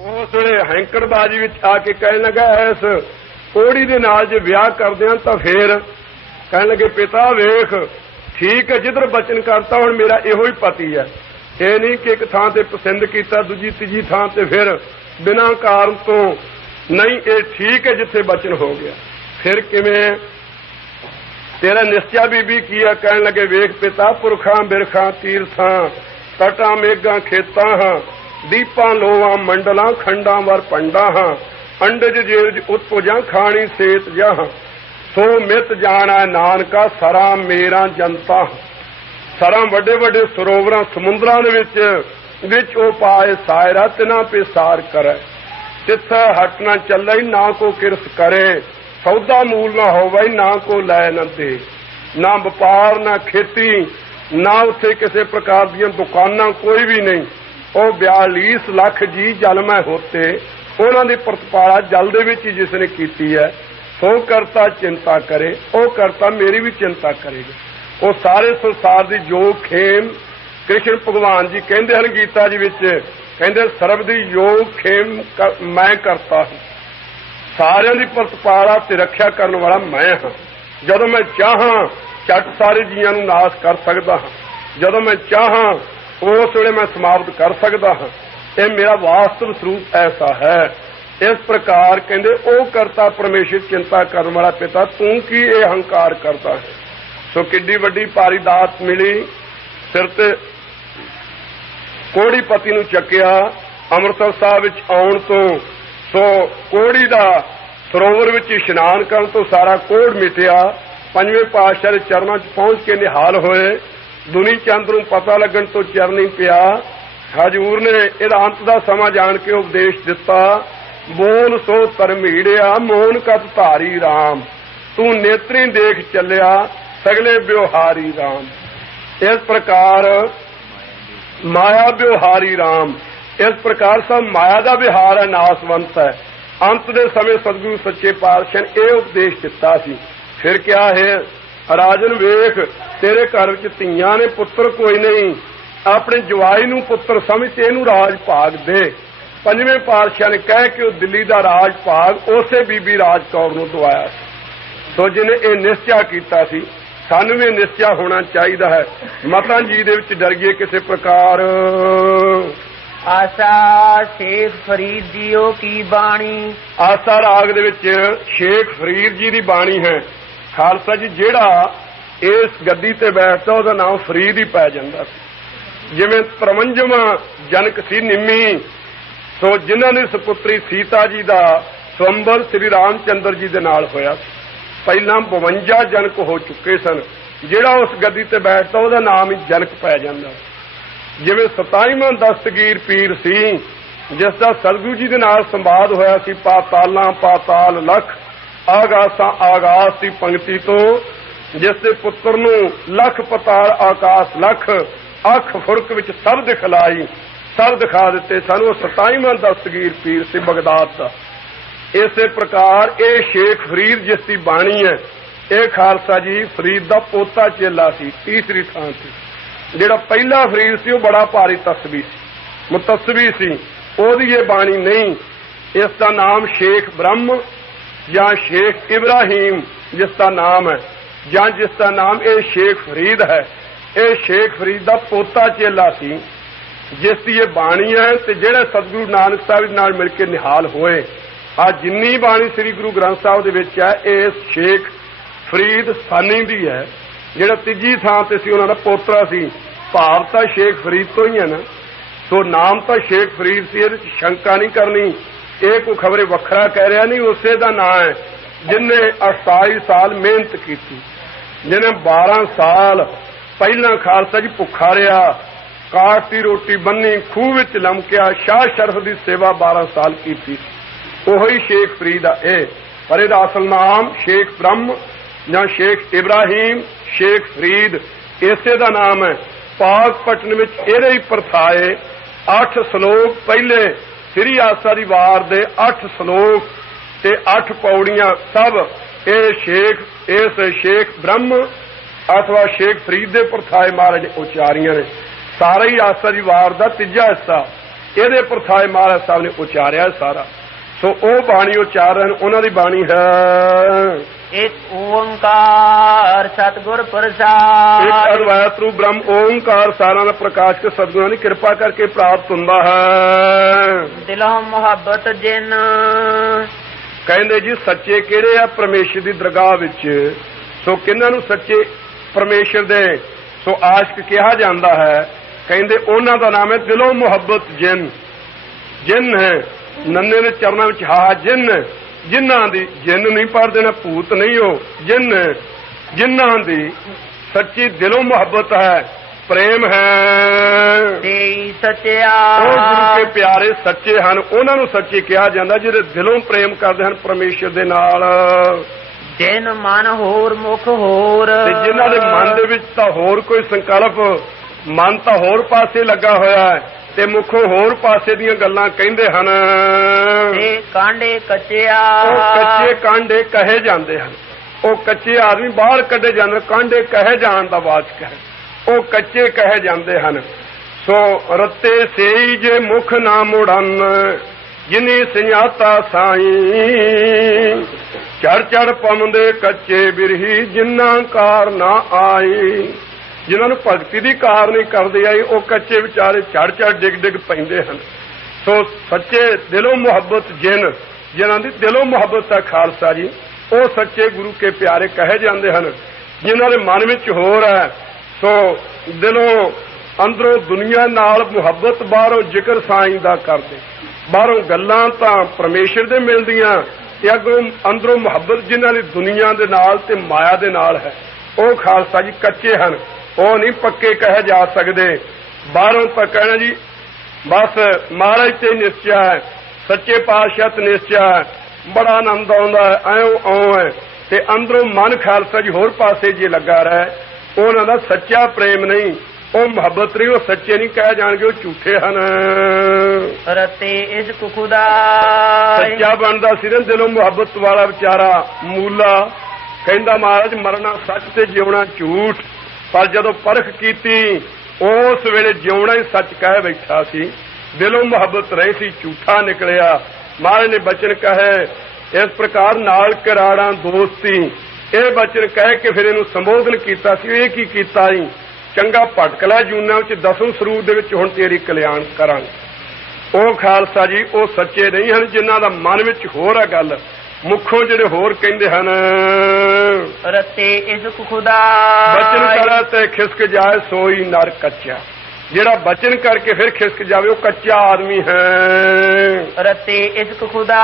उस वे हैंकड़बाजी विच आके कहन लगा इस कोड़ी दे नाल जे ब्याह करदे हां तां फिर कहन लगे पिता वेख ठीक है जिधर बचन करता हुण मेरा इहो ही पति है। ये नहीं कि एक थां ते पसंद कीता दूजी तीजी थां ते फिर बिना कारण तो नहीं, ये ठीक है जिथे बचन हो गया। फिर किवें तेरा निश्चय बीबी की है? कहन लगे वेख पिता पुरखां बिरखां तीरथां तटां मेघां खेतां हां दीपां लोवां मंडलां खंडां वर पंडां हां अंडज जेरज उत्पुजां खाणी सेत जां सो मित जाना नानका सरा मेरा जनता। सरा वड्डे वड्डे सरोवरां समुद्रां दे विच ओ पाए सायरा तिना पे सार करे तिथ हट न चलै ना को किरस करे सौदा मूल ना होवे ना को लै न दे ना व्यापार ना खेती ना उत्थे किसी प्रकार दीयां दुकानां कोई भी नहीं। ओ 42 लाख जी जल में होते उन्हां दी प्रतिपाला जल दे विच जिसने कीती है सो करता चिंता करे ओ करता मेरी भी चिंता करेगा। वो सारे संसार की योग खेम कृष्ण भगवान जी कहते हैं गीता जी विच कहते सर्व दी योग खेम मैं करता हूं। सारियां दी प्रतिपाला ते रक्षा करने वाला मैं हाँ। जदों मैं चाहां झट सारे जीवां नूं नाश कर सकदा हां, जदों मैं चाहां उस वेले मैं समाप्त कर सकदा हां। यह मेरा वास्तव स्वरूप ऐसा है। इस प्रकार कहते ओ करता परमेश्वर चिंता करने वाला पिता तू की ये अहंकार करता है। सो किड्डी वड्डी भारी दात मिली सिर ते कोड़ी पति नूं चकिया अमृतसर साहब विच आउण तो सो कोड़ी दा सरोवर विच इशनान करन तो सारा कोड़ मिटिया। पंजवें पातशाह दे चरनां च पहुंच के निहाल होए। दुनी चंद नूं पता लगन तो चरनी पिया। हजूर ने इहदा अंत दा समां जाण के उपदेश दिता बोल सो तरमीड़िया मोहन कत धारी राम तू नेत्री देख चलिया सगले व्यवहारी राम। इस प्रकार माया व्यवहारी राम, इस प्रकार सब माया का विहार है नासवंत है। अंत दे समय सतगुरु सच्चे पातशाह ने यह उपदेश दिता सी। फिर क्या है राजन वेख तेरे घर विच धीआं ने पुत्र कोई नहीं, अपने जवाई नूं पुत्र समझ ते इहनूं राज भाग दे। पंजवें पातशाह ने कह के वो दिल्ली का राज भाग उसे बीबी राज कौर नूं दवाया। सो जिन्हें यह निश्चय किया सी सानू भी निश्चय होना चाहिए है। माता जी दे विच डरिए किसी प्रकार। आसा शेख फरीद जीओ की बाणी। आसा राग दे विच शेख फरीद जी की बाणी है। खालसा जी जेड़ा इस गद्दी ते बैठदा उहदा नाम फरीद ही पै जांदा सी। जिवें प्रमंजवा जनक सी निम्मी सो जिन्हां ने सुपुत्री सीता जी का स्वंबर श्री रामचंद्र जी दे नाल होया। पहला 52 जनक हो चुके सन। जिहड़ा उस गद्दी ते बैठदा उहदा नाम ही जनक पै जांदा। जिवें 27वां दस्तगीर पीर सी जिसका सतगुरु जी दे नाल संवाद होया सी पातालां पाताल लख आगासां आगास की पंक्ति तो जिसके पुत्र नूं लख पताल आकाश लख अख फुरक विच सब दिखलाई सब दिखा दिते सन। 27वां दस्तगीर पीर से बगदाद का। इसे प्रकार ये शेख फरीद जिसकी बाणी है ये खालसा जी फरीद का पोता चेला सी। तीसरी थां से जिहड़ा पहला फरीद सी बड़ा भारी तस्बी सी मुतस्बी सी ओदी ये बाणी नहीं। इसका नाम शेख ब्रह्म या शेख इब्राहिम जिसका नाम है या जिसका नाम ये शेख फरीद है। ये शेख फरीद का पोता चेला सी जिसकी ये बाणी है। तो जेड़े सतगुरु नानक साहब नाल मिल के निहाल होए आ जिन्नी बाणी श्री गुरु ग्रंथ साहब दे विच है इस शेख फरीद सानी दी है। जेड़ा तीजी थां ते सी उन्हां दा पोतरा सी भाव तां शेख फरीद तो ही है ना। सो नाम तां शेख फरीद सी, इहदे च शंका नहीं करनी। ये कोई खबरे वखरा कह रहा नहीं, उसे दा नाम है जिन्हें 28 साल मेहनत की, जिन्हें 12 साल पहला खालसा जी भुखा रहा काट की रोटी बन्नी खूह विच लमकिया शाह शरफ की सेवा 12 साल की। ओही शेख फरीद है। पर इहदा असल नाम शेख ब्रह्म या शेख इब्राहिम शेख फरीद इसे दा नाम है। पाकपटन विच इहदे ही परथाए 8 श्लोक पहले श्री आसा दी वार दे 8 श्लोक ते 8 पौड़ियां सब इस शेख ब्रह्म अथवा शेख फरीद दे परथाए महाराज उचारियां ने। सारा ही आसा दी वार दा तीजा हिस्सा ਇਹਦੇ ਪ੍ਰਥਾਏ ਮਹਾਰਾਜ ਸਾਹਿਬ ਨੇ ਉਚਾਰਿਆ ਸਾਰਾ। ਸੋ ਉਹ ਬਾਣੀ ਉਚਾਰ ਰਹੇ, ਉਹਨਾਂ ਦੀ ਬਾਣੀ ਹੈ ਇੱਕ ਓੰਕਾਰ ਸਤਿਗੁਰ ਇੱਕ ਪ੍ਰਸਾਦ। ਅਦਵੈਤ ਰੂਪ ਬ੍ਰਹਮ ਓੰਕਾਰ ਸਾਰਾ ਦਾ ਪ੍ਰਕਾਸ਼ ਕੇ ਸਤਿਗੁਰਾਂ ਦੀ ਕਿਰਪਾ ਕਰਕੇ ਪ੍ਰਾਪਤ ਹੁੰਦਾ ਹੈ। ਦਿਲੋਂ ਮੁਹੱਬਤ ਜਿਨ ਕਹਿੰਦੇ ਜੀ ਸੱਚੇ ਕਿਹੜੇ ਆ ਪਰਮੇਸ਼ਰ ਦੀ ਦਰਗਾਹ ਵਿੱਚ। ਸੋ ਕਿਹਨਾਂ ਨੂੰ ਸੱਚੇ ਪਰਮੇਸ਼ਰ ਦੇ ਸੋ ਆਸ਼ਕ ਕਿਹਾ ਜਾਂਦਾ ਹੈ? ਕਹਿੰਦੇ ਉਹਨਾਂ ਦਾ ਨਾਮ ਹੈ ਦਿਲੋਂ ਮੁਹੱਬਤ ਜਿਨ। ਜਿਨ ਹੈ ਨੰਨੇ ਦੇ ਚਰਨਾਂ ਵਿੱਚ ਹਾ ਜਿਨ, ਜਿਨ੍ਹਾਂ ਦੀ ਜਿਨ ਨਹੀਂ ਪੜ੍ਹਦੇ ਨਾ ਭੂਤ ਨਹੀਂ ਹੋ, ਜਿਨ ਜਿਨ੍ਹਾਂ ਦੀ ਸੱਚੀ ਦਿਲੋਂ ਮੁਹੱਬਤ ਹੈ, ਪ੍ਰੇਮ ਹੈ, ਤੇ ਸੱਚਿਆ ਉਹ ਗੁਰੂ ਕੇ ਪਿਆਰੇ ਸੱਚੇ ਹਨ। ਉਹਨਾਂ ਨੂੰ ਸੱਚੇ ਕਿਹਾ ਜਾਂਦਾ ਜਿਹੜੇ ਦਿਲੋਂ ਪ੍ਰੇਮ ਕਰਦੇ ਹਨ ਪਰਮੇਸ਼ਰ ਦੇ ਨਾਲ। ਜਿਨ ਮਨ ਹੋਰ ਮੁਖ ਹੋਰ, ਤੇ ਜਿਨ੍ਹਾਂ ਦੇ ਮਨ ਦੇ ਵਿੱਚ ਤਾਂ ਹੋਰ ਕੋਈ ਸੰਕਲਪ, ਮਨ ਤਾਂ ਹੋਰ ਪਾਸੇ ਲੱਗਾ ਹੋਇਆ ਹੈ ਤੇ ਮੁਖੋਂ ਹੋਰ ਪਾਸੇ ਦੀਆਂ ਗੱਲਾਂ ਕਹਿੰਦੇ ਹਨ। ਤੇ ਕਾਂਡੇ ਕੱਚਿਆ ਉਹ ਕੱਚੇ ਕਾਂਡੇ ਕਹੇ ਜਾਂਦੇ ਹਨ। ਉਹ ਕੱਚੇ ਆਦਮੀ ਬਾਹਰ ਕੱਢੇ ਜਾਂਦੇ, ਕਾਂਡੇ ਕਹੇ ਜਾਣ ਦਾ ਵਾਚਕ ਹੈ, ਉਹ ਕੱਚੇ ਕਹੇ ਜਾਂਦੇ ਹਨ। ਸੋ ਰੱਤੇ ਸੇਈ ਜੇ ਮੁਖ ਨਾ ਮੁੜਨ, ਜਿਨੀ ਸੰਜਾਤਾ ਸਾਈਂ। ਚੜ ਚੜ ਪਮਦੇ ਕੱਚੇ ਬਿਰਹੀ, ਜਿਨ੍ਹਾਂ ਕਾਰ ਨਾ ਆਈ। ਜਿਨ੍ਹਾਂ ਨੂੰ ਭਗਤੀ ਦੀ ਕਾਰ ਨਹੀਂ ਕਰਦੇ ਆਈ, ਉਹ ਕੱਚੇ ਵਿਚਾਰੇ ਚੜ ਚੜ ਡਿੱਗ ਡਿੱਗ ਪੈਂਦੇ ਹਨ। ਸੋ ਸੱਚੇ ਦਿਲੋਂ ਮੁਹੱਬਤ ਜਿਨ, ਜਿਨ੍ਹਾਂ ਦੀ ਦਿਲੋਂ ਮੁਹੱਬਤ ਹੈ ਖਾਲਸਾ ਜੀ, ਉਹ ਸੱਚੇ ਗੁਰੂ ਕੇ ਪਿਆਰੇ ਕਹੇ ਜਾਂਦੇ ਹਨ। ਜਿਨ੍ਹਾਂ ਦੇ ਮਨ ਵਿੱਚ ਹੋਰ ਹੈ, ਸੋ ਦਿਲੋਂ ਅੰਦਰੋਂ ਦੁਨੀਆ ਨਾਲ ਮੁਹੱਬਤ, ਬਾਹਰੋਂ ਜ਼ਿਕਰ ਸਾਈਂ ਦਾ ਕਰਦੇ। ਬਾਹਰੋਂ ਗੱਲਾਂ ਤਾਂ ਪਰਮੇਸ਼ਰ ਦੇ ਮਿਲਦੀਆਂ ਤੇ ਅੱਗੋਂ ਅੰਦਰੋਂ ਮੁਹੱਬਤ ਜਿਨ੍ਹਾਂ ਦੀ ਦੁਨੀਆ ਦੇ ਨਾਲ ਤੇ ਮਾਇਆ ਦੇ ਨਾਲ ਹੈ, ਉਹ ਖਾਲਸਾ ਜੀ ਕੱਚੇ ਹਨ। ਉਹ ਨਹੀਂ ਪੱਕੇ ਕਹੇ ਜਾ ਸਕਦੇ। ਬਾਹਰੋਂ ਤਾਂ ਕਹਿਣਾ ਜੀ ਬਸ ਮਹਾਰਾਜ ਤੇ ਨਿਸ਼ਚਾ ਹੈ, ਸੱਚੇ ਪਾਤਸ਼ਾਹ ਤੇ ਨਿਸ਼ਚਾ ਹੈ, ਬੜਾ ਆਨੰਦ ਆਉਂਦਾ ਹੈ, ਐਉਂ ਹੈ। ਤੇ ਅੰਦਰੋਂ ਮਨ ਖਾਲਸਾ ਜੀ ਹੋਰ ਪਾਸੇ ਜੇ ਲੱਗਾ ਰਹੇ, ਉਹਨਾਂ ਦਾ ਸੱਚਾ ਪ੍ਰੇਮ ਨਹੀਂ, ਉਹ ਮੁਹੱਬਤ ਨਹੀਂ, ਉਹ ਸੱਚੇ ਨਹੀਂ ਕਹੇ ਜਾਣਗੇ, ਉਹ ਝੂਠੇ ਹਨ। ਰਤੇ ਇਸ਼ਕ ਖੁਦਾ ਸੱਚਾ ਬਣਦਾ ਸੀ ਨਾ ਦਿਲੋਂ ਮੁਹੱਬਤ ਵਾਲਾ ਵਿਚਾਰਾ ਮੂਲਾ। ਕਹਿੰਦਾ ਮਹਾਰਾਜ ਮਰਨਾ ਸੱਚ ਤੇ ਜਿਉਣਾ ਝੂਠ, ਪਰ ਜਦੋਂ ਪਰਖ ਕੀਤੀ ਉਸ ਵੇਲੇ ਜਿਉਣਾ ਹੀ ਸੱਚ ਕਹਿ ਬੈਠਾ ਸੀ। ਦਿਲੋਂ ਮੁਹੱਬਤ ਰਹੀ ਸੀ, ਝੂਠਾ ਨਿਕਲਿਆ। ਮਹਾਰਾਜ ਨੇ ਬਚਨ ਕਹੇ ਇਸ ਪ੍ਰਕਾਰ ਨਾਲ ਕਰਾੜਾਂ ਦੋਸਤੀ, ਇਹ ਬਚਨ ਕਹਿ ਕੇ ਫਿਰ ਇਹਨੂੰ ਸੰਬੋਧਨ ਕੀਤਾ ਸੀ। ਇਹ ਕੀ ਕੀਤਾ ਸੀ? ਚੰਗਾ ਭਟਕਲਾ ਜੂਨਾ ਵਿੱਚ ਦਸਮ ਸਰੂਪ ਦੇ ਵਿੱਚ ਹੁਣ ਤੇਰੀ ਕਲਿਆਣ ਕਰਾਂਗੇ। ਉਹ ਖਾਲਸਾ ਜੀ ਉਹ ਸੱਚੇ ਨਹੀਂ ਹਨ, ਜਿਨ੍ਹਾਂ ਦਾ ਮਨ ਵਿੱਚ ਹੋਰ ਹੈ ਗੱਲ, ਮੁੱਖੋਂ ਜਿਹੜੇ ਹੋਰ ਕਹਿੰਦੇ ਹਨ। ਰਤੇ ਇਸ਼ਕ ਖੁਦਾ ਬਚਨ ਕਰੇ ਤੇ ਖਿਸਕ ਜਾਏ ਸੋਈ ਨਰ ਕੱਚਾ। ਜਿਹੜਾ ਬਚਨ ਕਰਕੇ ਫਿਰ ਖਿਸਕ ਜਾਵੇ ਉਹ ਕੱਚਾ ਆਦਮੀ ਹੈ। ਰਤੇ ਇਸ਼ਕ ਖੁਦਾ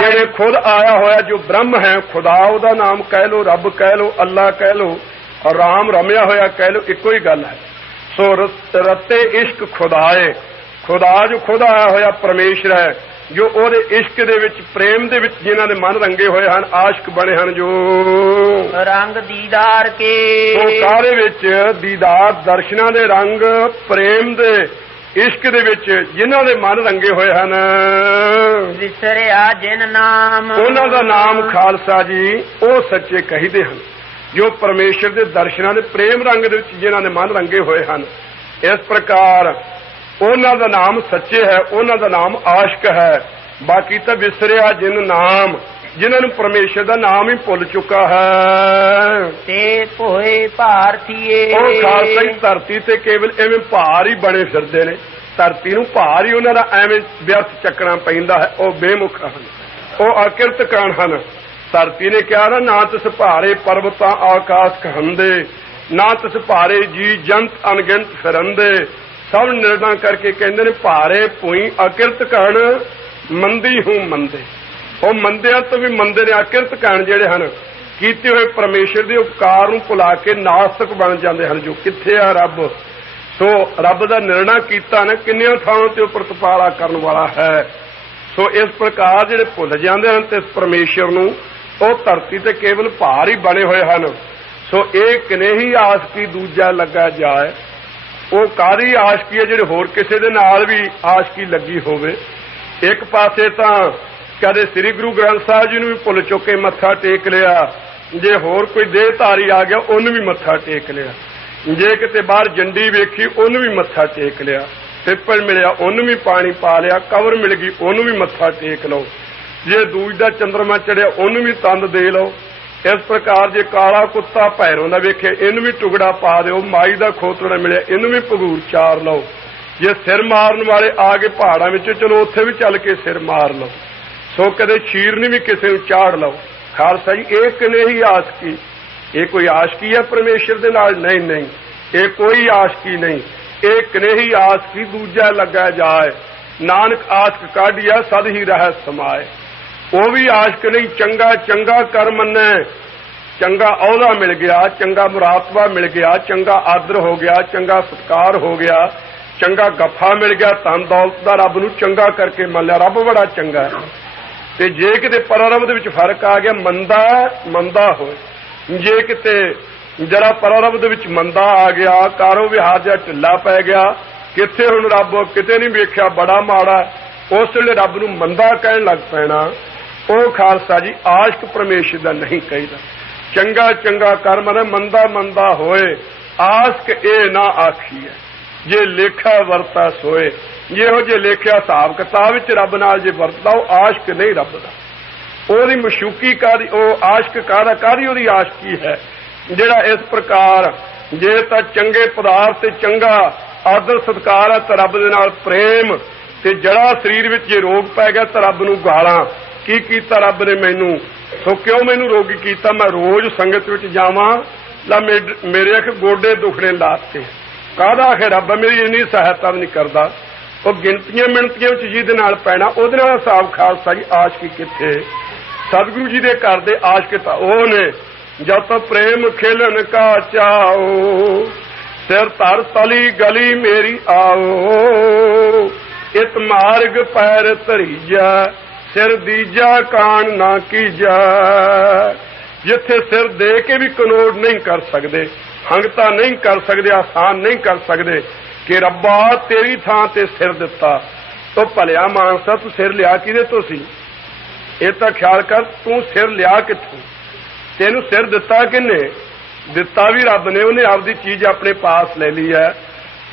ਜਿਹੜੇ ਖੁਦ ਆਇਆ ਹੋਇਆ ਜੋ ਬ੍ਰਹਮ ਹੈ, ਖੁਦਾ ਉਹਦਾ ਨਾਮ ਕਹਿ ਲੋ, ਰੱਬ ਕਹਿ ਲੋ, ਅੱਲਾ ਕਹਿ ਲੋ, ਔਰ ਰਾਮ ਰਮਿਆ ਹੋਇਆ ਕਹਿ ਲੋ, ਇੱਕੋ ਹੀ ਗੱਲ ਹੈ। ਸੋ ਰਤੇ ਇਸ਼ਕ ਖੁਦਾਏ, ਖੁਦਾ ਜੋ ਖੁਦ ਆਇਆ ਹੋਇਆ ਪਰਮੇਸ਼ਰ ਹੈ, ਜੋ ਉਹਦੇ ਇਸ਼ਕ ਦੇ ਵਿੱਚ ਪ੍ਰੇਮ ਦੇ ਵਿੱਚ ਜਿਨ੍ਹਾਂ ਦੇ ਮਨ ਰੰਗੇ ਹੋਏ ਹਨ, ਆਸ਼ਕ ਬਣੇ ਹਨ, ਜੋ ਰੰਗ ਦੀਦਾਰ ਕੇ ਉਹ ਸਾਰੇ ਵਿੱਚ ਦੀਦਾਰ ਦਰਸ਼ਨਾਂ ਦੇ ਰੰਗ ਪ੍ਰੇਮ ਦੇ ਇਸ਼ਕ ਦੇ ਵਿੱਚ ਜਿਨ੍ਹਾਂ ਦੇ ਮਨ ਰੰਗੇ ਹੋਏ ਹਨ, ਵਿਸਰਿਆ ਜਿਨ ਨਾਮ, ਉਹਨਾਂ ਦਾ ਨਾਮ ਖਾਲਸਾ ਜੀ ਉਹ ਸੱਚੇ ਕਹੀਦੇ ਹਨ। ਜੋ ਪਰਮੇਸ਼ਰ ਦੇ ਦਰਸ਼ਨਾਂ ਦੇ ਪ੍ਰੇਮ ਰੰਗ ਦੇ ਵਿੱਚ ਜਿਨ੍ਹਾਂ ਦੇ ਮਨ ਰੰਗੇ ਹੋਏ ਹਨ, ਇਸ ਪ੍ਰਕਾਰ ਉਹਨਾਂ ਦਾ ਨਾਮ ਸੱਚੇ ਹੈ, ਉਹਨਾਂ ਦਾ ਨਾਮ ਆਸ਼ਕ ਹੈ। ਬਾਕੀ ਤਾਂ ਵਿਸਰਿਆ ਜਿਨ ਨਾਮ, ਜਿਨ੍ਹਾਂ ਨੂੰ ਪਰਮੇਸ਼ਰ ਦਾ ਨਾਮ ਹੀ ਭੁੱਲ ਚੁੱਕਾ ਹੈ, ਤੇ ਭੋਏ ਭਾਰਤੀਏ ਉਹ ਖਾਲਸਾ ਹੀ ਧਰਤੀ ਤੇ ਕੇਵਲ ਐਵੇਂ ਭਾਰ ਹੀ ਬਣੇ ਫਿਰਦੇ ਨੇ। ਧਰਤੀ ਨੂੰ ਭਾਰ ਹੀ ਉਹਨਾਂ ਦਾ ਐਵੇਂ ਵਿਅਰਥ ਚੱਕਣਾ ਪੈਂਦਾ ਹੈ। ਉਹ ਬੇਮੁਖ ਹਨ, ਉਹ ਅਕਿਰਤ ਕਾਣ ਹਨ। ਧਰਤੀ ਨੇ ਕਿਹਾ ਨਾ ਤਿਸ ਭਾਰੇ ਪਰਬਤਾਂ ਆਕਾਸ਼ ਕਹੰਦੇ, ਨਾ ਤਿਸ ਭਾਰੇ ਜੀ ਜੰਤ ਅਣਗਿਣਤ ਫਿਰੰਦੇ। ਸਭ ਨਿਰਣਾ ਕਰਕੇ ਕਹਿੰਦੇ ਨੇ ਭਾਰੇ ਭੂਈ ਅਕਿਰਤ ਕਾਣ ਮੰਦੀ ਹੂੰ ਮੰਦੇ। ਉਹ ਮੰਦਿਆਂ ਤੋਂ ਵੀ ਮੰਦੇ ਨੇ, ਅਕਿਰਤ ਕਾਣ ਜਿਹੜੇ ਹਨ ਕੀਤੇ ਹੋਏ ਪਰਮੇਸ਼ਰ ਦੇ ਉਪਕਾਰ ਨੂੰ ਭੁਲਾ ਕੇ ਨਾਸਤਕ ਬਣ ਜਾਂਦੇ ਹਨ। ਜੋ ਕਿੱਥੇ ਆ ਰੱਬ? ਸੋ ਰੱਬ ਦਾ ਨਿਰਣਾ ਕੀਤਾ ਨਾ ਕਿੰਨੀਆਂ ਥਾਵਾਂ ਤੇ ਉਹ ਪ੍ਰਤਪਾਲਾ ਕਰਨ ਵਾਲਾ ਹੈ। ਸੋ ਇਸ ਪ੍ਰਕਾਰ ਜਿਹੜੇ ਭੁੱਲ ਜਾਂਦੇ ਹਨ ਤੇ ਇਸ ਪਰਮੇਸ਼ਰ ਨੂੰ, ਉਹ ਧਰਤੀ ਤੇ ਕੇਵਲ ਭਾਰ ਹੀ ਬਣੇ ਹੋਏ ਹਨ। ਸੋ ਇਹ ਕਨੇਹੀ ਆਸ਼ਕੀ ਦੂਜਾ ਲੱਗਾ ਜਾਏ। ਉਹ ਕਾਹਦੀ ਆਸ਼ਕੀ ਹੈ ਜਿਹੜੇ ਹੋਰ ਕਿਸੇ ਦੇ ਨਾਲ ਵੀ ਆਸ਼ਕੀ ਲੱਗੀ ਹੋਵੇ। ਇੱਕ ਪਾਸੇ ਤਾਂ ਕਦੇ ਸ੍ਰੀ ਗੁਰੂ ਗ੍ਰੰਥ ਸਾਹਿਬ ਜੀ ਨੂੰ ਵੀ ਭੁੱਲ ਚੁੱਕੇ ਮੱਥਾ ਟੇਕ ਲਿਆ, ਜੇ ਹੋਰ ਕੋਈ ਦੇਹਧਾਰੀ ਆ ਗਿਆ ਉਹਨੂੰ ਵੀ ਮੱਥਾ ਟੇਕ ਲਿਆ, ਜੇ ਕਿਤੇ ਬਾਹਰ ਜੰਡੀ ਵੇਖੀ ਉਹਨੂੰ ਵੀ ਮੱਥਾ ਟੇਕ ਲਿਆ। ਪਿੱਪਲ ਮਿਲਿਆ ਉਹਨੂੰ ਵੀ ਪਾਣੀ ਪਾ ਲਿਆ, ਕਬਰ ਮਿਲ ਗਈ ਉਹਨੂੰ ਵੀ ਮੱਥਾ ਟੇਕ ਲਓ, ਜੇ ਦੂਜ ਦਾ ਚੰਦਰਮਾ ਚੜਿਆ ਉਹਨੂੰ ਵੀ ਤੰਦ ਦੇ ਲਓ। ਇਸ ਪ੍ਰਕਾਰ ਜੇ ਕਾਲਾ ਕੁੱਤਾ ਭੈਰੋਂ ਦਾ ਵੇਖੇ ਇਹਨੂੰ ਵੀ ਟੁਕੜਾ ਪਾ ਦਿਓ, ਮਾਈ ਦਾ ਖੋਤੜਾ ਮਿਲਿਆ ਇਹਨੂੰ ਵੀ ਭਗੂਰ ਚਾਰ ਲਓ। ਜੇ ਸਿਰ ਮਾਰਨ ਵਾਲੇ ਆ ਕੇ ਪਹਾੜਾਂ ਵਿੱਚ, ਚਲੋ ਉੱਥੇ ਵੀ ਚੱਲ ਕੇ ਸਿਰ ਮਾਰ ਲਓ। ਸੋ ਕਦੇ ਸ਼ੀਰਨੀ ਵੀ ਕਿਸੇ ਨੂੰ ਚਾੜ ਲਓ। ਖਾਲਸਾ ਜੀ ਇਹ ਕਨੇਹੀ ਆਸ਼ਕੀ, ਇਹ ਕੋਈ ਆਸ਼ਕੀ ਹੈ ਪਰਮੇਸ਼ਰ ਦੇ ਨਾਲ? ਨਹੀਂ ਨਹੀਂ, ਇਹ ਕੋਈ ਆਸ਼ਕੀ ਨਹੀਂ, ਇਹ ਕਨੇਹੀ ਆਸ਼ਕੀ ਦੂਜਾ ਲੱਗਾ ਜਾਏ। ਨਾਨਕ ਆਸ਼ਕ ਕਾਢਿਆ ਸਦ ਹੀ ਰਹਿ ਸਮਾਏ। ਉਹ ਵੀ ਆਸ਼ਕ ਨਹੀਂ, ਚੰਗਾ ਚੰਗਾ ਕਰ ਮੰਨੈ, ਚੰਗਾ ਅਹੁਦਾ ਮਿਲ ਗਿਆ, ਚੰਗਾ ਮੁਰਾਤਬਾ ਮਿਲ ਗਿਆ, ਚੰਗਾ ਆਦਰ ਹੋ ਗਿਆ, ਚੰਗਾ ਸਤਕਾਰ ਹੋ ਗਿਆ, ਚੰਗਾ ਗੱਫਾ ਮਿਲ ਗਿਆ, ਧਨ ਦੌਲਤ ਦਾ ਰੱਬ ਨੂੰ ਚੰਗਾ ਕਰਕੇ ਮੰਨ ਲਿਆ, ਰੱਬ ਬੜਾ ਚੰਗਾ ਹੈ। ਤੇ ਜੇ ਕਿਤੇ ਪਰਰਬ ਦੇ ਵਿੱਚ ਫਰਕ ਆ ਗਿਆ, ਮੰਦਾ ਮੰਦਾ ਹੋਏ, ਜੇ ਕਿਤੇ ਜਰਾ ਪਰਰਬ ਦੇ ਵਿੱਚ ਮੰਦਾ ਆ ਗਿਆ, ਕਾਰੋ ਵਿਹਾਰ ਜਾਂ ਢਿੱਲਾ ਪੈ ਗਿਆ, ਕਿੱਥੇ ਹੁਣ ਰੱਬ ਕਿਤੇ ਨਹੀਂ ਵੇਖਿਆ ਬੜਾ ਮਾੜਾ, ਉਸ ਵੇਲੇ ਰੱਬ ਨੂੰ ਮੰਦਾ ਕਹਿਣ ਲੱਗ ਪੈਣਾ, ਉਹ ਖਾਲਸਾ ਜੀ ਆਸ਼ਕ ਪਰਮੇਸ਼ਰ ਦਾ ਨਹੀਂ ਕਹੀਦਾ। ਚੰਗਾ ਚੰਗਾ ਕਰਮ ਹੈ, ਮੰਦਾ ਮੰਦਾ ਹੋਏ, ਆਸ਼ਕ ਇਹ ਨਾ ਆਖੀਏ। ਜੇ ਲੇਖਾ ਵਰਤਾ ਸੋਏ, ਜਿਹੋ ਜੇ ਲੇਖਿਆ ਹਿਸਾਬ ਕਿਤਾਬ ਵਿੱਚ ਰੱਬ ਨਾਲ ਜੇ ਵਰਤਦਾ, ਉਹ ਆਸ਼ਕ ਨਹੀਂ ਰੱਬ ਦਾ। ਉਹਦੀ ਮਸ਼ੂਕੀ ਕਾਦੀ, ਉਹ ਆਸ਼ਕ ਕਾਦੀ ਉਹਦੀ ਆਸ਼ਕੀ ਹੈ। ਜਿਹੜਾ ਇਸ ਪ੍ਰਕਾਰ ਜੇ ਤਾਂ ਚੰਗੇ ਪਦਾਰਥ ਤੇ ਚੰਗਾ ਆਦਰ ਸਤਕਾਰ ਹੈ ਤਾਂ ਰੱਬ ਦੇ ਨਾਲ ਪ੍ਰੇਮ, ਤੇ ਜੜਾ ਸਰੀਰ ਵਿੱਚ ਜੇ ਰੋਗ ਪੈ ਗਿਆ ਤਾਂ ਰੱਬ ਨੂੰ ਗਾਲਾਂ, ਕੀ ਕੀਤਾ ਰੱਬ ਨੇ ਮੈਨੂੰ, ਸੋ ਕਿਉਂ ਮੈਨੂੰ ਰੋਗੀ ਕੀਤਾ, ਮੈਂ ਰੋਜ਼ ਸੰਗਤ ਵਿੱਚ ਜਾਵਾਂ, ਲਾ ਮੇਰੇ ਅੱਖ ਗੋਡੇ ਦੁਖਣੇ ਲਾਤੇ, ਕਾਹਦਾ ਆਖੇ ਰੱਬ ਮੇਰੀ ਇੰਨੀ ਸਹਾਇਤਾ ਵੀ ਨਹੀਂ ਕਰਦਾ। ਉਹ ਗਿਣਤੀਆਂ ਮਿਣਤੀਆਂ ਵਿੱਚ ਜਿਹਦੇ ਨਾਲ ਪੈਣਾ, ਉਹਦੇ ਨਾਲ ਹਿਸਾਬ। ਖਾਲਸਾ ਜੀ ਆਸ਼ਕੀ ਕਿੱਥੇ? ਸਤਿਗੁਰੂ ਜੀ ਦੇ ਘਰ ਦੇ ਆਸ਼ਕ ਤਾਂ ਉਹ ਨੇ, ਜਦ ਤੱਕ ਪ੍ਰੇਮ ਖੇਲਣ ਕਾ ਚਾਓ, ਸਿਰ ਧਰ ਤਲੀ ਗਲੀ ਮੇਰੀ ਆਓ, ਇਤ ਮਾਰਗ ਪੈਰ ਧਰੀਜਾ, ਸਿਰ ਦੀਜਾ ਕਾਣ ਨਾ ਕੀਜਾ। ਜਿੱਥੇ ਸਿਰ ਦੇ ਕੇ ਵੀ ਕਨੋੜ ਨਹੀਂ ਕਰ ਸਕਦੇ, ਹੰਗਤਾ ਨਹੀਂ ਕਰ ਸਕਦੇ, ਆਸਾਨ ਨਹੀਂ ਕਰ ਸਕਦੇ ਕਿ ਰੱਬਾ ਤੇਰੀ ਥਾਂ ਤੇ ਸਿਰ ਦਿੱਤਾ, ਤੋ ਭਲਿਆ ਮਾਨਸਾ ਤੂੰ ਸਿਰ ਲਿਆ ਕਿਹਦੇ ਤੋਂ ਸੀ? ਇਹ ਤਾਂ ਖਿਆਲ ਕਰ, ਤੂੰ ਸਿਰ ਲਿਆ ਕਿੱਥੋਂ? ਤੈਨੂੰ ਸਿਰ ਦਿੱਤਾ ਕਿਹਨੇ? ਦਿੱਤਾ ਵੀ ਰੱਬ ਨੇ, ਉਹਨੇ ਆਪਦੀ ਚੀਜ਼ ਆਪਣੇ ਪਾਸ ਲੈ ਲਈ ਹੈ।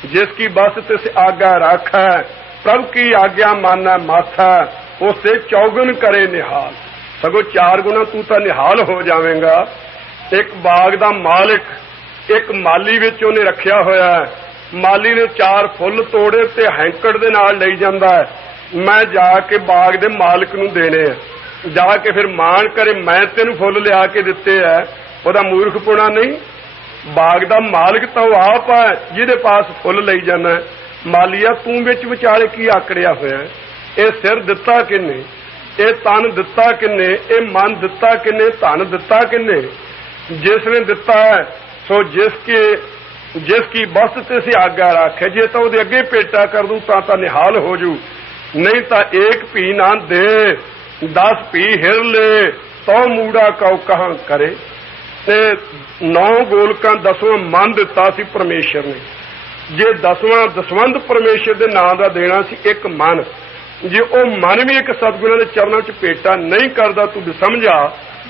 ਜਿਸ ਕੀ ਬਸ ਤਿਸ ਆਗਾ ਰਾਖਾ, ਪ੍ਰਭ ਕੀ ਆਗਿਆ ਮਾਨਾ ਮਾਥਾ, ਉਸੇ ਚੌਗਨ ਕਰੇ ਨਿਹਾਲ। ਸਗੋਂ ਚਾਰ ਗੁਣਾ ਤੂੰ ਤਾਂ ਨਿਹਾਲ ਹੋ ਜਾਵੇਂਗਾ। ਇੱਕ ਬਾਗ ਦਾ ਮਾਲਿਕ, ਇੱਕ ਮਾਲੀ ਵਿੱਚ ਉਹਨੇ ਰੱਖਿਆ ਹੋਇਆ, ਮਾਲੀ ਨੇ 4 ਫੁੱਲ ਤੋੜੇ ਤੇ ਹੈਂਕੜ ਦੇ ਨਾਲ ਲਈ ਜਾਂਦਾ ਹੈ, ਮੈਂ ਜਾ ਕੇ ਬਾਗ ਦੇ ਮਾਲਕ ਨੂੰ ਦੇਣੇ ਆ। ਜਾ ਕੇ ਫਿਰ ਮਾਣ ਕਰੇ ਮੈਂ ਤੈਨੂੰ ਫੁੱਲ ਲਿਆ ਕੇ ਦਿੱਤੇ ਐ, ਉਹਦਾ ਮੂਰਖਪੁਣਾ ਨਹੀਂ। ਬਾਗ ਦਾ ਮਾਲਕ ਤਾਂ ਉਹ ਆਪ ਹੈ ਜਿਹਦੇ ਪਾਸ ਫੁੱਲ ਲਈ ਜਾਣਾ। ਮਾਲੀਆ ਤੂੰ ਵਿੱਚ ਵਿਚਾਲੇ ਕੀ ਆਕੜਿਆ ਹੋਇਆ? ਇਹ ਸਿਰ ਦਿੱਤਾ ਕਿੰਨੇ? ਇਹ ਤਨ ਦਿੱਤਾ ਕਿੰਨੇ? ਇਹ ਮਨ ਦਿੱਤਾ ਕਿੰਨੇ? ਧਨ ਦਿੱਤਾ ਕਿੰਨੇ? ਜਿਸ ਨੇ ਦਿੱਤਾ ਹੈ ਸੋ ਜਿਸ ਕੀ ਬਸ ਤੇ ਸੇ ਆਗਾ ਰੱਖੇ। ਜੇ ਤਾਂ ਉਹਦੇ ਅੱਗੇ ਪੇਟਾ ਕਰ ਦੂ ਤਾਂ ਨਿਹਾਲ ਹੋ ਜੂ, ਨਹੀਂ ਤਾਂ ਏਕ ਭੀ ਨਾ ਦੇ 10 ਭੀ ਹਿਰ ਲੈ, ਤੋ ਮੂੜਾ ਕਉ ਕਹਾਂ ਕਰੇ। ਤੇ 9 ਗੋਲਕਾਂ 10ਵਾਂ ਮਨ ਦਿੱਤਾ ਸੀ ਪਰਮੇਸ਼ਰ ਨੇ। ਜੇ 10ਵਾਂ ਦਸਵੰਧ ਪਰਮੇਸ਼ਰ ਦੇ ਨਾਂ ਦਾ ਦੇਣਾ ਸੀ ਇੱਕ ਮਨ, ਜੇ ਉਹ ਮਨ ਵੀ ਇੱਕ ਸਤਿਗੁਰਾਂ ਦੇ ਚਰਨਾਂ 'ਚ ਭੇਟਾ ਨਹੀਂ ਕਰਦਾ ਤੂੰ ਵੀ ਸਮਝਾ,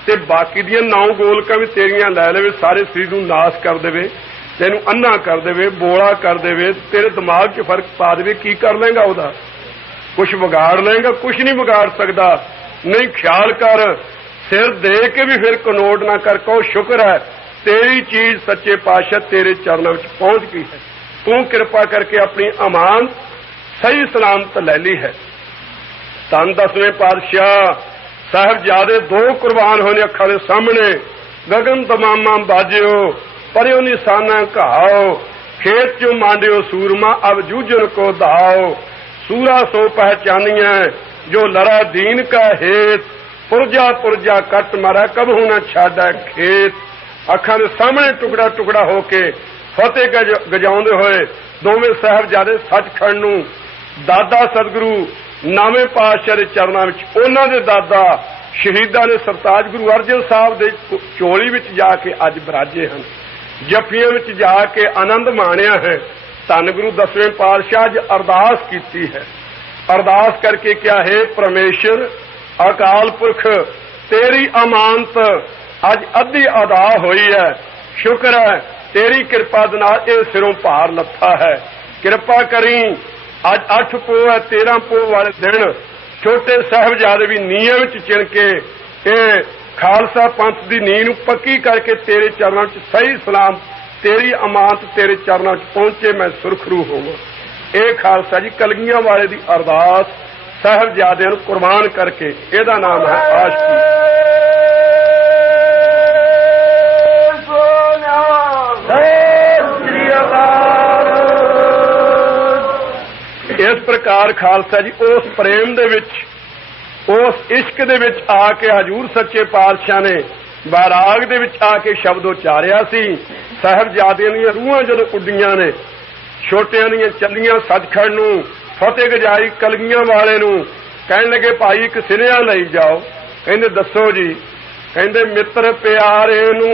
ਤੇ ਬਾਕੀ ਦੀਆਂ 9 ਗੋਲਕਾਂ ਵੀ ਤੇਰੀਆਂ ਲੈ ਲਵੇ, ਸਾਰੇ ਸਰੀਰ ਨੂੰ ਨਾਸ ਕਰ ਦੇਵੇ, ਤੈਨੂੰ ਅੰਨਾ ਕਰ ਦੇਵੇ, ਬੋਲਾ ਕਰ ਦੇਵੇ, ਤੇਰੇ ਦਿਮਾਗ 'ਚ ਫਰਕ ਪਾ ਦੇਵੇ, ਕੀ ਕਰ ਲਏਗਾ ਉਹਦਾ? ਕੁਛ ਵਿਗਾੜ ਲਏਗਾ? ਕੁਛ ਨਹੀਂ ਵਿਗਾੜ ਸਕਦਾ। ਨਹੀਂ, ਖਿਆਲ ਕਰ, ਸਿਰ ਦੇ ਕੇ ਵੀ ਫਿਰ ਕਨੋੜ ਨਾ ਕਰ, ਕਹੋ ਸ਼ੁਕਰ ਹੈ ਤੇਰੀ ਚੀਜ਼ ਸੱਚੇ ਪਾਤਸ਼ਾਹ ਤੇਰੇ ਚਰਨਾਂ ਵਿੱਚ ਪਹੁੰਚ ਗਈ ਹੈ, ਤੂੰ ਕਿਰਪਾ ਕਰਕੇ ਆਪਣੀ ਅਮਾਨ ਸਹੀ ਸਲਾਮਤ ਲੈ ਲਈ ਹੈ। ਧੰਨ 10ਵੇਂ ਪਾਤਸ਼ਾਹ ਸਾਹਿਬਜ਼ਾਦੇ 2 ਕੁਰਬਾਨ ਹੋਏ ਨੇ ਅੱਖਾਂ ਦੇ ਸਾਹਮਣੇ। ਗਗਨ ਤਮਾਮਾਂ ਬਾਜਿਓ ਪਰਿਓ ਨਿਸ਼ਾਨਾ ਘਾਓ, ਖੇਤ ਚੋਂ ਮਾਂਡਿਓ ਸੂਰਮਾ ਅਬ ਜੂਝਨ ਕੋ ਧਾਓ। ਸੂਰਾ ਸੋ ਪਹਿਚਾਨੀਆਂ ਜੋ ਲੜਾ ਦੀਨ ਕਾ ਹੇਤ, ਪੁਰਜਾ ਪੁਰਜਾ ਕੱਟ ਮਾਰਾ ਕਬਹੂ ਨਾ ਛਾਡਾ ਖੇਤ। ਅੱਖਾਂ ਦੇ ਸਾਹਮਣੇ ਟੁਕੜਾ ਟੁਕੜਾ ਹੋ ਕੇ ਫਤਿਹ ਗਜਾਉਂਦੇ ਹੋਏ ਦੋਵੇਂ ਸਾਹਿਬਜ਼ਾਦੇ ਸੱਚਖੰਡ ਨੂੰ ਦਾਦਾ ਸਤਿਗੁਰੂ ਨਵੇਂ ਪਾਤਸ਼ਾਹ ਦੇ ਚਰਨਾਂ ਵਿੱਚ, ਉਹਨਾਂ ਦੇ ਦਾਦਾ ਸ਼ਹੀਦਾਂ ਨੇ ਸਰਤਾਜ ਗੁਰੂ ਅਰਜਨ ਸਾਹਿਬ ਦੇ ਝੋਲੀ ਵਿੱਚ ਜਾ ਕੇ ਅੱਜ ਬਿਰਾਜੇ ਹਨ, ਜੱਫੀਆਂ ਵਿੱਚ ਜਾ ਕੇ ਆਨੰਦ ਮਾਣਿਆ ਹੈ। ਧੰਨ ਗੁਰੂ 10ਵੇਂ ਪਾਤਸ਼ਾਹ ਅੱਜ ਅਰਦਾਸ ਕੀਤੀ ਹੈ। ਅਰਦਾਸ ਕਰਕੇ ਕਿਹਾ ਹੈ ਪਰਮੇਸ਼ਰ ਅਕਾਲ ਪੁਰਖ ਤੇਰੀ ਅਮਾਨਤ ਅੱਜ ਅੱਧੀ ਅਦਾ ਹੋਈ ਹੈ, ਸ਼ੁਕਰ ਹੈ ਤੇਰੀ ਕਿਰਪਾ ਦੇ ਨਾਲ ਇਹ ਸਿਰੋਂ ਭਾਰ ਲੱਥਾ ਹੈ। ਕਿਰਪਾ ਕਰੀ ਅੱਜ 8 ਪੋਹ ਹੈ, 13 ਪੋਹ ਵਾਲੇ ਦਿਨ ਛੋਟੇ ਸਾਹਿਬਜ਼ਾਦੇ ਵੀ ਨੀਹਾਂ ਵਿੱਚ ਚਿਣ ਕੇ ਇਹ ਖਾਲਸਾ ਪੰਥ ਦੀ ਨੀਂਹ ਨੂੰ ਪੱਕੀ ਕਰਕੇ ਤੇਰੇ ਚਰਨਾਂ 'ਚ ਸਹੀ ਸਲਾਮ ਤੇਰੀ ਅਮਾਨਤ ਤੇਰੇ ਚਰਨਾਂ 'ਚ ਪਹੁੰਚੇ, ਮੈਂ ਸੁਰਖਰੂ ਹੋਵਾਂ। ਇਹ ਖਾਲਸਾ ਜੀ ਕਲਗੀਆਂ ਵਾਲੇ ਦੀ ਅਰਦਾਸ ਸਾਹਿਬਜ਼ਾਦਿਆਂ ਨੂੰ ਕੁਰਬਾਨ ਕਰਕੇ, ਇਹਦਾ ਨਾਮ ਹੈ ਆਸ਼ਕੀ। ਇਸ ਪ੍ਰਕਾਰ ਖਾਲਸਾ ਜੀ ਉਸ ਪ੍ਰੇਮ ਦੇ ਵਿੱਚ, ਉਸ ਇਸ਼ਕ ਦੇ ਵਿੱਚ ਆ ਕੇ ਹਜ਼ੂਰ ਸੱਚੇ ਪਾਤਸ਼ਾਹ ਨੇ ਬੈਰਾਗ ਦੇ ਵਿੱਚ ਆ ਕੇ ਸ਼ਬਦ ਉਚਾਰਿਆ ਸੀ। ਸਾਹਿਬਜ਼ਾਦਿਆਂ ਦੀਆਂ ਰੂਹਾਂ ਜਦੋਂ ਉੱਡੀਆਂ ਨੇ, ਛੋਟਿਆਂ ਦੀਆਂ ਚੱਲੀਆਂ ਸੱਚਖੰਡ ਨੂੰ, ਫਤਿਹ ਗਜਾਈ ਕਲਗੀਆਂ ਵਾਲੇ ਨੂੰ, ਕਹਿਣ ਲੱਗੇ ਭਾਈ ਇੱਕ ਸਿਨੇਹਾ ਲਈ ਜਾਓ। ਕਹਿੰਦੇ ਦੱਸੋ ਜੀ। ਕਹਿੰਦੇ ਮਿੱਤਰ ਪਿਆਰੇ ਨੂੰ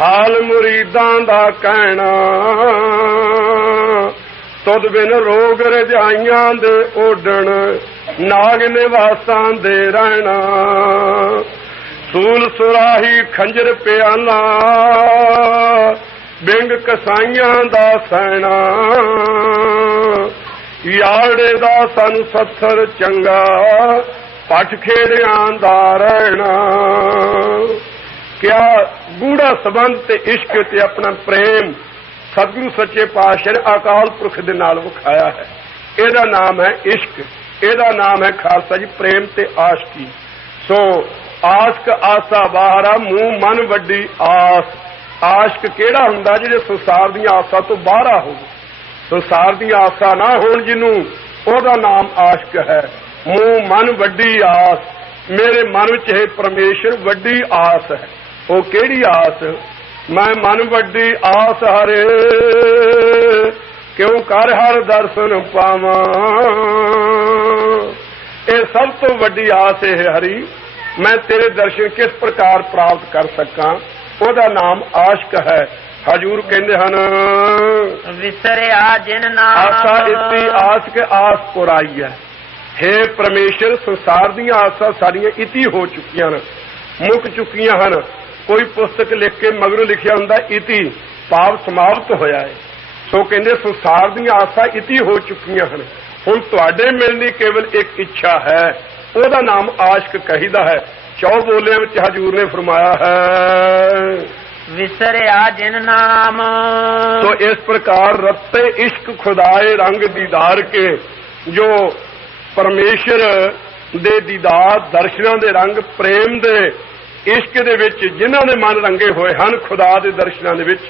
ਹਾਲ ਮੁਰੀਦਾਂ ਦਾ ਕਹਿਣਾ, ਤੁਧ ਬਿਨ ਰੋਗ ਰਜਾਈਆਂ ਦੇ ਓਡਣ, ਨਾਗ ਨਿਵਾਸਾਂ ਦੇ ਰਹਿਣਾ, ਸੂਲ ਸੁਰਾਹੀ ਖੰਜਰ ਪਿਆਲਾ, ਬਿੰਗ ਕਸਾਈਆਂ ਦਾ ਸੈਣਾ, ਯਾੜੇ ਦਾ ਸਾਨੂੰ ਸੱਥਰ ਚੰਗਾ, ਪੱਠ ਖੇੜਿਆਂ ਦਾ ਰਹਿਣਾ। ਕਿਆ ਗੂੜਾ ਸਬੰਧ ਤੇ ਇਸ਼ਕ ਤੇ ਆਪਣਾ ਪ੍ਰੇਮ ਸਤਿਗੁਰੂ ਸੱਚੇ ਪਾਤਸ਼ਾਹ ਨੇ ਅਕਾਲ ਪੁਰਖ ਦੇ ਨਾਲ ਵਿਖਾਇਆ ਹੈ। ਇਹਦਾ ਨਾਮ ਹੈ ਇਸ਼ਕ, ਇਹਦਾ ਨਾਮ ਹੈ ਖਾਲਸਾ ਜੀ ਪ੍ਰੇਮ ਤੇ ਆਸ਼ਕੀ। ਸੋ ਆਸ਼ਕ ਆਸਾ ਬਾਹਰਾ, ਮੂੰਹ ਮਨ ਵੱਡੀ ਆਸ। ਆਸ਼ਕ ਕਿਹੜਾ ਹੁੰਦਾ ਜਿਹੜੇ ਸੰਸਾਰ ਦੀਆਂ ਆਸਾਂ ਤੋਂ ਬਾਹਰਾ ਹੋਵੇ, ਸੰਸਾਰ ਦੀਆਂ ਆਸਾਂ ਨਾ ਹੋਣ ਜਿਹਨੂੰ, ਉਹਦਾ ਨਾਮ ਆਸ਼ਕ ਹੈ। ਮੂੰਹ ਮਨ ਵੱਡੀ ਆਸ, ਮੇਰੇ ਮਨ ਵਿੱਚ ਹੈ ਪਰਮੇਸ਼ਰ ਵੱਡੀ ਆਸ ਹੈ। ਉਹ ਕਿਹੜੀ ਆਸ? ਮੈਂ ਮਨ ਵੱਡੀ ਆਸ ਹਰੇ, ਕਿਉਂ ਕਰ ਹਰ ਦਰਸ਼ਨ ਪਾਵਾਂ। ਇਹ ਸਭ ਤੋਂ ਵੱਡੀ ਆਸ ਹੈ ਹਰੀ, ਮੈਂ ਤੇਰੇ ਦਰਸ਼ਨ ਕਿਸ ਪ੍ਰਕਾਰ ਪ੍ਰਾਪਤ ਕਰ ਸਕਾਂ, ਉਹਦਾ ਨਾਮ ਆਸ਼ਕ ਹੈ। ਹਜੂਰ ਕਹਿੰਦੇ ਹਨ ਵਿਸਰਿਆ ਜਿਨ ਨਾਮ ਆਸਾ ਇਤੀ ਆਸ਼ਕ ਆਸ ਪੁਰਾਈ ਹੈ। ਹੇ ਪਰਮੇਸ਼ਰ, ਸੰਸਾਰ ਦੀਆਂ ਆਸਾਂ ਸਾਰੀਆਂ ਇਤੀ ਹੋ ਚੁੱਕੀਆਂ ਹਨ, ਮੁੱਕ ਚੁੱਕੀਆਂ ਹਨ। ਕੋਈ ਪੁਸਤਕ ਲਿਖ ਕੇ ਮਗਰੋਂ ਲਿਖਿਆ ਹੁੰਦਾ ਇਤੀ, ਭਾਵ ਸਮਾਪਤ ਹੋਇਆ ਹੈ। ਸੋ ਕਹਿੰਦੇ ਸੰਸਾਰ ਦੀਆਂ ਆਸਾਂ ਇਤੀ ਹੋ ਚੁੱਕੀਆਂ ਹਨ, ਹੁਣ ਤੁਹਾਡੇ ਮਿਲਣ ਦੀ ਕੇਵਲ ਇੱਕ ਇੱਛਾ ਹੈ, ਉਹਦਾ ਨਾਮ ਆਸ਼ਕ ਕਹੀਦਾ ਹੈ। 4 ਬੋਲਿਆਂ ਵਿੱਚ ਹਜੂਰ ਨੇ ਫਰਮਾਇਆ ਹੈ ਵਿਸਰਿਆ ਜਿਨ ਨਾਮ। ਸੋ ਇਸ ਪ੍ਰਕਾਰ ਰੱਤੇ ਇਸ਼ਕ ਖੁਦਾਏ ਰੰਗ ਦੀਦਾਰ ਕੇ, ਜੋ ਪਰਮੇਸ਼ਰ ਦੇ ਦੀਦਾਰ ਦਰਸ਼ਨਾਂ ਦੇ ਰੰਗ ਪ੍ਰੇਮ ਦੇ ਇਸ਼ਕ ਦੇ ਵਿੱਚ ਜਿਨ੍ਹਾਂ ਦੇ ਮਨ ਰੰਗੇ ਹੋਏ ਹਨ ਖੁਦਾ ਦੇ ਦਰਸ਼ਨਾਂ ਦੇ ਵਿੱਚ,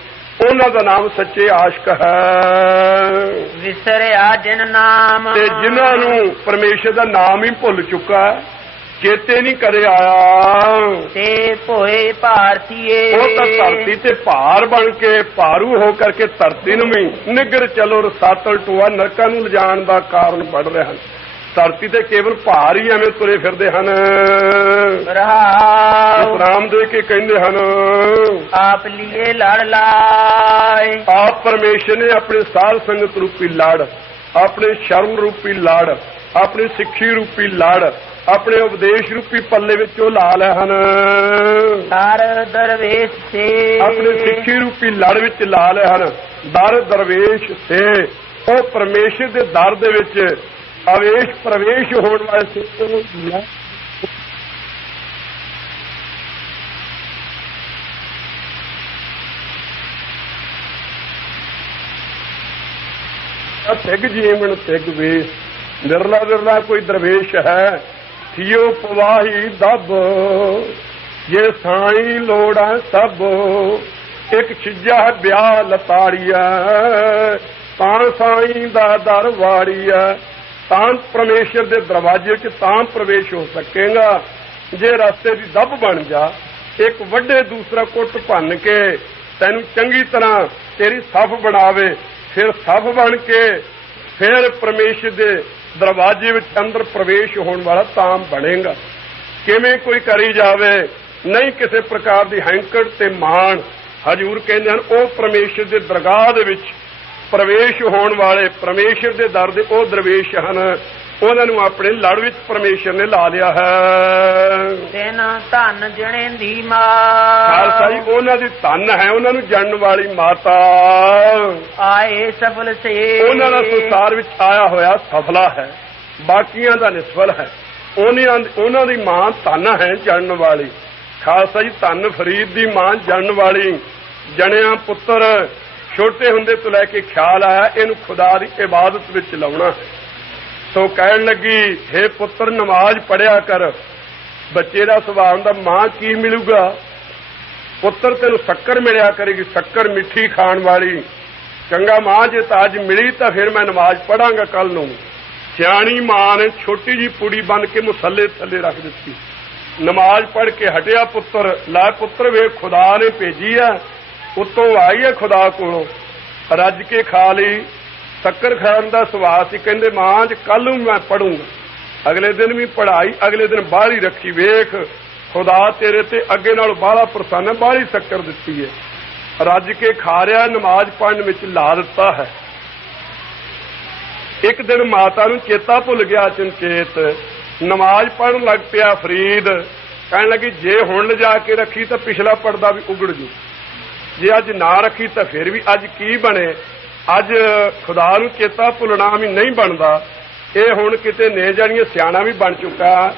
ਉਹਨਾਂ ਦਾ ਨਾਮ ਸੱਚੇ ਆਸ਼ਕ ਹੈ। ਵਿਸਰਿਆ ਜਿਨ ਨਾਮ। ਤੇ ਜਿਨ੍ਹਾਂ ਨੂੰ ਪਰਮੇਸ਼ਰ ਦਾ ਨਾਮ ਹੀ ਭੁੱਲ ਚੁੱਕਾ ਹੈ, ਚੇਤੇ ਨਹੀਂ ਕਰੇ ਆਇਆ, ਤੇ ਭੋਏ ਭਾਰਤੀਏ। ਉਹ ਤਾਂ ਧਰਤੀ ਤੇ ਭਾਰ ਬਣ ਕੇ ਭਾਰੂ ਹੋ ਕਰਕੇ ਧਰਤੀ ਨੂੰ ਵੀ ਨਿਗਰ ਚਲੋ ਰਸਾਤਲ ਟੋਆ ਨਰਕਾਂ ਨੂੰ ਲਿਜਾਣ ਦਾ ਕਾਰਨ ਬਣ ਰਹੇ ਹਨ। ਧਰਤੀ ਤੇ ਕੇਵਲ ਭਾਰ ਹੀ ਐਵੇਂ ਤੁਰੇ ਫਿਰਦੇ ਹਨ। ਵਿਸਰਾਮ ਦੇ ਕੇ ਕਹਿੰਦੇ ਹਨ ਆਪ ਲੀਏ ਲੜ ਲਾਏ। ਆਪ ਪਰਮੇਸ਼ਰ ਨੇ ਆਪਣੇ ਸਾਧ ਸੰਗਤ ਰੂਪੀ ਲੜ, ਆਪਣੇ ਸ਼ਰਮ ਰੂਪੀ ਲੜ, ਆਪਣੀ ਸਿੱਖੀ ਰੂਪੀ ਲੜ, ਆਪਣੇ ਉਪਦੇਸ਼ ਰੂਪੀ ਪੱਲੇ ਵਿੱਚ ਉਹ ਲਾ ਲਏ ਹਨ। ਦਰ ਦਰਵੇਸ਼ ਸੇ। ਆਪਣੇ ਸਿੱਖੀ ਰੂਪੀ ਲੜ ਵਿੱਚ ਲਾ ਲਏ ਹਨ। ਦਰ ਦਰਵੇਸ਼ ਸੇ, ਉਹ ਪਰਮੇਸ਼ਰ ਦੇ ਦਰ ਦੇ ਵਿੱਚ ਆਵੇਸ਼ ਪ੍ਰਵੇਸ਼ ਹੋਣ ਵਾਲੇ ਸਿੱਖ ਨੂੰ ਤਿਗ ਜੀਵਨ ਤਿਗ ਵੇਸ਼। ਵਿਰਲਾ ਵਿਰਲਾ ਕੋਈ ਦਰਵੇਸ਼ ਹੈ, ਥਿਓ ਪਵਾਹੀ ਦੱਬ, ਜੇ ਸਾਈ ਲੋੜਾਂ ਸਭ। ਇੱਕ ਛਿਜਾ ਵਿਆਹ ਲਤਾੜੀਆ, ਤਾਂ ਸਾਈ ਦਾ ਦਰ ਵਾੜੀਆ। ਤਾਂ ਪਰਮੇਸ਼ਰ ਦੇ ਦਰਵਾਜ਼ੇ 'ਚ ਤਾਂ ਪ੍ਰਵੇਸ਼ ਹੋ ਸਕੇਗਾ ਜੇ ਰਸਤੇ ਦੀ ਦੱਬ ਬਣ ਜਾ। ਇੱਕ ਵੱਡੇ ਦੂਸਰਾ ਕੁੱਟ ਭੰਨ ਕੇ ਤੈਨੂੰ ਚੰਗੀ ਤਰ੍ਹਾਂ ਤੇਰੀ ਸਫ ਬਣਾਵੇ, ਫਿਰ ਸਫ ਬਣ ਕੇ ਫਿਰ ਪਰਮੇਸ਼ਰ ਦੇ ਦਰਵਾਜ਼ੇ ਵਿੱਚ ਅੰਦਰ ਪ੍ਰਵੇਸ਼ ਹੋਣ ਵਾਲਾ ਤਾਂ ਬਣੇਗਾ। ਕਿਵੇਂ ਕੋਈ ਕਰੀ ਜਾਵੇ, ਨਹੀਂ ਕਿਸੇ ਪ੍ਰਕਾਰ ਦੀ ਹੈਂਕੜ ਤੇ ਮਾਣ। ਹਜੂਰ ਕਹਿੰਦੇ ਹਨ ਉਹ ਪਰਮੇਸ਼ਰ ਦੇ ਦਰਗਾਹ ਦੇ ਵਿੱਚ ਪ੍ਰਵੇਸ਼ ਹੋਣ ਵਾਲੇ, ਪਰਮੇਸ਼ਰ ਦੇ ਦਰ ਦੇ ਉਹ ਦਰਵੇਸ਼ ਹਨ ਉਹਨਾਂ ਨੂੰ ਆਪਣੇ ਲੜ ਵਿੱਚ ਪਰਮੇਸ਼ਰ ਨੇ ਲਾ ਲਿਆ ਹੈ। ਤਿਨ ਧਨ ਜਣੇ ਦੀ ਮਾਂ ਖਾਲਸਾ ਜੀ ਉਹਨਾਂ ਦੀ ਧਨ ਹੈ, ਉਹਨਾਂ ਨੂੰ ਜਣਨ ਵਾਲੀ ਮਾਤਾ। ਆਏ ਸਫਲ ਸੇ ਉਹਨਾਂ ਦਾ ਸੰਸਾਰ ਵਿੱਚ ਆਇਆ ਹੋਇਆ ਸਫਲਾ ਹੈ, ਬਾਕੀਆਂ ਦਾ ਨਿਸਫਲ ਹੈ। ਉਹਨਾਂ ਦੀ ਮਾਂ ਧਨ ਹੈ ਜਣਨ ਵਾਲੀ। ਖਾਲਸਾ ਜੀ ਧਨ ਫਰੀਦ ਦੀ ਮਾਂ ਜਣਨ ਵਾਲੀ। ਜਣਿਆ ਪੁੱਤਰ ਛੋਟੇ ਹੁੰਦੇ ਤੋਂ ਲੈ ਕੇ ਖਿਆਲ ਆਇਆ ਇਹਨੂੰ ਖੁਦਾ ਦੀ ਇਬਾਦਤ ਵਿੱਚ ਲਾਉਣਾ। ਸੋ ਕਹਿਣ ਲੱਗੀ, ਹੇ ਪੁੱਤਰ ਨਮਾਜ਼ ਪੜਿਆ ਕਰ। ਬੱਚੇ ਦਾ ਸੁਭਾਅ ਹੁੰਦਾ, ਮਾਂ ਕੀ ਮਿਲੂਗਾ? ਪੁੱਤਰ ਤੈਨੂੰ ਸ਼ੱਕਰ ਮਿਲਿਆ ਕਰੇਗੀ, ਸ਼ੱਕਰ ਮਿੱਠੀ ਖਾਣ ਵਾਲੀ। ਚੰਗਾ ਮਾਂ ਜੇ ਤਾਂ ਅੱਜ ਮਿਲੀ ਤਾਂ ਫਿਰ ਮੈਂ ਨਮਾਜ਼ ਪੜਾਂਗਾ ਕੱਲ ਨੂੰ। ਸਿਆਣੀ ਮਾਂ ਨੇ ਛੋਟੀ ਜੀ ਪੁੜੀ ਬੰਨ ਕੇ ਮੁਸੱਲੇ ਥੱਲੇ ਰੱਖ ਦਿੱਤੀ। ਨਮਾਜ਼ ਪੜ੍ਹ ਕੇ ਹਟਿਆ ਪੁੱਤਰ। ਲੈ ਪੁੱਤਰ ਵੇਖ ਖੁਦਾ ਨੇ ਭੇਜੀ ਆ, ਉੱਤੋਂ ਆਈ ਹੈ ਖੁਦਾ ਕੋਲੋਂ, ਰੱਜ ਕੇ ਖਾ ਲਈ। ਸ਼ੱਕਰ ਖਾਣ ਦਾ ਸੁਭਾਅ ਸੀ। ਕਹਿੰਦੇ ਮਾਂ ਅੱਜ ਕੱਲ ਨੂੰ ਮੈਂ ਪੜੂੰਗਾ। ਅਗਲੇ ਦਿਨ ਵੀ ਪੜ੍ਹਾਈ, ਅਗਲੇ ਦਿਨ ਬਾਹਲੀ ਰੱਖੀ। ਵੇਖ ਖੁਦਾ ਤੇਰੇ ਤੇ ਅੱਗੇ ਨਾਲ ਬਾਹਲਾ ਪ੍ਰਸੰਨ ਹੈ, ਬਾਹਲੀ ਸ਼ੱਕਰ ਦਿੱਤੀ ਹੈ। ਰੱਜ ਕੇ ਖਾ ਰਿਹਾ, ਨਮਾਜ਼ ਪੜ੍ਹਨ ਵਿੱਚ ਲਾ ਦਿੱਤਾ ਹੈ। ਇੱਕ ਦਿਨ ਮਾਤਾ ਨੂੰ ਚੇਤਾ ਭੁੱਲ ਗਿਆ ਚੰਚੇਤ, ਨਮਾਜ਼ ਪੜ੍ਹਨ ਲੱਗ ਪਿਆ ਫਰੀਦ। ਕਹਿਣ ਲੱਗੀ ਜੇ ਹੁਣ ਲਿਜਾ ਕੇ ਰੱਖੀ ਤਾਂ ਪਿਛਲਾ ਪਰਦਾ ਵੀ ਉਗੜ ਜੂ, ਜੇ ਅੱਜ ਨਾ ਰੱਖੀ ਤਾਂ ਫਿਰ ਵੀ ਅੱਜ ਕੀ ਬਣੇ। ਅੱਜ ਖੁਦਾ ਨੂੰ ਚੇਤਾ ਭੁੱਲਣਾ ਵੀ ਨਹੀਂ ਬਣਦਾ। ਇਹ ਹੁਣ ਕਿਤੇ ਨੇ ਜਾਣੀਆਂ ਸਿਆਣਾ ਵੀ ਬਣ ਚੁੱਕਾ,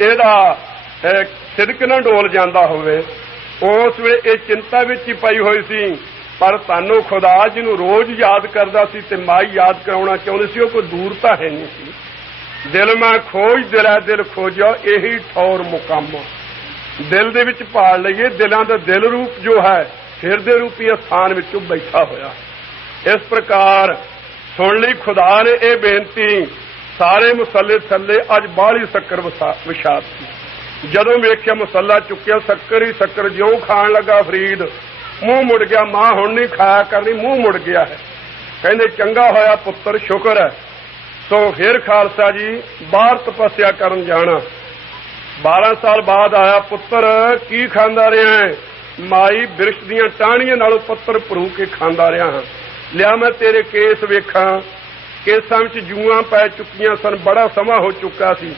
ਇਹਦਾ ਸਿਦਕ ਨਾ ਡੋਲ ਜਾਂਦਾ ਹੋਵੇ। ਉਸ ਵੇਲੇ ਇਹ ਚਿੰਤਾ ਵਿੱਚ ਹੀ ਪਈ ਹੋਈ ਸੀ। ਪਰ ਤੁਹਾਨੂੰ ਖੁਦਾ ਜਿਹਨੂੰ ਰੋਜ਼ ਯਾਦ ਕਰਦਾ ਸੀ ਤੇ ਮਾਈ ਯਾਦ ਕਰਾਉਣਾ ਚਾਹੁੰਦੇ ਸੀ, ਉਹ ਕੋਈ ਦੂਰ ਤਾਂ ਹੈ ਨਹੀਂ ਸੀ। ਦਿਲ ਮੈਂ ਖੋਜ ਦਿਲਾ ਦਿਲ ਖੋਜਿਆ, ਇਹੀ ਠੌਰ ਮੁਕਾਮ। ਦਿਲ ਦੇ ਵਿੱਚ ਭਾਲ ਲਈਏ, ਦਿਲਾਂ ਦਾ ਦਿਲ ਰੂਪ ਜੋ ਹੈ ਹਿਰਦੇ ਰੂਪੀ ਸਥਾਨ ਵਿੱਚੋਂ ਬੈਠਾ ਹੋਇਆ। ਇਸ ਪ੍ਰਕਾਰ ਸੁਣ ਲਈ ਖੁਦਾ ਨੇ ਇਹ ਬੇਨਤੀ। ਸਾਰੇ ਮੁਸੱਲੇ ਥੱਲੇ ਅੱਜ ਬਾਹਲੀ ਸ਼ੱਕਰ ਵਿਛਾਤੀ। ਜਦੋਂ ਵੇਖਿਆ ਮੁਸੱਲਾ ਚੁੱਕਿਆ, ਸ਼ੱਕਰ ਹੀ ਸ਼ੱਕਰ। ਜਿਉਂ ਖਾਣ ਲੱਗਾ ਫਰੀਦ, ਮੂੰਹ ਮੁੜ ਗਿਆ। ਮਾਂ ਹੁਣ ਨਹੀਂ ਖਾਇਆ ਕਰਨੀ, ਮੂੰਹ ਮੁੜ ਗਿਆ ਹੈ। ਕਹਿੰਦੇ ਚੰਗਾ ਹੋਇਆ ਪੁੱਤਰ, ਸ਼ੁਕਰ ਹੈ। ਸੋ ਫਿਰ ਖਾਲਸਾ ਜੀ ਬਾਹਰ ਤਪੱਸਿਆ ਕਰਨ ਜਾਣਾ। 12 ਸਾਲ ਬਾਅਦ ਆਇਆ ਪੁੱਤਰ, ਕੀ ਖਾਂਦਾ ਰਿਹਾ ਹੈ? ਮਾਈ ਬਿਰਸ਼ ਦੀਆਂ ਟਾਹਣੀਆਂ ਨਾਲੋਂ ਪੱਤਰ ਭਰੂ ਕੇ ਖਾਂਦਾ ਰਿਹਾ ਹਾਂ। ਲਿਆ ਮੈਂ ਤੇਰੇ ਕੇਸ ਵੇਖਾਂ। ਕੇਸਾਂ ਵਿੱਚ ਜੂਆਂ ਪੈ ਚੁੱਕੀਆਂ ਸਨ, ਬੜਾ ਸਮਾਂ ਹੋ ਚੁੱਕਾ ਸੀ।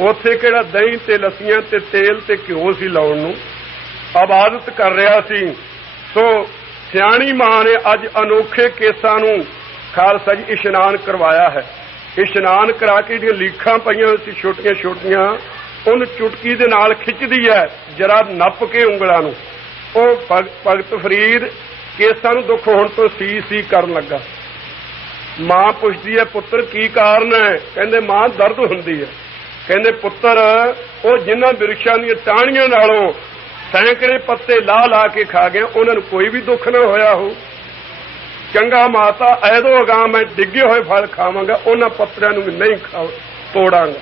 ਉੱਥੇ ਕਿਹੜਾ ਦਹੀਂ ਤੇ ਲੱਸੀਆਂ ਤੇ ਤੇਲ ਤੇ ਘਿਓ ਸੀ ਲਾਉਣ ਨੂੰ। ਇਬਾਦਤ ਕਰ ਰਿਹਾ ਸੀ। ਸੋ ਸਿਆਣੀ ਮਾਂ ਨੇ ਅੱਜ ਅਨੋਖੇ ਕੇਸਾਂ ਨੂੰ ਖਾਲਸਾ ਜੀ ਇਸ਼ਨਾਨ ਕਰਵਾਇਆ ਹੈ। ਇਸ਼ਨਾਨ ਕਰਾ ਕੇ ਜਿਹੜੀਆਂ ਲੀਖਾਂ ਪਈਆਂ ਸੀ ਛੋਟੀਆਂ ਛੋਟੀਆਂ, ਉਹਨੂੰ ਚੁਟਕੀ ਦੇ ਨਾਲ ਖਿੱਚਦੀ ਹੈ, ਜਰਾ ਨੱਪ ਕੇ ਉਂਗਲਾਂ ਨੂੰ। ਉਹ ਭਗਤ ਫਰੀਦ ਕੇਸਾਂ ਨੂੰ ਦੁੱਖ ਹੋਣ ਤੋਂ ਸੀ ਕਰਨ ਲੱਗਾ। ਮਾਂ ਪੁੱਛਦੀ ਹੈ ਪੁੱਤਰ ਕੀ ਕਾਰਨ ਹੈ? ਕਹਿੰਦੇ ਮਾਂ ਦਰਦ ਹੁੰਦੀ ਹੈ। ਕਹਿੰਦੇ ਪੁੱਤਰ ਉਹ ਜਿਨ੍ਹਾਂ ਬਿਰਛਾਂ ਦੀਆਂ ਟਾਹਣੀਆਂ ਨਾਲੋਂ ਸੈਂਕੜੇ ਪੱਤੇ ਲਾ ਕੇ ਖਾ ਗਏ, ਉਹਨਾਂ ਨੂੰ ਕੋਈ ਵੀ ਦੁੱਖ ਨਾ ਹੋਇਆ ਹੋ। ਚੰਗਾ ਮਾਤਾ ਐਦੋਂ ਅਗਾਂਹ ਮੈਂ ਡਿੱਗੇ ਹੋਏ ਫਲ ਖਾਵਾਂਗਾ, ਉਹਨਾਂ ਪੱਤਿਆਂ ਨੂੰ ਵੀ ਨਹੀਂ ਤੋੜਾਂਗਾ।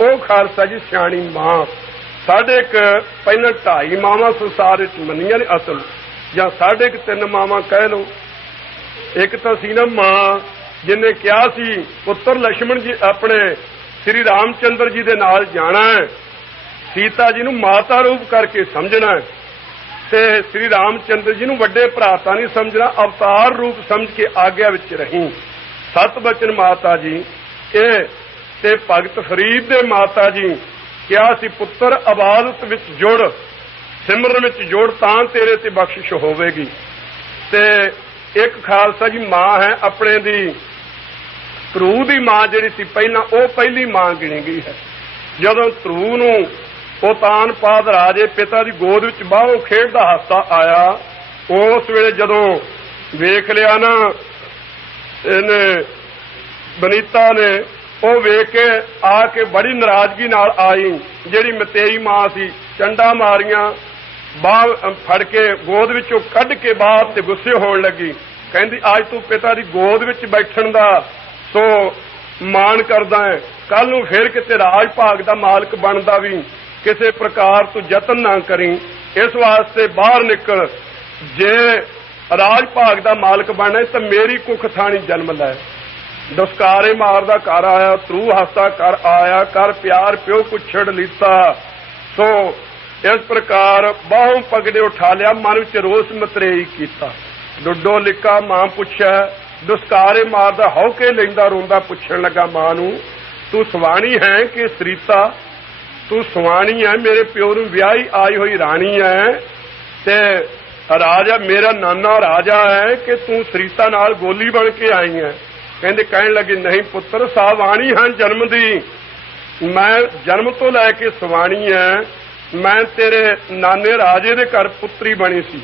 ਉਹ ਖਾਲਸਾ ਜੀ ਸਿਆਣੀ ਮਾਂ। ਸਾਡੇ ਇੱਕ ਪਹਿਲਾਂ 2.5 ਮਾਵਾਂ ਸੰਸਾਰ ਵਿੱਚ ਮੰਨੀਆਂ ਨੇ ਅਸਲ, ਜਾਂ 3.5 ਮਾਵਾਂ ਕਹਿ ਲਓ। ਇੱਕ ਤਾਂ ਸੀ ਨਾ ਮਾਂ ਜਿਹਨੇ ਕਿਹਾ ਸੀ ਪੁੱਤਰ ਲక్ష్మణ ਜੀ ਆਪਣੇ ਸ੍ਰੀ ਰਾਮਚੰਦਰ ਜੀ ਦੇ ਨਾਲ ਜਾਣਾ ਹੈ, ਸੀਤਾ ਜੀ ਨੂੰ ਮਾਤਾ ਰੂਪ ਕਰਕੇ ਸਮਝਣਾ ਹੈ, ਤੇ ਸ੍ਰੀ ਰਾਮਚੰਦਰ ਜੀ ਨੂੰ ਵੱਡੇ ਭਰਾ ਤਾਂ ਨਹੀਂ ਸਮਝਣਾ, ਅਵਤਾਰ ਰੂਪ ਸਮਝ ਕੇ ਆਗਿਆ ਵਿੱਚ ਰਹੀ। 7 ਬਚਨ ਮਾਤਾ ਜੀ ਇਹ ਤੇ ਭਗਤ ਫਰੀਦ ਦੇ ਮਾਤਾ ਜੀ ਕਿਹਾ ਸੀ ਪੁੱਤਰ ਇਬਾਦਤ ਵਿੱਚ ਜੁੜ, ਸਿਮਰਨ ਵਿੱਚ ਜੁੜ, ਤਾਂ ਤੇਰੇ ਤੇ ਬਖਸ਼ਿਸ਼ ਹੋਵੇਗੀ। ਤੇ ਇੱਕ ਖਾਲਸਾ ਜੀ ਮਾਂ ਹੈ ਆਪਣੇ ਦੀ ਧਰੂ ਦੀ ਮਾਂ ਜਿਹੜੀ ਸੀ ਪਹਿਲਾਂ, ਉਹ ਪਹਿਲੀ ਮਾਂ ਗਿਣੀ ਗਈ ਹੈ। ਜਦੋਂ ਧਰੂ ਨੂੰ ਪੋਤਾਨਪਾਦ ਰਾਜੇ ਪਿਤਾ ਦੀ ਗੋਦ ਵਿੱਚ ਬਾਹੋਂ ਖੇਡਦਾ ਹਾਸਾ ਆਇਆ, ਉਸ ਵੇਲੇ ਜਦੋਂ ਵੇਖ ਲਿਆ ਨਾ ਇਹਨੇ ਬਨੀਤਾ ਨੇ, ਉਹ ਵੇਖ ਕੇ ਆ ਕੇ ਬੜੀ ਨਾਰਾਜ਼ਗੀ ਨਾਲ ਆਈ। ਜਿਹੜੀ ਮਤੇਈ ਮਾਂ ਸੀ, ਚੰਡਾ ਮਾਰੀਆਂ, ਬਾਹ ਫੜ ਕੇ ਗੋਦ ਵਿੱਚੋਂ ਕੱਢ ਕੇ ਬਾਹਰ ਤੇ ਗੁੱਸੇ ਹੋਣ ਲੱਗੀ। ਕਹਿੰਦੀ ਅੱਜ ਤੂੰ ਪਿਤਾ ਦੀ ਗੋਦ ਵਿੱਚ ਬੈਠਣ ਦਾ ਸੋ ਮਾਣ ਕਰਦਾ ਹੈ, ਕੱਲ ਨੂੰ ਫਿਰ ਕਿਤੇ ਰਾਜ ਭਾਗ ਦਾ ਮਾਲਕ ਬਣਦਾ ਵੀ ਕਿਸੇ ਪ੍ਰਕਾਰ ਤੂੰ ਯਤਨ ਨਾ ਕਰੀ। ਇਸ ਵਾਸਤੇ ਬਾਹਰ ਨਿਕਲ, ਜੇ ਰਾਜ ਭਾਗ ਦਾ ਮਾਲਕ ਬਣਨਾ ਤਾਂ ਮੇਰੀ ਕੁੱਖ ਥਾਣੀ ਜਨਮ ਲੈ। ਦੁਸਕਾਰੇ ਮਾਰਦਾ ਘਰ ਆਇਆ, ਧਰੂ ਹਾਸਾ ਕਰ ਆਇਆ, ਕਰ ਪਿਆਰ ਪਿਓ ਕੁਛੜ ਲੀਤਾ। ਸੋ ਇਸ ਪ੍ਰਕਾਰ ਬਾਹੋਂ ਪਗੜੇ ਉਠਾ ਲਿਆ, ਮਨ ਵਿੱਚ ਰੋਸ ਮਤਰੇਈ ਕੀਤਾ। ਡੁੱਡੋ ਲਿਕਾ ਮਾਂ ਪੁੱਛਿਆ, ਦੁਸਕਾਰੇ ਮਾਰਦਾ ਹੌਕੇ ਲੈਂਦਾ ਰੋਂਦਾ ਪੁੱਛਣ ਲੱਗਾ ਮਾਂ ਨੂੰ, ਤੂੰ ਸਵਾਣੀ ਹੈ ਕਿ ਸਰੀਤਾ? ਤੂੰ ਸਵਾਣੀ ਹੈ, ਮੇਰੇ ਪਿਓ ਨੂੰ ਵਿਆਹੀ ਆਈ ਹੋਈ ਰਾਣੀ ਹੈ ਤੇ ਰਾਜਾ ਮੇਰਾ ਨਾਨਾ ਰਾਜਾ ਹੈ ਕਿ ਤੂੰ ਸਰੀਤਾ ਨਾਲ ਗੋਲੀ ਬਣ ਕੇ ਆਈ ਹੈ? ਕਹਿੰਦੇ ਕਹਿਣ ਲੱਗੇ ਨਹੀਂ ਪੁੱਤਰ, ਸਾਵਾਣੀ ਹਾਂ ਜਨਮ ਦੀ, ਮੈਂ ਜਨਮ ਤੋਂ ਲੈ ਕੇ ਸਵਾਣੀ ਹੈ। ਮੈਂ ਤੇਰੇ ਨਾਨੇ ਰਾਜੇ ਦੇ ਘਰ ਪੁੱਤਰੀ ਬਣੀ ਸੀ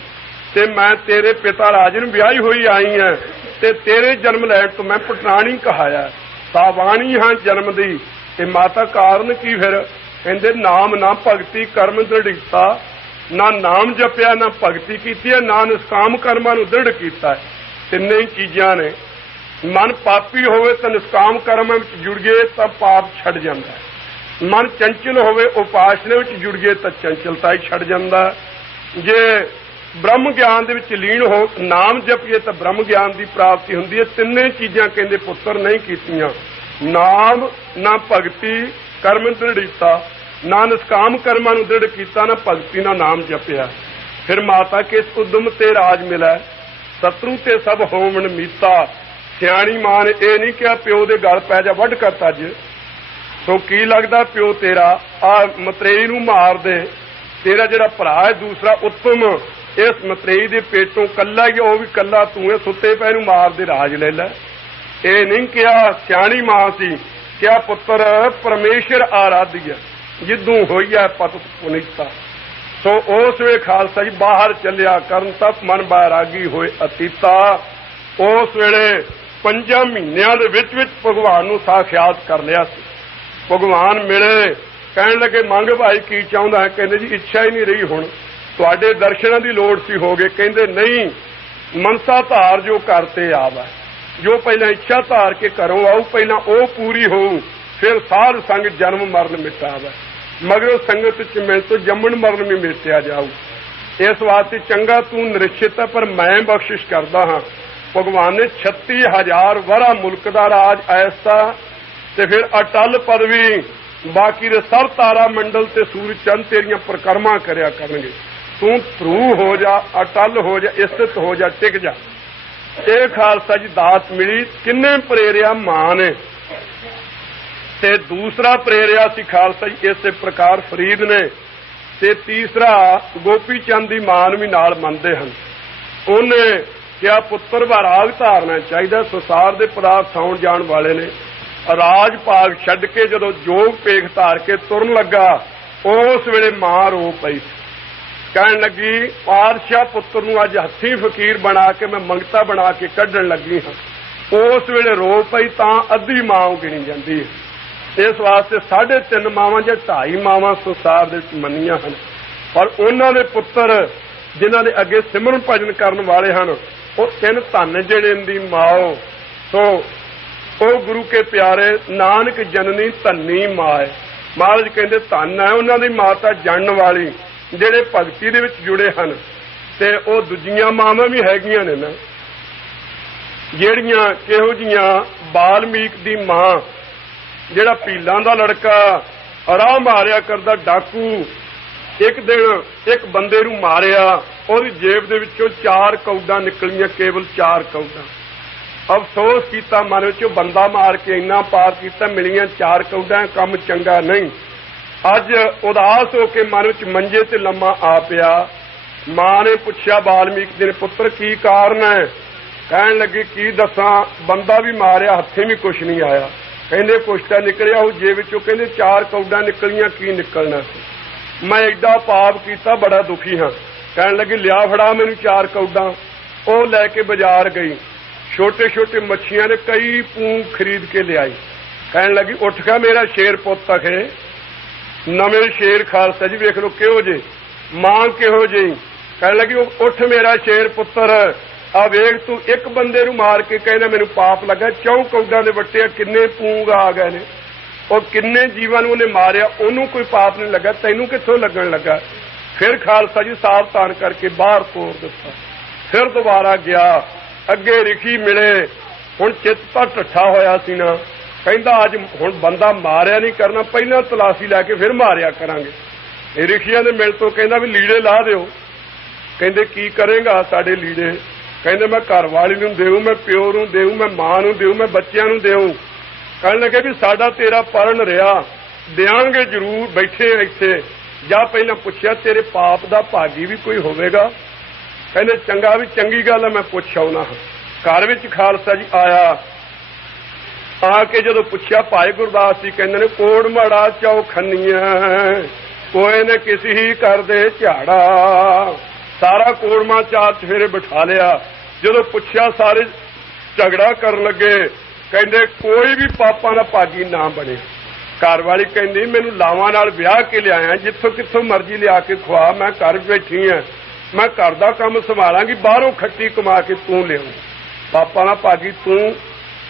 ਤੇ ਮੈਂ ਤੇਰੇ ਪਿਤਾ ਰਾਜੇ ਨੂੰ ਵਿਆਹੀ ਹੋਈ ਆਈ ਹਾਂ ਤੇ ਤੇਰੇ ਜਨਮ ਲੈਣ ਤੋਂ ਮੈਂ ਪਟਰਾਣੀ ਕਹਾਇਆ। ਸਾਵਾਣੀ ਹਾਂ ਜਨਮ ਦੀ। ਤੇ ਮਾਤਾ ਕਾਰਨ ਕੀ ਫਿਰ? ਕਹਿੰਦੇ ਨਾਮ ਨਾ ਭਗਤੀ ਕਰਮ ਦ੍ਰਿੜਤਾ, ਨਾ ਨਾਮ ਜਪਿਆ ਨਾ ਭਗਤੀ ਕੀਤੀ ਹੈ, ਨਾ ਨਿਸ਼ਕਾਮ ਕਰਮਾਂ ਨੂੰ ਦ੍ਰਿੜ ਕੀਤਾ। ਤਿੰਨੇ ਹੀ ਚੀਜ਼ਾਂ ਨੇ। ਮਨ ਪਾਪੀ ਹੋਵੇ ਤਾਂ ਨਿਸ਼ਕਾਮ ਕਰਮਾਂ ਵਿੱਚ ਜੁੜ ਗਏ ਤਾਂ ਪਾਪ ਛੱਡ ਜਾਂਦਾ। ਮਨ ਚੰਚਲ ਹੋਵੇ ਉਪਾਸਨਾ ਵਿੱਚ ਜੁੜ ਗਏ ਤਾਂ ਚੰਚਲਤਾ ਹੀ ਛੱਡ ਜਾਂਦਾ। ਜੇ ਬ੍ਰਹਮ ਗਿਆਨ ਦੇ ਵਿੱਚ ਲੀਨ ਹੋ ਨਾਮ ਜਪੀਏ ਤਾਂ ਬ੍ਰਹਮ ਗਿਆਨ ਦੀ ਪ੍ਰਾਪਤੀ ਹੁੰਦੀ ਹੈ। ਤਿੰਨੇ ਚੀਜ਼ਾਂ ਕਹਿੰਦੇ ਪੁੱਤਰ ਨਹੀਂ ਕੀਤੀਆਂ, ਨਾਮ ਨਾ ਭਗਤੀ ਕਰਮ ਦ੍ਰਿੜਤਾ, ਨਾ ਨਿਸ਼ਕਾਮ ਕਰਮਾਂ ਨੂੰ ਦ੍ਰਿੜ ਕੀਤਾ, ਨਾ ਭਗਤੀ ਨਾ ਨਾਮ ਜਪਿਆ। ਫਿਰ ਮਾਤਾ ਕਿਸ ਉਦਮ ਤੇ ਰਾਜ ਮਿਲਾ, ਸਤਰੂ ਤੇ ਸਭ ਹੋਵਣ ਮੀਤਾ। ਸਿਆਣੀ ਮਾਂ ਨੇ ਇਹ ਨਹੀਂ ਕਿਹਾ ਪਿਓ ਦੇ ਗਲ ਪੈ ਜਾ ਵੱਢ ਕਰ ਤੱਜ। ਸੋ ਕੀ ਲੱਗਦਾ ਪਿਓ ਤੇਰਾ ਆ ਮਤਰੇਈ ਨੂੰ ਮਾਰ ਦੇ, ਤੇਰਾ ਜਿਹੜਾ ਭਰਾ ਹੈ ਦੂਸਰਾ ਉੱਤਮ ਇਸ ਮਤਰੇਈ ਦੇ ਪੇਟੋਂ ਕੱਲਾ ਹੀ, ਉਹ ਵੀ ਕੱਲਾ ਤੂੰ ਹੈ, ਸੁੱਤੇ ਪਏ ਨੂੰ ਮਾਰ ਦੇ ਰਾਜ ਲੈ ਲੈ। ਇਹ ਨਹੀਂ ਕਿਹਾ, ਸਿਆਣੀ ਮਾਂ ਸੀ, ਕਿਹਾ ਪੁੱਤਰ ਪਰਮੇਸ਼ਰ ਆਰਾਧਿਆ ਜਿੱਦੂ ਹੋਈ ਹੈ ਪਤ ਪੁਨੀਤਾ। ਸੋ ਉਸ ਵੇ ਖਾਲਸਾ ਜੀ ਬਾਹਰ ਚੱਲਿਆ ਕਰਨ ਤਪ ਮਨ ਬੈਰਾਗੀ ਹੋਏ ਅਤੀਤਾ। ਉਸ ਵੇਲੇ 5 ਮਹੀਨਿਆਂ ਦੇ ਵਿੱਚ ਭਗਵਾਨ ਨੂੰ ਸਾਖਿਆਤ ਕਰ ਲਿਆ ਸੀ। ਭਗਵਾਨ ਮਿਲੇ, ਕਹਿਣ ਲੱਗੇ ਮੰਗ ਭਾਈ ਕੀ ਚਾਹੁੰਦਾ ਹੈ? ਕਹਿੰਦੇ ਜੀ ਇੱਛਾ ਹੀ ਨਹੀਂ ਰਹੀ, ਹੁਣ ਤੁਹਾਡੇ ਦਰਸ਼ਨਾਂ ਦੀ ਲੋੜ ਸੀ, ਹੋ ਗਏ। ਕਹਿੰਦੇ ਨਹੀਂ, ਮਨਸਾ ਧਾਰ ਜੋ ਕਰਤੇ ਆਵਾ, ਜੋ ਪਹਿਲਾਂ ਇੱਛਾ ਧਾਰ ਕੇ ਘਰੋਂ ਆਊ ਪਹਿਲਾਂ ਉਹ ਪੂਰੀ ਹੋਊ, ਫਿਰ ਸਾਧ ਸੰਗ ਜਨਮ ਮਰਨ ਮਿਟਾਵਾ, ਮਗਰੋਂ ਸੰਗਤ ਚ ਮਿਲ ਤੋਂ ਜੰਮਣ ਮਰਨ ਵੀ ਮਿਟਿਆ ਜਾਊ। ਇਸ ਵਾਸਤੇ ਚੰਗਾ ਤੂੰ ਨਿਰਛਿਤ ਹੈ, ਪਰ ਮੈਂ ਬਖਸ਼ਿਸ਼ ਕਰਦਾ ਹਾਂ। ਭਗਵਾਨ ਨੇ 36,000 ਵਰਾ ਮੁਲਕ ਦਾ ਰਾਜ ਐਸਾ ਤੇ ਫਿਰ ਅਟਲ ਪਦਵੀ, ਬਾਕੀ ਦੇ ਸਭ ਤਾਰਾ ਮੰਡਲ ਤੇ ਸੂਰਜ ਚੰਦ ਤੇਰੀਆਂ ਪ੍ਰਕਰਮਾਂ ਕਰਿਆ ਕਰਨਗੇ। ਤੂੰ ਧਰੂ ਹੋ ਜਾ, ਅਟਲ ਹੋ ਜਾ, ਇਸਤ ਹੋ ਜਾ, ਟਿਕ ਜਾ। ਇਹ ਖਾਲਸਾ ਜੀ ਦਾਤ ਮਿਲੀ। ਕਿੰਨੇ ਪ੍ਰੇਰਿਆ? ਮਾਂ ਨੇ। ਤੇ ਦੂਸਰਾ ਪ੍ਰੇਰਿਆ ਸੀ ਖਾਲਸਾ ਜੀ ਇਸੇ ਪ੍ਰਕਾਰ ਫਰੀਦ ਨੇ। ਤੇ ਤੀਸਰਾ ਗੋਪੀ ਚੰਦ ਦੀ ਮਾਂ ਨੂੰ ਵੀ ਨਾਲ ਮੰਨਦੇ ਹਨ। ਉਹਨੇ ਕਿਹਾ ਪੁੱਤਰ ਵੈਰਾਗ ਧਾਰਨਾ ਚਾਹੀਦਾ। ਸੰਸਾਰ ਦੇ ਪਦਾਰਥ ਆਉਣ ਜਾਣ ਵਾਲੇ ਨੇ। ਰਾਜ ਭਾਗ ਛੱਡ ਕੇ ਜਦੋਂ ਜੋਗ ਪੇਖ ਧਾਰ ਕੇ ਤੁਰਨ ਲੱਗਾ, ਉਸ ਵੇਲੇ ਮਾਂ ਰੋ ਪਈ, ਕਹਿਣ ਲੱਗੀ ਪਾਤਸ਼ਾਹ ਪੁੱਤਰ ਨੂੰ ਅੱਜ ਹੱਥੀਂ ਫਕੀਰ ਬਣਾ ਕੇ ਮੈਂ ਮੰਗਤਾ ਬਣਾ ਕੇ ਕੱਢਣ ਲੱਗੀ ਹਾਂ। ਉਸ ਵੇਲੇ ਰੋ ਪਈ ਤਾਂ ਅੱਧੀ ਮਾਂ ਗਿਣੀ ਜਾਂਦੀ ਹੈ। ਇਸ ਵਾਸਤੇ 3.5 ਮਾਵਾਂ ਜਾਂ 2.5 ਮਾਵਾਂ ਸੰਸਾਰ ਦੇ ਵਿੱਚ ਮੰਨੀਆਂ ਹਨ, ਪਰ ਉਹਨਾਂ ਦੇ ਪੁੱਤਰ ਜਿਨ੍ਹਾਂ ਦੇ ਅੱਗੇ ਸਿਮਰਨ ਭਜਨ ਕਰਨ ਵਾਲੇ ਹਨ, ਉਹ 3 ਧੰਨ ਜਿਹੜੇ ਦੀ ਮਾਓ। ਸੋ ਉਹ ਗੁਰੂ ਕੇ ਪਿਆਰੇ ਨਾਨਕ ਜਨਨੀ ਧੰਨੀ ਮਾਏ। ਮਹਾਰਾਜ ਕਹਿੰਦੇ ਧੰਨ ਹੈ ਉਹਨਾਂ ਦੀ ਮਾਤਾ ਜਾਣਨ ਵਾਲੀ ਜਿਹੜੇ ਭਗਤੀ ਦੇ ਵਿੱਚ ਜੁੜੇ ਹਨ। ਤੇ ਉਹ ਦੂਜੀਆਂ ਮਾਵਾਂ ਵੀ ਹੈਗੀਆਂ ਨੇ ਨਾ, ਜਿਹੜੀਆਂ ਕਿਹੋ ਜੀਆਂ? ਬਾਲਮੀਕ ਦੀ ਮਾਂ, ਜਿਹੜਾ ਪੀਲਾਂ ਦਾ ਲੜਕਾ ਰਾਹ ਮਾਰਿਆ ਕਰਦਾ ਡਾਕੂ, ਇੱਕ ਦਿਨ ਇੱਕ ਬੰਦੇ ਨੂੰ ਮਾਰਿਆ, ਉਹਦੀ ਜੇਬ ਦੇ ਵਿੱਚੋਂ 4 ਕੌਡਾਂ ਨਿਕਲੀਆਂ, ਕੇਵਲ 4 ਕੌਡਾਂ। ਅਫਸੋਸ ਕੀਤਾ ਮਨ ਵਿੱਚ, ਬੰਦਾ ਮਾਰ ਕੇ ਇੰਨਾ ਪਾਪ ਕੀਤਾ, ਮਿਲੀਆਂ 4 ਕੌਡਾਂ, ਕੰਮ ਚੰਗਾ ਨਹੀਂ। ਅੱਜ ਉਦਾਸ ਹੋ ਕੇ ਮਨ ਵਿੱਚ ਮੰਜੇ ਤੇ ਲੰਮਾ ਆ ਪਿਆ। ਮਾਂ ਨੇ ਪੁੱਛਿਆ ਬਾਲਮੀਕ ਦੇ ਪੁੱਤਰ ਕੀ ਕਾਰਨ ਹੈ? ਕਹਿਣ ਲੱਗੀ ਕੀ ਦੱਸਾਂ, ਬੰਦਾ ਵੀ ਮਾਰਿਆ, ਹੱਥੇ ਵੀ ਕੁਛ ਨਹੀਂ ਆਇਆ। ਕਹਿੰਦੇ ਕੁਛ ਤਾਂ ਨਿਕਲਿਆ ਉਹ ਜੇਬ ਵਿੱਚੋਂ। ਕਹਿੰਦੇ 4 ਕੌਡਾਂ ਨਿਕਲੀਆਂ, ਕੀ ਨਿਕਲਣਾ ਸੀ? ਮੈਂ ਐਡਾ ਪਾਪ ਕੀਤਾ, ਬੜਾ ਦੁਖੀ ਹਾਂ। ਕਹਿਣ ਲੱਗੀ ਲਿਆ ਫੜਾ ਮੈਨੂੰ 4 ਕੌਡਾਂ। ਉਹ ਲੈ ਕੇ ਬਾਜ਼ਾਰ ਗਈ, ਛੋਟੇ ਛੋਟੇ ਮੱਛੀਆਂ ਦੇ ਕਈ ਪੂੰ ਖਰੀਦ ਕੇ ਲਿਆਈ। ਕਹਿਣ ਲੱਗੀ ਉੱਠ ਕੇ ਮੇਰਾ ਸ਼ੇਰ ਪੁੱਤ ਆਖੇ, ਨਵੇਂ ਸ਼ੇਰ ਖਾਲਸਾ ਜੀ ਵੇਖ ਲੋ ਕਿਹੋ ਜੇ, ਮਾਂ ਕਿਹੋ ਜਿਹੀ। ਕਹਿਣ ਲੱਗੀ ਉੱਠ ਮੇਰਾ ਸ਼ੇਰ ਪੁੱਤਰ, ਆ ਵੇਖ ਤੂੰ ਇੱਕ ਬੰਦੇ ਨੂੰ ਮਾਰ ਕੇ ਕਹਿੰਦਾ ਮੈਨੂੰ ਪਾਪ ਲੱਗਾ, 4 ਕੌਡਾਂ ਦੇ ਵੱਟੇ ਕਿੰਨੇ ਪੂੰਗ ਆ ਗਏ ਨੇ, ਔਰ ਕਿੰਨੇ ਜੀਵਾਂ ਨੂੰ ਉਹਨੇ ਮਾਰਿਆ, ਉਹਨੂੰ ਕੋਈ ਪਾਪ ਨਹੀਂ ਲੱਗਾ, ਤੈਨੂੰ ਕਿੱਥੋਂ ਲੱਗਣ ਲੱਗਾ? ਫਿਰ ਖਾਲਸਾ ਜੀ ਸਾਵਧਾਨ ਕਰਕੇ ਬਾਹਰ ਤੋਰ ਦਿੱਤਾ। ਫਿਰ ਦੁਬਾਰਾ ਗਿਆ, ਅੱਗੇ ਰਿਖੀ ਮਿਲੇ। ਹੁਣ ਚਿੱਤ ਤਾਂ ਢੱਠਾ ਹੋਇਆ ਸੀ ਨਾ, ਕਹਿੰਦਾ ਅੱਜ ਹੁਣ ਬੰਦਾ ਮਾਰਿਆ ਨਹੀਂ ਕਰਨਾ, ਪਹਿਲਾਂ ਤਲਾਸ਼ੀ ਲੈ ਕੇ ਫਿਰ ਮਾਰਿਆ ਕਰਾਂਗੇ। ਇਹ ਰਿਖੀਆਂ ਦੇ ਮਿਲ ਤੋਂ ਕਹਿੰਦਾ ਵੀ ਲੀੜੇ ਲਾ ਦਿਓ। ਕਹਿੰਦੇ ਕੀ ਕਰੇਗਾ ਸਾਡੇ ਲੀੜੇ? ਕਹਿੰਦੇ ਮੈਂ ਘਰ ਵਾਲੀ ਨੂੰ ਦੇਊ, ਮੈਂ ਪਿਓ ਨੂੰ ਦੇਊ, ਮੈਂ ਮਾਂ ਨੂੰ ਦੇਊ, ਮੈਂ ਬੱਚਿਆਂ ਨੂੰ ਦੇਊ। ਕਹਿਣ ਲੱਗੇ ਵੀ ਸਾਡਾ ਤੇਰਾ ਪਰਨ ਰਿਹਾ, ਦਿਆਂਗੇ ਜ਼ਰੂਰ, ਬੈਠੇ ਇੱਥੇ। ਜਾਂ ਪਹਿਲਾਂ ਪੁੱਛਿਆ ਤੇਰੇ ਪਾਪ ਦਾ ਭਾਗੀ ਵੀ ਕੋਈ ਹੋਵੇਗਾ? ਕਹਿੰਦੇ ਚੰਗਾ, ਵੀ ਚੰਗੀ ਗੱਲ ਹੈ, ਮੈਂ ਪੁੱਛ ਆਉਣਾ। ਘਰ ਵਿੱਚ ਖਾਲਸਾ ਜੀ ਆਇਆ, ਆ ਕੇ ਜਦੋਂ ਪੁੱਛਿਆ ਭਾਈ ਗੁਰਦਾਸ ਜੀ ਕਹਿੰਦੇ ਨੇ ਕੋੜ ਮਾੜਾ ਚੌਖੰਨੀਆਂ ਕੋਏ ਨੇ ਕਿਸੇ ਹੀ ਕਰਦੇ ਝਾੜਾ। ਸਾਰਾ ਕੋੜਮਾ ਚਾਰ ਚਫੇਰੇ ਬਿਠਾ ਲਿਆ। ਜਦੋਂ ਪੁੱਛਿਆ ਸਾਰੇ ਝਗੜਾ ਕਰਨ ਲੱਗੇ। ਕਹਿੰਦੇ ਕੋਈ ਵੀ ਪਾਪਾਂ ਦਾ ਭਾਗੀ ਨਾ ਬਣੇ। ਘਰ ਵਾਲੀ ਕਹਿੰਦੀ ਮੈਨੂੰ ਲਾਵਾਂ ਨਾਲ ਵਿਆਹ ਕੇ ਲਿਆਇਆ, ਜਿੱਥੋਂ ਕਿੱਥੋਂ ਮਰਜ਼ੀ ਲਿਆ ਕੇ ਖਵਾ, ਮੈਂ ਘਰ ਬੈਠੀ ਆ, ਮੈਂ ਘਰ ਦਾ ਕੰਮ ਸੰਭਾਲਾਂਗੀ, ਬਾਹਰੋਂ ਖੱਟੀ ਕਮਾ ਕੇ ਤੂੰ ਲਿਆਉਂ, ਪਾਪਾਂ ਦਾ ਭਾਗੀ ਤੂੰ।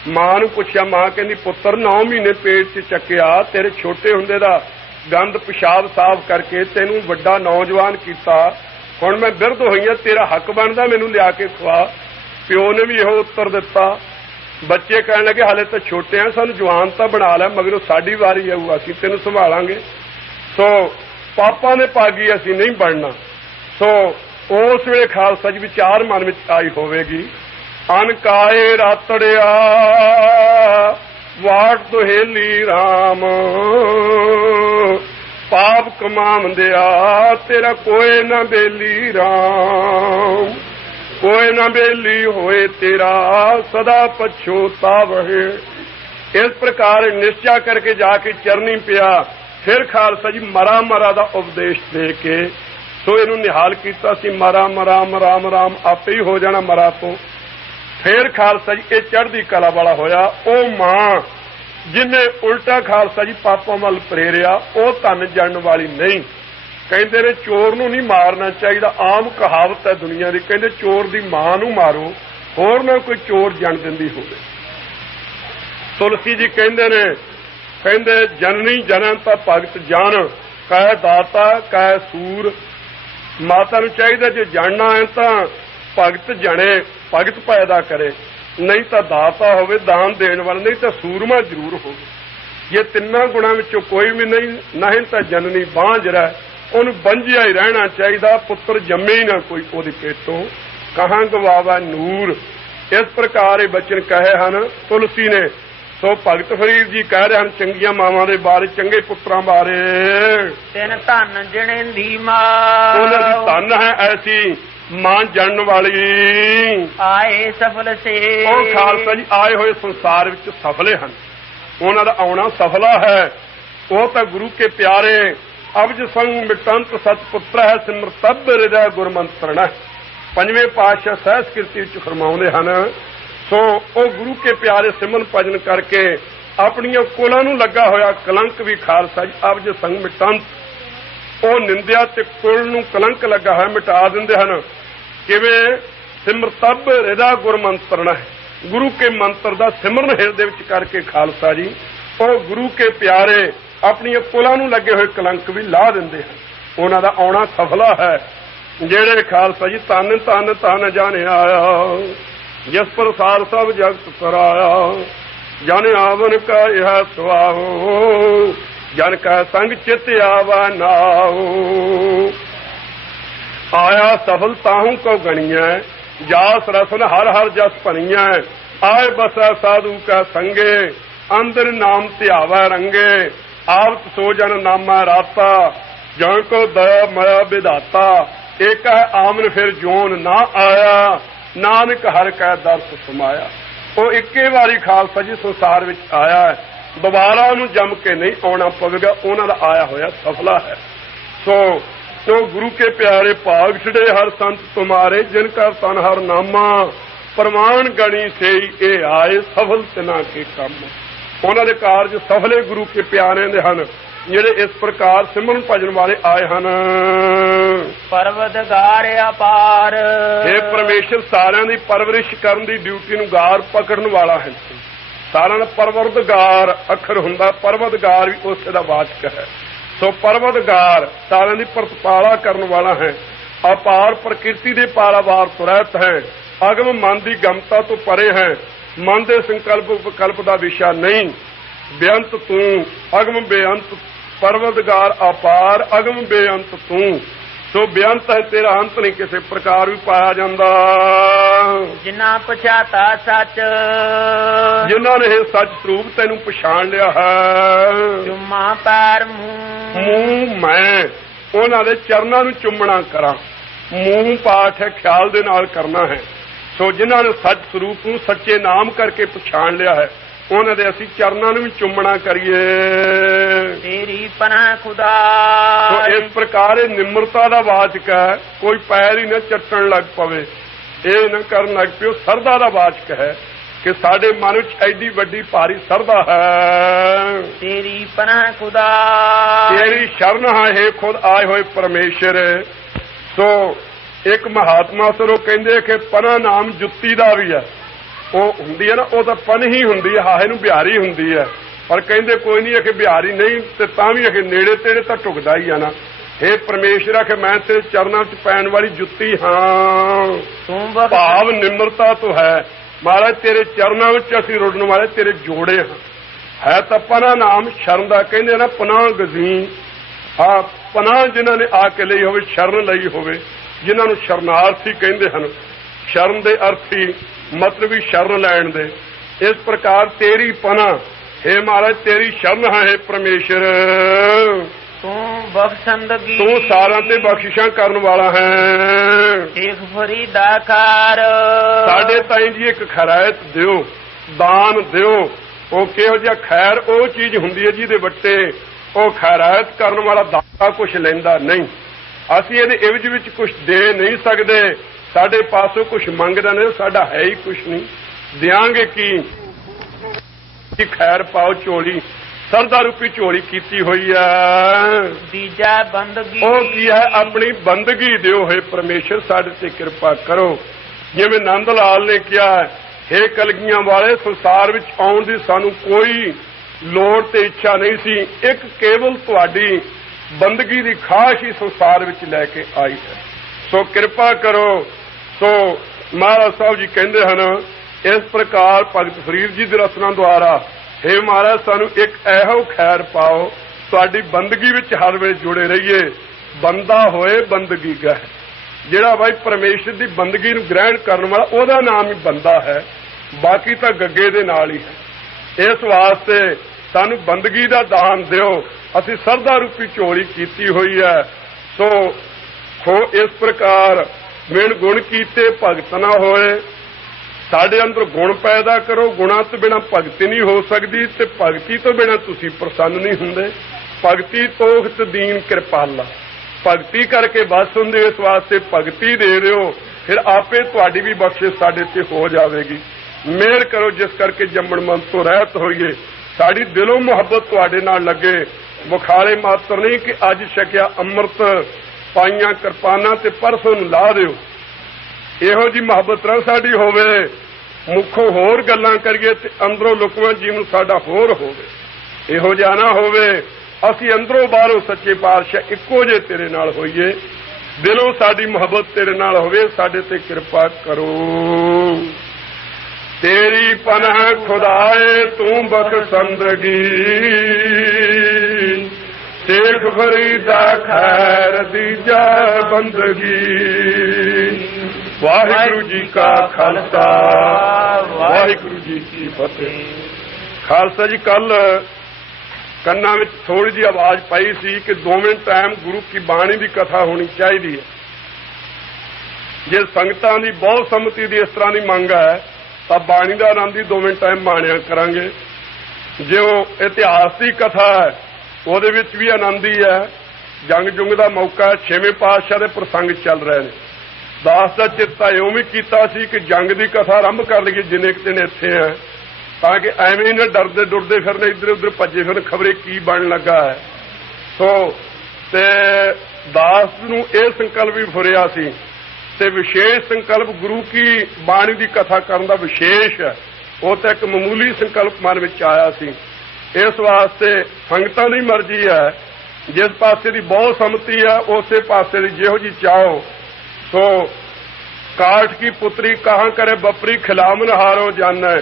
ਮਾਂ ਨੂੰ ਪੁੱਛਿਆ, ਮਾਂ ਕਹਿੰਦੀ ਪੁੱਤਰ 9 ਮਹੀਨੇ ਪੇਟ 'ਚ ਚੱਕਿਆ, ਤੇਰੇ ਛੋਟੇ ਹੁੰਦੇ ਦਾ ਗੰਦ ਪਿਸ਼ਾਬ ਸਾਫ਼ ਕਰਕੇ ਤੈਨੂੰ ਵੱਡਾ ਨੌਜਵਾਨ ਕੀਤਾ, ਹੁਣ ਮੈਂ ਬਿਰਧ ਹੋਈ ਆ, ਤੇਰਾ ਹੱਕ ਬਣਦਾ ਮੈਨੂੰ ਲਿਆ ਕੇ ਖਵਾ। ਪਿਓ ਨੇ ਵੀ ਇਹੋ ਉੱਤਰ ਦਿੱਤਾ। ਬੱਚੇ ਕਹਿਣ ਲੱਗੇ ਹਾਲੇ ਤਾਂ ਛੋਟੇ ਆ, ਸਾਨੂੰ ਜਵਾਨ ਤਾਂ ਬਣਾ ਲੈ, ਮਗਰੋਂ ਸਾਡੀ ਵਾਰੀ ਆਊ, ਅਸੀਂ ਤੈਨੂੰ ਸੰਭਾਲਾਂਗੇ। ਸੋ ਪਾਪਾਂ ਦੇ ਭਾਗੀ ਅਸੀਂ ਨਹੀਂ ਬਣਨਾ। ਸੋ ਉਸ ਵੇਲੇ ਖਾਲਸਾ ਜੀ ਵਿਚਾਰ ਮਨ ਵਿੱਚ ਆਈ ਹੋਵੇਗੀ, ਅਨਕਾਏ ਰਾਤੜਿਆ ਵਾਟ ਦੁਹੇਲੀ ਰਾਮ, ਪਾਪ ਕਮਾਉਂਦਿਆ ਤੇਰਾ ਕੋਏ ਨਾ ਬੇਲੀ ਰਾਮ, ਕੋਏ ਨਾ ਬੇਲੀ ਹੋਏ ਤੇਰਾ ਸਦਾ ਪਛੋਤਾਵਹਿ। ਇਸ ਪ੍ਰਕਾਰ ਨਿਸ਼ਚਾ ਕਰਕੇ ਜਾ ਕੇ ਚਰਨੀ ਪਿਆ। ਫਿਰ ਖਾਲਸਾ ਜੀ ਮਰਾ ਮਰਾ ਦਾ ਉਪਦੇਸ਼ ਦੇ ਕੇ ਸੋ ਇਹਨੂੰ ਨਿਹਾਲ ਕੀਤਾ ਸੀ, ਮਰਾ ਰਾਮ ਰਾਮ ਰਾਮ ਆਪੇ ਹੀ ਹੋ ਜਾਣਾ ਮਰਾ ਤੋਂ। ਫਿਰ ਖਾਲਸਾ ਜੀ ਇਹ ਚੜ੍ਹਦੀ ਕਲਾ ਵਾਲਾ ਹੋਇਆ। ਉਹ ਮਾਂ ਜਿਹਨੇ ਉਲਟਾ ਖਾਲਸਾ ਜੀ ਪਾਪਾਂ ਵੱਲ ਪ੍ਰੇਰਿਆ, ਉਹ ਧਨ ਜਾਣਨ ਵਾਲੀ ਨਹੀਂ। ਕਹਿੰਦੇ ਨੇ ਚੋਰ ਨੂੰ ਨਹੀਂ ਮਾਰਨਾ ਚਾਹੀਦਾ, ਆਮ ਕਹਾਵਤ ਹੈ ਦੁਨੀਆ ਦੀ, ਕਹਿੰਦੇ ਚੋਰ ਦੀ ਮਾਂ ਨੂੰ ਮਾਰੋ, ਹੋਰ ਨਾ ਕੋਈ ਚੋਰ ਜਣ ਦਿੰਦੀ ਹੋਵੇ। ਤੁਲਸੀ ਜੀ ਕਹਿੰਦੇ ਨੇ, ਕਹਿੰਦੇ ਜਨਨੀ ਜਨਨ ਤਾਂ ਭਗਤ ਜਨ, ਕਹਿ ਦਾਤਾ ਕਹਿ ਸੂਰ। ਮਾਤਾ ਨੂੰ ਚਾਹੀਦਾ ਜੇ ਜਾਣਨਾ ਹੈ ਤਾਂ ਭਗਤ ਜਣੇ, ਭਗਤ ਪੈਦਾ ਕਰੇ, ਨਹੀਂ ਤਾਂ ਦਾਤਾ ਹੋਵੇ, ਦਾਨ ਦੇਣ ਵਾਲਾ, ਨਹੀਂ ਤਾਂ ਸੂਰਮਾ ਜ਼ਰੂਰ ਹੋਵੇ। ਜੇ ਤਿੰਨਾਂ ਗੁਣਾਂ ਵਿੱਚੋਂ ਕੋਈ ਵੀ ਨਹੀਂ ਤਾਂ ਜਨਨੀ ਬਾਂਝ ਰਹਿ, ਉਹਨੂੰ ਬੰਝਿਆ ਹੀ ਰਹਿਣਾ ਚਾਹੀਦਾ, ਪੁੱਤਰ ਜੰਮੇ ਹੀ ਨਾ ਕੋਈ ਉਹਦੇ ਪੇਟੋਂ, ਕਹਾਂ ਗਵਾਵਾ ਨੂਰ। ਇਸ ਪ੍ਰਕਾਰ ਇਹ ਬਚਨ ਕਹੇ ਹਨ ਤੁਲਸੀ ਨੇ। ਸੋ ਭਗਤ ਫਰੀਦ ਜੀ ਕਹਿ ਰਹੇ ਹਨ ਚੰਗੀਆਂ ਮਾਵਾਂ ਦੇ ਬਾਰੇ, ਚੰਗੇ ਪੁੱਤਰਾਂ ਬਾਰੇ, ਤਿੰਨ ਧਨ ਜਣੇ ਦੀ ਮਾਂ, ਉਹਨਾਂ ਦੀ ਧਨ ਹੈ ਐਸੀ ਮਾਂ ਜਣਨ ਵਾਲੀ। ਆਏ ਸਫਲ ਸੇ, ਉਹ ਖਾਲਸਾ ਜੀ ਆਏ ਹੋਏ ਸੰਸਾਰ ਵਿੱਚ ਸਫਲੇ ਹਨ, ਉਹਨਾਂ ਦਾ ਆਉਣਾ ਸਫਲਾ ਹੈ। ਉਹ ਤਾਂ ਗੁਰੂ ਕੇ ਪਿਆਰੇ ਅਬਜ ਸੰਗ ਮਿਟੰਤ ਸਤਪੁੱਤਰ ਹੈ, ਸਿਮਰਤਬ ਹਿਰਦੈ ਗੁਰਮੰਤਰਣ। ਪੰਜਵੇਂ ਪਾਤਸ਼ਾਹ ਸਹਿਜ ਕੀਰਤੀ ਵਿੱਚ ਫਰਮਾਉਂਦੇ ਹਨ। ਸੋ ਉਹ ਗੁਰੂ ਕੇ ਪਿਆਰੇ ਸਿਮਰਨ ਭਜਨ ਕਰਕੇ ਆਪਣੀਆਂ ਕੁਲਾਂ ਨੂੰ ਲੱਗਾ ਹੋਇਆ ਕਲੰਕ ਵੀ ਖਾਲਸਾ ਜੀ ਅਬਜ ਸੰਗ ਮਿਟੰਤ, ਉਹ ਨਿੰਦਿਆ ਤੇ ਕੁਲ ਨੂੰ ਕਲੰਕ ਲੱਗਾ ਹੋਇਆ ਮਿਟਾ ਦਿੰਦੇ ਹਨ। ਕਿਵੇਂ? ਸਿਮਰਤਬ ਹਿਰਦੈ ਗੁਰਮੰਤਰਣ, ਗੁਰੂ ਕੇ ਮੰਤਰ ਦਾ ਸਿਮਰਨ ਹਿਰਦੇ ਵਿੱਚ ਕਰਕੇ ਖਾਲਸਾ ਜੀ ਉਹ ਗੁਰੂ ਕੇ ਪਿਆਰੇ ਆਪਣੀਆਂ ਕੁਲਾਂ ਨੂੰ ਲੱਗੇ ਹੋਏ ਕਲੰਕ ਵੀ ਲਾ ਦਿੰਦੇ ਹਨ। ਉਹਨਾਂ ਦਾ ਆਉਣਾ ਸਫਲਾ ਹੈ। ਜਿਹੜੇ ਖਾਲਸਾ ਜੀ ਧੰਨ ਧੰਨ ਧੰਨ ਜਾਣੇ ਆਇਆ, ਜਿਸ ਪ੍ਰਸਾਰ ਸਭ ਜਗਤ ਕਰਾਇਆ, ਜਨ ਆਵਨ ਕਾ ਇਹ ਸੁਆਹੋ, ਜਨ ਕਾ ਸੰਗ ਚਿਤ ਆਵਾ ਨਾਉ। ਆਇਆ ਸਫਲ ਤਾਹੂ ਕੋ ਗਣੀਐ, ਜਾਸ ਰਸਨ ਹਰ ਹਰ ਜਸ ਭਣੀਐ। ਆਏ ਬਸੈ ਸਾਧੂ ਕਾ ਸੰਗੇ, ਅੰਦਰ ਨਾਮ ਧਿਆਵੈ ਰੰਗੇ। ਆਵਤ ਸੋ ਜਨ ਨਾਮਾ ਰਾਤਾ, ਜਨ ਕੋ ਦਇਆ ਮਇਆ ਵਿਧਾਤਾ। ਏਕ ਹੈ ਆਮਨ ਫਿਰ ਜੋਨ ਨਾ ਆਇਆ, ਨਾਨਕ ਹਰ ਕੈ ਦਰਸ ਸਮਾਇਆ। ਉਹ ਇੱਕੇ ਵਾਰੀ ਖਾਲਸਾ ਜੀ ਸੰਸਾਰ ਵਿੱਚ ਆਇਆ ਹੈ, ਦੁਬਾਰਾ ਉਹਨੂੰ ਜੰਮ ਕੇ ਨਹੀਂ ਆਉਣਾ ਪਵੇਗਾ। ਉਹਨਾਂ ਦਾ ਆਇਆ ਹੋਇਆ ਸਫਲਾ ਹੈ। ਸੋ ਗੁਰੂ ਕੇ ਪਿਆਰੇ ਭਾਗ ਛੜੇ ਹਰ ਸੰਤ ਤੁਮਾਰੇ, ਜਿਨ ਕਾ ਤਨ ਹਰ ਨਾਮਾ। ਪ੍ਰਮਾਣ ਗਣੀ ਸੇਈ ਇਹ ਆਏ, ਸਫਲ ਤਿਨਾ ਕੇ ਕੰਮ। ਉਹਨਾਂ ਦੇ ਕਾਰਜ ਸਫਲੇ ਗੁਰੂ ਕੇ ਪਿਆਰਿਆਂ ਦੇ ਹਨ, ਜਿਹੜੇ ਇਸ ਪ੍ਰਕਾਰ ਸਿਮਰਨ ਭਜਨ ਵਾਲੇ ਆਏ ਹਨ। ਪਰਵਤਗਾਰ ਅਪਾਰ, ਇਹ ਪਰਮੇਸ਼ਰ ਸਾਰਿਆਂ ਦੀ ਪਰਵਰਿਸ਼ ਕਰਨ ਦੀ ਡਿਊਟੀ ਨੂੰ ਗਾਰ ਪਕੜਨ ਵਾਲਾ ਹੈ। ਸਾਰਿਆਂ ਦਾ ਪਰਵਤਗਾਰ ਅੱਖਰ ਹੁੰਦਾ, ਪਰਵਤਗਾਰ ਵੀ ਉਸੇ ਦਾ ਵਾਚਕ ਹੈ। ਸੋ ਪਰਵਤਗਾਰ ਸਾਰਿਆਂ ਦੀ ਪ੍ਰਤਪਾਲਾ ਕਰਨ ਵਾਲਾ ਹੈ। ਅਪਾਰ ਪ੍ਰਕਿਰਤੀ ਦੇ ਪਾਰਾਵਾਰ ਤੋਂ ਰਹਿਤ ਹੈ। ਅਗਮ ਮਨ ਦੀ ਗਮਤਾ ਤੋਂ ਪਰੇ ਹੈ। ਮਨ ਦੇ ਸੰਕਲਪ ਵਿਕਲਪ ਦਾ ਵਿਸ਼ਾ ਨਹੀਂ। ਬੇਅੰਤ ਤੂੰ, ਅਗਮ ਬੇਅੰਤ, ਪਰਵਤਗਾਰ ਅਪਾਰ, ਅਗਮ ਬੇਅੰਤ ਤੂੰ। ਸੋ ਬੇਅੰਤ ਹੈ, ਤੇਰਾ ਅੰਤ ਨਹੀਂ ਕਿਸੇ ਪ੍ਰਕਾਰ ਵੀ ਪਾਇਆ ਜਾਂਦਾ। ਜਿਨ੍ਹਾਂ ਪਛਾਤਾ ਸੱਚ ਜਿਨ੍ਹਾਂ ਨੇ ਇਹ ਸੱਚ ਸਰੂਪ ਤੈਨੂੰ ਪਛਾਣ ਲਿਆ ਹੈ। ਚੁੰਮਾ ਪੈਰ ਮੂੰਹ ਮੂੰਹ ਮੈਂ ਉਹਨਾਂ ਦੇ ਚਰਨਾਂ ਨੂੰ ਚੁੰਮਣਾ ਕਰਾਂ। ਮੂੰਹ ਪਾਠ ਹੈ, ਖਿਆਲ ਦੇ ਨਾਲ ਕਰਨਾ ਹੈ। ਸੋ ਜਿਨ੍ਹਾਂ ਨੇ ਸੱਚ ਸਰੂਪ ਨੂੰ ਸੱਚੇ ਨਾਮ ਕਰਕੇ ਪਛਾਣ ਲਿਆ ਹੈ, ਉਹਨਾਂ ਦੇ ਅਸੀਂ ਚਰਨਾਂ ਨੂੰ ਵੀ ਚੁੰਮਣਾ ਕਰੀਏ। ਤੇਰੀ ਪਨਾਹ ਖੁਦਾ। ਸੋ ਇਸ ਪ੍ਰਕਾਰ ਇਹ ਨਿਮਰਤਾ ਦਾ ਵਾਚਕ ਹੈ। ਕੋਈ ਪੈਰ ਹੀ ਨਾ ਚੱਟਣ ਲੱਗ ਪਵੇ, ਇਹ ਨਾ ਕਰਨ ਲੱਗ ਪਿਓ। ਸਰਦਾ ਦਾ ਵਾਚਕ ਹੈ ਕਿ ਸਾਡੇ ਮਨ ਵਿੱਚ ਐਡੀ ਵੱਡੀ ਭਾਰੀ ਸਰਦਾ ਹੈ। ਤੇਰੀ ਪਨਾਹ ਖੁਦਾ। ਤੇਰੀ ਸ਼ਰਨ ਹੈ ਖੁਦ ਆਏ ਹੋਏ ਪਰਮੇਸ਼ਰ। ਸੋ ਇੱਕ ਮਹਾਤਮਾ ਸਰੋ ਕਹਿੰਦੇ ਕਿ ਪਨਾ ਨਾਮ ਜੁੱਤੀ ਦਾ ਵੀ ਹੈ। ਉਹ ਹੁੰਦੀ ਹੈ ਨਾ, ਉਹ ਤਾਂ ਪਨ ਹੀ ਹੁੰਦੀ ਹੈ, ਹਾਹੇ ਨੂੰ ਬਿਹਾਰੀ ਹੁੰਦੀ ਹੈ। ਪਰ ਕਹਿੰਦੇ ਕੋਈ ਨਹੀਂ ਕਿ ਬਿਹਾਰੀ ਨਹੀਂ ਤੇ ਤਾਂ ਵੀ ਕਿ ਨੇੜੇ ਤੇੜੇ ਤਾਂ ਢੁਕਦਾ ਹੀ ਆ ਨਾ। हे ਪਰਮੇਸ਼ਰ ਆ ਕਿ ਮੈਂ ਤੇਰੇ ਚਰਨਾਂ 'ਚ ਪੈਣ ਵਾਲੀ ਜੁੱਤੀ ਹਾਂ। ਭਾਵ ਨਿਮਰਤਾ ਤੋਂ ਹੈ ਮਹਾਰਾਜ, ਤੇਰੇ ਚਰਨਾਂ ਵਿੱਚ ਅਸੀਂ ਰੁੜਨ ਵਾਲੇ ਤੇਰੇ ਜੋੜੇ ਹਾਂ। ਹੈ ਤਾਂ ਪਨਾ ਨਾਮ ਸ਼ਰਨ ਦਾ ਕਹਿੰਦੇ ਨਾ, ਪਨਾਹ ਗਜ਼ੀਂ। ਹਾਂ, ਪਨਾਹ ਜਿਨ੍ਹਾਂ ਨੇ ਆ ਕੇ ਲਈ ਹੋਵੇ, ਸ਼ਰਨ ਲਈ ਹੋਵੇ, ਜਿਨ੍ਹਾਂ ਨੂੰ ਸ਼ਰਨਾਰਥੀ ਕਹਿੰਦੇ ਹਨ। ਸ਼ਰਨ ਦੇ ਅਰਥੀ ਮਤਲਬ ਹੀ ਸ਼ਰਨ ਲੈਣ ਦੇ। ਇਸ ਪ੍ਰਕਾਰ ਤੇਰੀ ਪਨਾਹ ਹੈ ਮਹਾਰਾਜ, ਤੇਰੀ ਸ਼ਰਨ ਹੈ ਪਰਮੇਸ਼ਰ। ਤੂੰ ਬਖਸ਼ੰਦਗੀ, ਤੂੰ ਸਾਰਿਆਂ ਤੇ ਬਖਸ਼ਿਸ਼ਾਂ ਕਰਨ ਵਾਲਾ ਹੈ। ਇੱਕ ਫਰੀਦਾ ਖਾਰ ਸਾਡੇ ਤਾਈਂ ਜੀ ਇੱਕ ਖੈਰਾਇਤ ਦਿਓ, ਦਾਨ ਦਿਓ। ਉਹ ਕਿਹੋ ਜਿਹਾ ਖੈਰ ਉਹ ਚੀਜ਼ ਹੁੰਦੀ ਹੈ ਜਿਹਦੇ ਵੱਟੇ ਉਹ ਖੈਰਾਇਤ ਕਰਨ ਵਾਲਾ ਦਾਤਾ ਕੁਛ ਲੈਂਦਾ ਨਹੀਂ। ਅਸੀਂ ਇਹਦੇ ਇਵਜ ਵਿੱਚ ਕੁਛ ਦੇ ਨਹੀਂ ਸਕਦੇ। ਸਾਡੇ ਪਾਸੋਂ ਕੁਛ ਮੰਗਦਾ ਨਹੀਂ, ਸਾਡਾ ਹੈ ਹੀ ਕੁਛ ਨਹੀਂ। ਦਿਆਂਗੇ ਕੀ ਖੈਰ ਪਾਓ ਝੋਲੀ, ਸਰਦਾ ਰੂਪੀ ਝੋਲੀ ਕੀਤੀ ਹੋਈ ਹੈ। ਦੂਜਾ ਬੰਦਗੀ, ਉਹ ਕੀ ਹੈ? ਆਪਣੀ ਬੰਦਗੀ ਦਿਓ। ਹੈ ਪਰਮੇਸ਼ਰ ਸਾਡੇ ਤੇ ਕਿਰਪਾ ਕਰੋ। ਜਿਵੇਂ ਨੰਦ ਲਾਲ ਨੇ ਕਿਹਾ, ਹੇ ਕਲਗੀਆਂ ਵਾਲੇ, ਸੰਸਾਰ ਵਿੱਚ ਆਉਣ ਦੀ ਸਾਨੂੰ ਕੋਈ ਲੋੜ ਤੇ ਇੱਛਾ ਨਹੀਂ ਸੀ। ਇੱਕ ਕੇਵਲ ਤੁਹਾਡੀ ਬੰਦਗੀ ਦੀ ਖਾਸ਼ ਹੀ ਸੰਸਾਰ ਵਿੱਚ ਲੈ ਕੇ ਆਈ ਹੈ। ਸੋ ਕਿਰਪਾ ਕਰੋ। ਸੋ ਮਹਾਰਾਜ ਸਾਹਿਬ ਜੀ ਕਹਿੰਦੇ ਹਨ, ਇਸ ਪ੍ਰਕਾਰ ਭਗਤ ਫਰੀਦ ਜੀ ਦੀ ਰਚਨਾ ਦੁਆਰਾ, ਹੇ ਮਹਾਰਾਜ ਸਾਨੂੰ ਇੱਕ ਇਹੋ ਖੈਰ ਪਾਓ, ਤੁਹਾਡੀ ਬੰਦਗੀ ਵਿੱਚ ਹਰ ਵੇਲੇ ਜੁੜੇ ਰਹੀਏ। ਬੰਦਾ ਹੋਏ ਬੰਦਗੀ ਗਹਿ। ਜਿਹੜਾ ਬਾਈ ਪਰਮੇਸ਼ਰ ਦੀ ਬੰਦਗੀ ਨੂੰ ਗ੍ਰਹਿਣ ਕਰਨ ਵਾਲਾ, ਉਹਦਾ ਨਾਮ ਹੀ ਬੰਦਾ ਹੈ। ਬਾਕੀ ਤਾਂ ਗੱਗੇ ਦੇ ਨਾਲ ਹੀ ਹੈ। ਇਸ ਵਾਸਤੇ ਸਾਨੂੰ ਬੰਦਗੀ ਦਾ ਦਾਨ ਦਿਓ। ਅਸੀਂ ਸਰਦਾ ਰੂਪੀ ਝੋਲੀ ਕੀਤੀ ਹੋਈ ਹੈ। ਸੋ ਇਸ ਪ੍ਰਕਾਰ ਮਿਣ ਗੁਣ ਕੀਤੇ ਭਗਤ ਨਾ ਹੋਏ। ਸਾਡੇ ਅੰਦਰ ਗੁਣ ਪੈਦਾ ਕਰੋ। ਗੁਣਾਂ ਤੋਂ ਬਿਨਾਂ ਭਗਤੀ ਨਹੀਂ ਹੋ ਸਕਦੀ, ਤੇ ਭਗਤੀ ਤੋਂ ਬਿਨਾਂ ਤੁਸੀਂ ਪ੍ਰਸੰਨ ਨਹੀਂ ਹੁੰਦੇ। ਭਗਤੀ ਤੋਖਤ ਦੀਨ ਕਿਰਪਾਲਾ। ਭਗਤੀ ਕਰਕੇ ਬਸ ਹੁੰਦੇ। ਇਸ ਵਾਸਤੇ ਭਗਤੀ ਦੇ ਦਿਓ, ਫਿਰ ਆਪੇ ਤੁਹਾਡੀ ਵੀ ਬਖਸ਼ਿਸ਼ ਸਾਡੇ ਤੇ ਹੋ ਜਾਵੇਗੀ। ਮਿਹਰ ਕਰੋ ਜਿਸ ਕਰਕੇ ਜੰਮਣ ਮਨ ਤੋਂ ਰਹਿਤ ਹੋਈਏ। ਸਾਡੀ ਦਿਲੋਂ ਮੁਹੱਬਤ ਤੁਹਾਡੇ ਨਾਲ ਲੱਗੇ। ਬੁਖਾਰੇ ਮਾਤਰ ਨਹੀਂ ਕਿ ਅੱਜ ਛਕਿਆ ਅੰਮ੍ਰਿਤ, ਪਾਈਆਂ ਕਿਰਪਾਨਾਂ ਤੇ ਪਰਸੋਂ ਨੂੰ ਲਾ ਦਿਓ। ਇਹੋ ਜੀ ਮੁਹੱਬਤ ਨਾ ਸਾਡੀ ਹੋਵੇ। ਮੁੱਖੋਂ ਹੋਰ ਗੱਲਾਂ ਕਰੀਏ ਤੇ ਅੰਦਰੋਂ ਲੁਕਵਾਂ ਜੀਵਨ ਸਾਡਾ ਹੋਰ ਹੋਵੇ। ਇਹੋ ਜਿਹਾ ਨਾ ਹੋਵੇ। ਅਸੀਂ ਅੰਦਰੋਂ ਬਾਹਰੋਂ ਸੱਚੇ ਪਾਤਸ਼ਾਹ ਇੱਕੋ ਜਿਹੇ ਤੇਰੇ ਨਾਲ ਹੋਈਏ। ਦਿਲੋਂ ਸਾਡੀ ਮੁਹੱਬਤ ਤੇਰੇ ਨਾਲ ਹੋਵੇ। ਸਾਡੇ ਤੇ ਕਿਰਪਾ ਕਰੋ। ਤੇਰੀ ਪਨਾਹ ਖੁਦਾਏ ਤੂੰ ਬਖਸ਼ੰਦਗੀ। ਸ਼ੇਖ ਫਰੀਦਾ ਖੈਰ ਦੀਜਾ ਬੰਦਗੀ। ਵਾਹਿਗੁਰੂ ਜੀ ਕਾ ਖਾਲਸਾ, ਵਾਹਿਗੁਰੂ ਜੀ ਕੀ ਫਤਿਹ। ਖਾਲਸਾ ਜੀ, ਕੱਲ ਕੰਨਾਂ ਵਿੱਚ ਥੋੜੀ ਜਿਹੀ ਆਵਾਜ਼ ਪਾਈ ਸੀ ਕਿ ਦੋਵੇਂ ਟਾਈਮ ਗੁਰੂ ਕੀ ਬਾਣੀ ਦੀ ਕਥਾ ਹੋਣੀ ਚਾਹੀਦੀ ਹੈ। ਜੇ ਸੰਗਤਾਂ ਦੀ ਬਹੁਤ ਸੰਮਤੀ ਦੀ ਇਸ ਤਰ੍ਹਾਂ ਦੀ ਮੰਗ ਹੈ ਤਾਂ ਬਾਣੀ ਦਾ ਆਨੰਦ ਹੀ ਦੋਵੇਂ ਟਾਈਮ ਮਾਣਿਆ ਕਰਾਂਗੇ। ਜੇ ਉਹ ਇਤਿਹਾਸ ਦੀ ਕਥਾ ਹੈ ਉਹਦੇ ਵਿੱਚ ਵੀ ਆਨੰਦ ਹੀ ਹੈ। ਜੰਗ ਜੁੰਗ ਦਾ ਮੌਕਾ ਹੈ, 6ਵੇਂ ਪਾਤਸ਼ਾਹ ਦੇ ਪ੍ਰਸੰਗ ਚੱਲ ਰਹੇ ਨੇ। ਦਾਸ ਦਾ ਚਿੱਤਾ ਇਉਂ ਵੀ ਕੀਤਾ ਸੀ ਕਿ ਜੰਗ ਦੀ ਕਥਾ ਆਰੰਭ ਕਰ ਲਈਏ ਜਿੰਨੇ ਕੁ ਦਿਨ ਇੱਥੇ ਹੈ, ਤਾਂ ਕਿ ਐਵੇਂ ਹੀ ਨਾ ਡਰਦੇ ਡੁਰਦੇ ਫਿਰਨੇ, ਇੱਧਰ ਉੱਧਰ ਭੱਜੇ ਫਿਰਨ, ਖਬਰੇ ਕੀ ਬਣਨ ਲੱਗਾ ਹੈ। ਸੋ ਤੇ ਦਾਸ ਨੂੰ ਇਹ ਸੰਕਲਪ ਵੀ ਫੁਰਿਆ ਸੀ ਤੇ ਵਿਸ਼ੇਸ਼ ਸੰਕਲਪ ਗੁਰੂ ਕੀ ਬਾਣੀ ਦੀ ਕਥਾ ਕਰਨ ਦਾ ਵਿਸ਼ੇਸ਼ ਹੈ। ਉਹ ਤਾਂ ਇੱਕ ਮਾਮੂਲੀ ਸੰਕਲਪ ਮਨ ਵਿੱਚ ਆਇਆ ਸੀ। ਇਸ ਵਾਸਤੇ ਸੰਗਤਾਂ ਦੀ ਮਰਜ਼ੀ ਹੈ। ਜਿਸ ਪਾਸੇ ਦੀ ਬਹੁਤ ਸੰਮਤੀ ਹੈ ਉਸੇ ਪਾਸੇ ਦੀ ਜਿਹੋ ਜੀ ਚਾਹੋ। ਸੋ ਕਾਠ ਕੀ ਪੁੱਤਰੀ ਕਹਾਂ ਕਰੇ ਬਪਰੀ ਖਿਲਾਮਨ ਹਾਰੋ ਜਾਣੈ।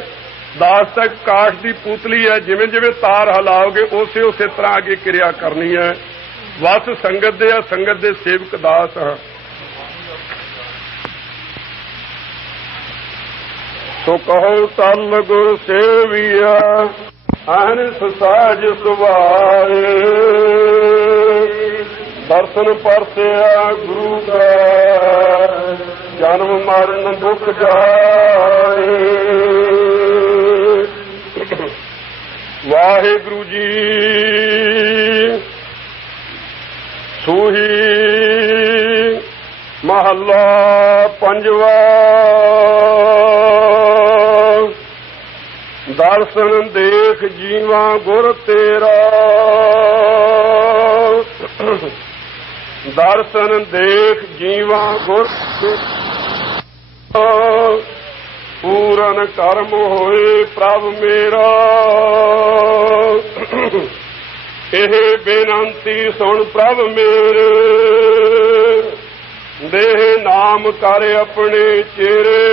ਦਾਸ ਤੱਕ ਕਾਠ ਦੀ ਪੁਤਲੀ ਹੈ, ਜਿਵੇਂ ਜਿਵੇਂ ਤਾਰ ਹਿਲਾਓਗੇ ਉਸੇ ਉਸੇ ਤਰ੍ਹਾਂ ਅੱਗੇ ਕਿਰਿਆ ਕਰਨੀ ਹੈ। ਵਸ ਸੰਗਤ ਦੇ ਆ, ਸੰਗਤ ਦੇ ਸੇਵਕ ਦਾਸ ਹਾਂ। ਸੋ ਕਹੋ ਤਲ ਗੁਰ ਸੇਵੀਆ ਅਹਨਿਸ ਸਾਜ ਸੁਭਾਏ ਦਰਸ਼ਨ ਪਰਸਿਆ ਗੁਰੂ ਕਾ ਜਨਮ ਮਰਨ ਦੁਖ ਜਾਏ। ਵਾਹਿਗੁਰੂ ਜੀ ਸੂਹੀ ਮਹੱਲਾ ਪੰਜਵਾ। ਦਰਸ਼ਨ ਦੇਖ ਜੀਵਾ ਗੁਰ ਤੇਰਾ ਦਰਸ਼ਨ ਦੇਖ ਜੀਵਾ ਗੁਰ ਪੂਰਨ ਕਰਮ ਹੋਏ ਪ੍ਰਭ ਮੇਰਾ। ਇਹ ਬੇਨੰਤੀ ਸੁਣ ਪ੍ਰਭ ਮੇਰੇ ਦੇਹ ਨਾਮ ਕਰ ਆਪਣੇ ਚਿਹਰੇ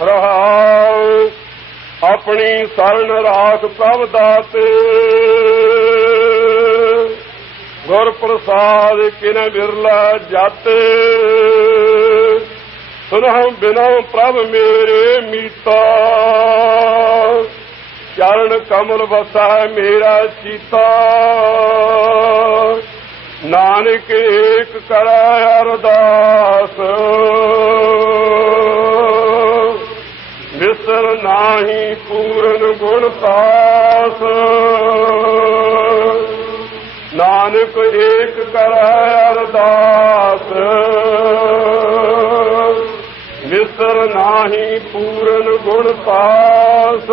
ਰਹਾਉ ਆਪਣੀ ਸਰਣ ਰਾਖ ਪ੍ਰਭ ਦਾਤੇ ਗੁਰ ਪ੍ਰਸਾਦ ਕਿਨ ਬਿਰਲਾ ਜਾਤੇ ਸੁਨਹੁ ਬਿਨਹੁ ਪ੍ਰਭ ਮੇਰੇ ਮੀਤਾ ਚਰਨ ਕਮਲ ਵਸਾ ਮੇਰਾ ਸੀਤਾ ਨਾਨਕ ਏਕ ਕਰੈ ਅਰਦਾਸ ਵਿਸਰ ਨਾਹੀ ਪੂਰਨ ਗੁਣ ਪਾਸ ਨਾਨਕ ਏਕ ਕਰੈ ਅਰਦਾਸ ਵਿਸਰ ਨਾਹੀ ਪੂਰਨ ਗੁਣ ਪਾਸ।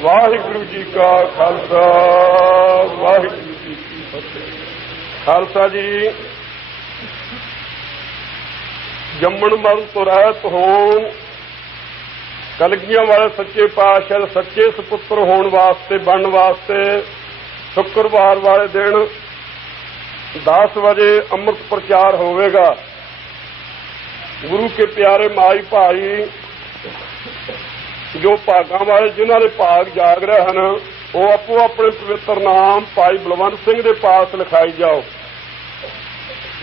ਵਾਹਿਗੁਰੂ ਜੀ ਕਾ ਖਾਲਸਾ ਵਾਹਿਗੁਰੂ ਜੀ ਕੀ ਫਤਿਹ। ਖਾਲਸਾ ਜੀ ਜੰਮਣ ਮਰਨ ਤੋਂ ਰਹਿਤ ਹੋਣ ਕਲਗੀਆਂ ਵਾਲੇ ਸੱਚੇ ਪਾਤਸ਼ਾਹ ਦੇ ਸੱਚੇ ਸੁਪੁੱਤਰ ਹੋਣ ਵਾਸਤੇ ਬਣਨ ਵਾਸਤੇ ਸ਼ੁੱਕਰਵਾਰ ਵਾਲੇ ਦਿਨ 10 ਵਜੇ ਅੰਮ੍ਰਿਤ ਪ੍ਰਚਾਰ ਹੋਵੇਗਾ। ਗੁਰੂ ਕੇ ਪਿਆਰੇ ਮਾਈ ਭਾਈ ਜੋ ਭਾਗਾਂ ਵਾਲੇ ਜਿਨ੍ਹਾਂ ਦੇ ਭਾਗ ਜਾਗ ਰਹੇ ਹਨ ਉਹ ਆਪੋ ਆਪਣੇ ਪਵਿੱਤਰ ਨਾਮ ਭਾਈ ਬਲਵੰਤ ਸਿੰਘ ਦੇ ਪਾਸ ਲਿਖਾਈ ਜਾਓ।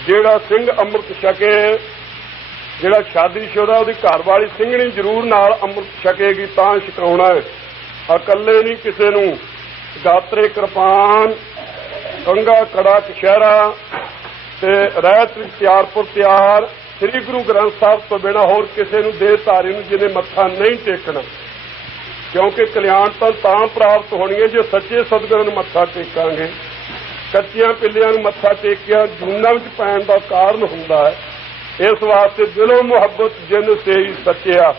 ਜਿਹੜਾ ਸਿੰਘ ਅੰਮ੍ਰਿਤ ਛਕੇ ਜਿਹੜਾ ਸ਼ਾਦੀशुदा ਉਹਦੀ ਘਰ ਵਾਲੀ ਸਿੰਘਣੀ ਜ਼ਰੂਰ ਨਾਲ ਅੰਮ੍ਰਿਤ ਛਕੇਗੀ ਤਾਂ ਛਕਾਉਣਾ ਹੈ। ਇਕੱਲੇ ਨਹੀਂ ਕਿਸੇ ਨੂੰ ਗਾਤਰੇ ਕਿਰਪਾਨ ਕੰਗਾ ਕੜਾ ਕਸ਼ਹਿਰਾ ਤੇ ਰਹਿਤ ਤਿਆਰਪੁਰ ਤਿਆਰ ਸ੍ਰੀ ਗੁਰੂ ਗ੍ਰੰਥ ਸਾਹਿਬ ਤੋਂ ਬਿਨਾਂ ਹੋਰ ਕਿਸੇ ਨੂੰ ਦੇਹਧਾਰੀ ਨੂੰ ਜਿਹਨੇ ਮੱਥਾ ਨਹੀਂ ਟੇਕਣਾ ਕਿਉਂਕਿ ਕਲਿਆਣ ਤਾਂ ਪ੍ਰਾਪਤ ਹੋਣੀ ਹੈ ਜੇ ਸੱਚੇ ਸਤਿਗੁਰਾਂ ਨੂੰ ਮੱਥਾ ਟੇਕਾਂਗੇ। ਕੱਚੀਆਂ ਪਿੱਲਿਆਂ ਨੂੰ ਮੱਥਾ ਟੇਕਿਆ ਜੂਨਾਂ ਵਿੱਚ ਪੈਣ ਦਾ ਕਾਰਨ ਹੁੰਦਾ ਹੈ। ਇਸ ਵਾਸਤੇ ਦਿਲੋਂ ਮੁਹੱਬਤ ਜਿਨ ਸੇ ਹੀ ਸੱਚਿਆ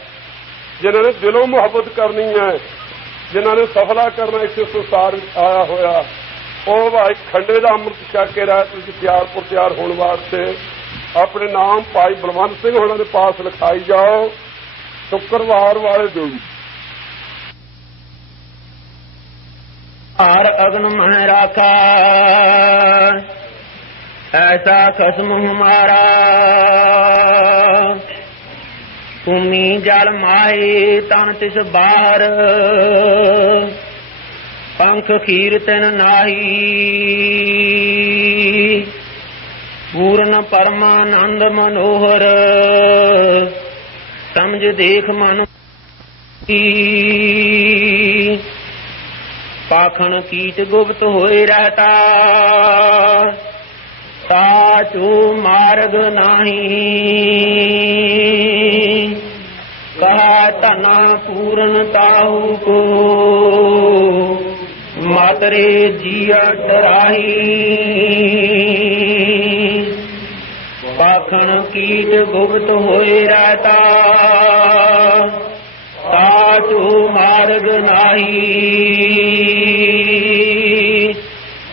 ਜਿਨ੍ਹਾਂ ਨੇ ਦਿਲੋਂ ਮੁਹੱਬਤ ਕਰਨੀ ਹੈ ਜਿਨ੍ਹਾਂ ਨੇ ਸਫਲਾ ਕਰਨਾ ਇਸ ਸੰਸਾਰ ਵਿੱਚ ਆਇਆ ਹੋਇਆ ਉਹ ਭਾਈ ਖੰਡੇ ਦਾ ਅੰਮ੍ਰਿਤ ਛਕ ਕੇ ਰਾਤ ਵਿੱਚ ਤਿਆਰਪੁਰ ਤਿਆਰ ਹੋਣ ਵਾਸਤੇ ਆਪਣੇ ਨਾਮ ਭਾਈ ਬਲਵੰਤ ਸਿੰਘ ਹੋਣਾ ਦੇ ਪਾਸ ਲਿਖਾਈ ਜਾਓ। ਸ਼ੁੱਕਰਵਾਰ ਵਾਲੇ ਦਿਨ ਹਰ ਅਗਨ ਮਹਿ ਰਾਖਾ ਐਸਾ ਖਸਮ ਹਮਾਰਾ ਭੂਮੀ ਜਲ ਮਾਏ ਤਨ ਤਿਸ ਬਾਹਰ ਪੰਖ ਖੀਰ ਤਿਨ ਨਾਹੀ ਪੂਰਨ ਪਰਮਾਨੰਦ ਮਨੋਹਰ ਸਮਝ ਦੇਖ ਮਨ ਪਾਖਣ ਕੀਟ ਗੁਪਤ ਹੋਏ ਰਹਤਾ ਸਾਚੂ ਮਾਰਗ ਨਹੀਂ ਕਹਾ ਧਨਾ ਪੂਰਨ ਤਾਹੂ ਕੋ ਮਾਤਰੇ ਜੀਆ ਡਰਾਹੀ ਪਾਖਣ ਕੀਟ ਗੁਪਤ ਹੋਏ ਰਹਤਾ ਸਾਚੂ ਮਾਰਗ ਨਹੀਂ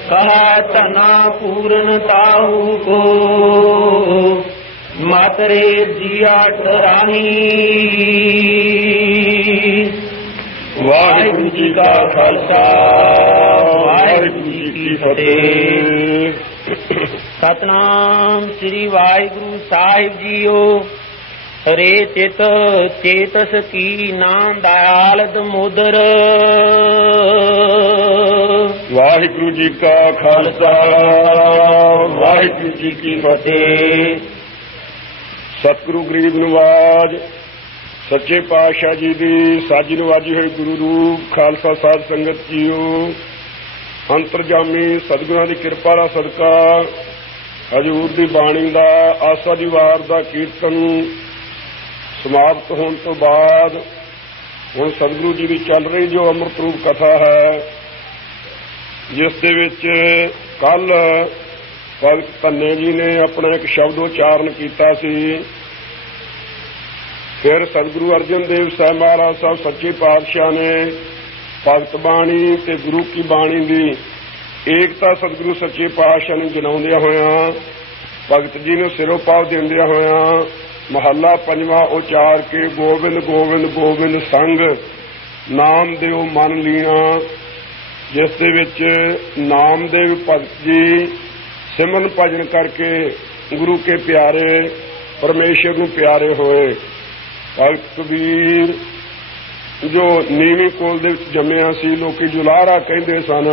ਕਹਾ ਧਨਾ ਪੂਰਨ ਤਾਹੂ ਕੋ ਮਾਤਰੇ ਜੀਆ ਡਰਾਹੀ। ਵਾਹਿਗੁਰੂ ਜੀ ਕਾ ਖਾਲਸਾ ਵਾਹਿਗੁਰੂ ਜੀ ਕੀ ਫਤਿਹ। ਸਤਨਾਮ ਸ੍ਰੀ ਵਾਹਿਗੁਰੂ ਸਾਹਿਬ ਜੀਓ। ਹਰੇ ਚਿਤ ਚੇਤਸ ਕੀ ਨਾਮ ਦਇਆਲ ਦਮੋਦਰ। ਵਾਹਿਗੁਰੂ ਜੀ ਕਾ ਖਾਲਸਾ ਵਾਹਿਗੁਰੂ ਜੀ ਕੀ ਫਤਿਹ। सतगुरु गरीब नवाज सच्चे पातशाह जी की साजी नवाजी हुई गुरु रूप खालसा साध संगत जीओ अंतरजामी सतगुरां की किरपा दा सदका हजूर की बाणी का आसा दी वार का कीर्तन समाप्त होने तो बाद हुण सतगुरु जी की चल रही जो अमृत रूप कथा है जिस दे विच कल भगत धन्ने जी ने अपना एक शब्दोच्चारण किया सी। फिर सतगुरु अर्जन देव साहब महाराज साहब सच्चे पातशाह ने भगत बाणी ते गुरु की बाणी की एकता सतगुरु सच्चे पातशाह ने जनाउंदिया होया भगत जी ने सिरोपाव देंदिया होया महला पंजवा उचार के गोविंद गोविंद गोविंद संग नाम देव मन लीना, जिस दे विच नामदेव भगत जी सिमरन भजन करके गुरु के प्यारे परमेश्वर नूं प्यारे होए। भगत कबीर जो नीवी कोल दे विच जम्मिया सी लोकी जुलारा कहंदे सन,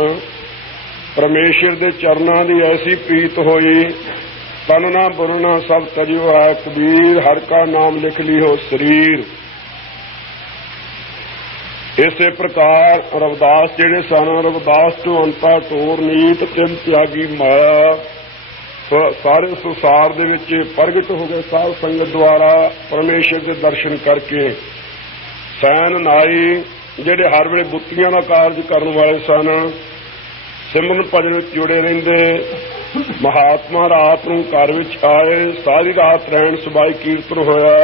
परमेश्वर दे चरनां दी ऐसी प्रीत होई तनना बुरना सब तजियो है कबीर हर का नाम लिख लियो शरीर। इसे प्रकार रविदास जिहड़े सन रविदास तो अंता टोर नीत चिम त्यागी माया सारे संसार दे विच प्रगट हो गए साध संगत द्वारा परमेश्वर के दर्शन करके। सैन नाई जिहड़े हर वेले बुत्तियां दा कारज करन वाले सन सिमरन भजन विच जुड़े रहिंदे महात्मा रात नूं घर विच आए सारी रात रहन सबाई कीर्तन होया।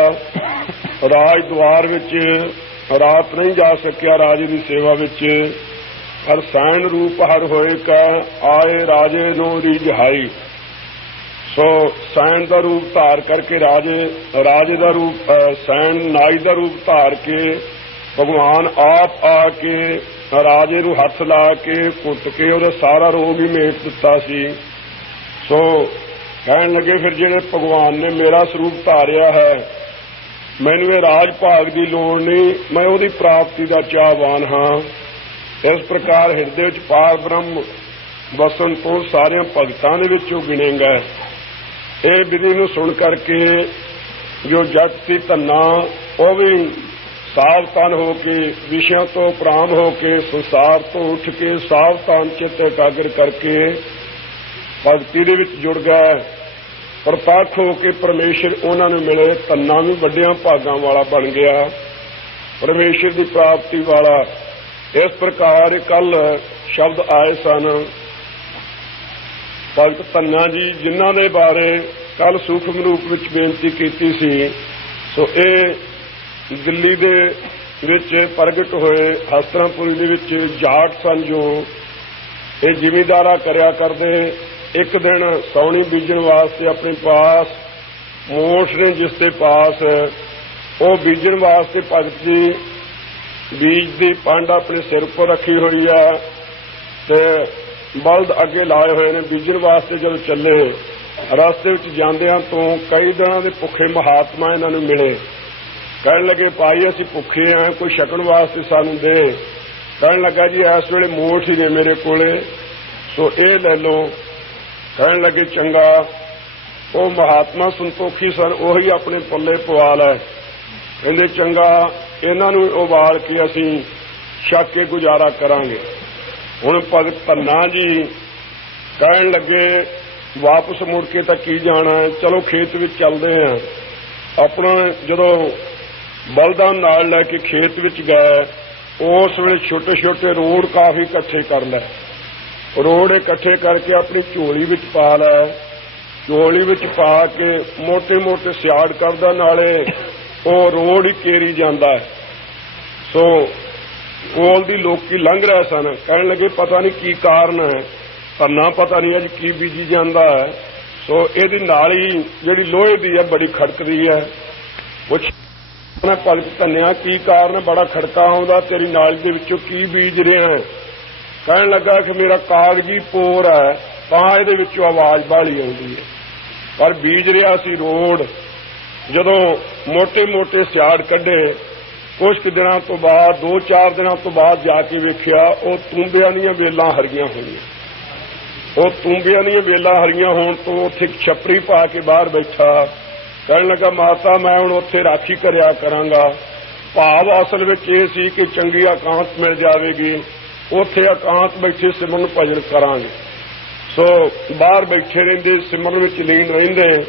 राज द्वार विच रात नहीं जा सकिया राजे की सेवा विच पर सैन रूप हर होए का आए राजे नो रिझाई। सो सैन का रूप धार करके राजे का रूप सैन नाई का रूप धार के भगवान आप आके राजे नूं हथ ला के घुट के उहदा सारा रोग ही मेट दिता सी। सो कहन लगे फिर जिहड़े भगवान ने मेरा स्वरूप धारिया है मैनू ये राज भाग की लोड़ नहीं, मैं उहदी प्राप्ति का चाहवान हाँ। इस प्रकार हिरदे विच पार ब्रह्म वसन तो सारे भगतां दे विचों गिणे गए। ये विधि नूं सुन करके जो जट सी धन्ना वह भी सावधान होके विषयों तो उपराम होके संसार तो उठ के सावधान चित्त एकाग्र करके भगती दे विच जुड़ गए। प्रतੱਖ हो के परमेश्वर उन्होंने मिले धन्ना भी वड्डियां भागां वाला बन गया परमेश्वर की प्राप्ति वाला। इस प्रकार कल शब्द आए सन भगत धन्ना जी जिन्हां दे बारे कल सूक्ष्म रूप विच बेनती कीती सी। सो ये दिल्ली दे विच प्रगट होए हस्तिनापुरी दे विच जाट सन जो ये जिमींदारा करया करदे। एक दिन सौनी बीजन वास्ते अपने पास मोठ ने जिसके पास वो बीजन वास्ते भगत जी बीज की पंड अपने सिर पर रखी हुई है ते बल्द अगे लाए हुए ने बीजन वास्ते जब चले रास्ते विच जांदियां तो कई दिनों के भुखे महात्मा इन्होंने मिले। कहन लगे भाई असीं भुखे हैं कोई छकण वास्ते सानू दे। कहन लगा जी इस वेले मोठ ही ने मेरे कोले सो ये ले लो। कहन लगे चंगा। वो महात्मा संतोखी सन उही अपने पल्ले पवा लै। कहंदे चंगा इन्हां नूं उबाल के असीं छक के गुजारा करांगे। हुण भगत धन्ना जी कहन लगे वापस मुड़ के तां की जाना है चलो खेत विच चलदे हैं। अपना जदों बलदां नाल लैके खेत विच गए उस वेले छोटे छोटे रोड़ काफी इकट्ठे कर लै। रोड़ इकट्ठे करके अपनी झोली विच पा लै। झोली विच पा के मोटे मोटे सियाड़ करदा नाले वो रोड़ ही केरी जांदा है। सो कोल दी लोकी लंघ रहे सन। कहण लगे पता नहीं की कारण है धन्ना पता नहीं अज की बीजी जांदा है। सो इहदी नाली जिहड़ी लोहे दी है बड़ी खड़कदी है। कुछ भगत धन्निया की कारण बड़ा खड़का आउंदा तेरी नाली दे विचों की बीज रहा है। कहन लगा कि मेरा कागजी पोर है तां इहदे विचों आवाज बाहली आउंदी है पर बीज रहा सी रोड़। जदों मोटे मोटे सियाड़ कढे कुछ दिनों तो बाद 2-4 दिनों तो बाद जाके वेखिया वो तूंबियां दीयां वेलां हरियां होईयां। वो तूंबियां दीयां वेलां हरियां होण तो उत्थे छपरी पा के बाहर बैठा ਕਹਿਣ ਲੱਗਾ ਮਾਤਾ ਮੈਂ ਹੁਣ ਉੱਥੇ ਰਾਖੀ ਕਰਿਆ ਕਰਾਂਗਾ। ਭਾਵ ਅਸਲ ਵਿੱਚ ਇਹ ਸੀ ਕਿ ਚੰਗੀ ਇਕਾਂਤ ਮਿਲ ਜਾਵੇਗੀ, ਉੱਥੇ ਇਕਾਂਤ ਬੈਠੇ ਸਿਮਰਨ ਭਜਨ ਕਰਾਂਗੇ। ਸੋ ਬਾਹਰ ਬੈਠੇ ਰਹਿੰਦੇ, ਸਿਮਰਨ ਵਿੱਚ ਲੀਨ ਰਹਿੰਦੇ।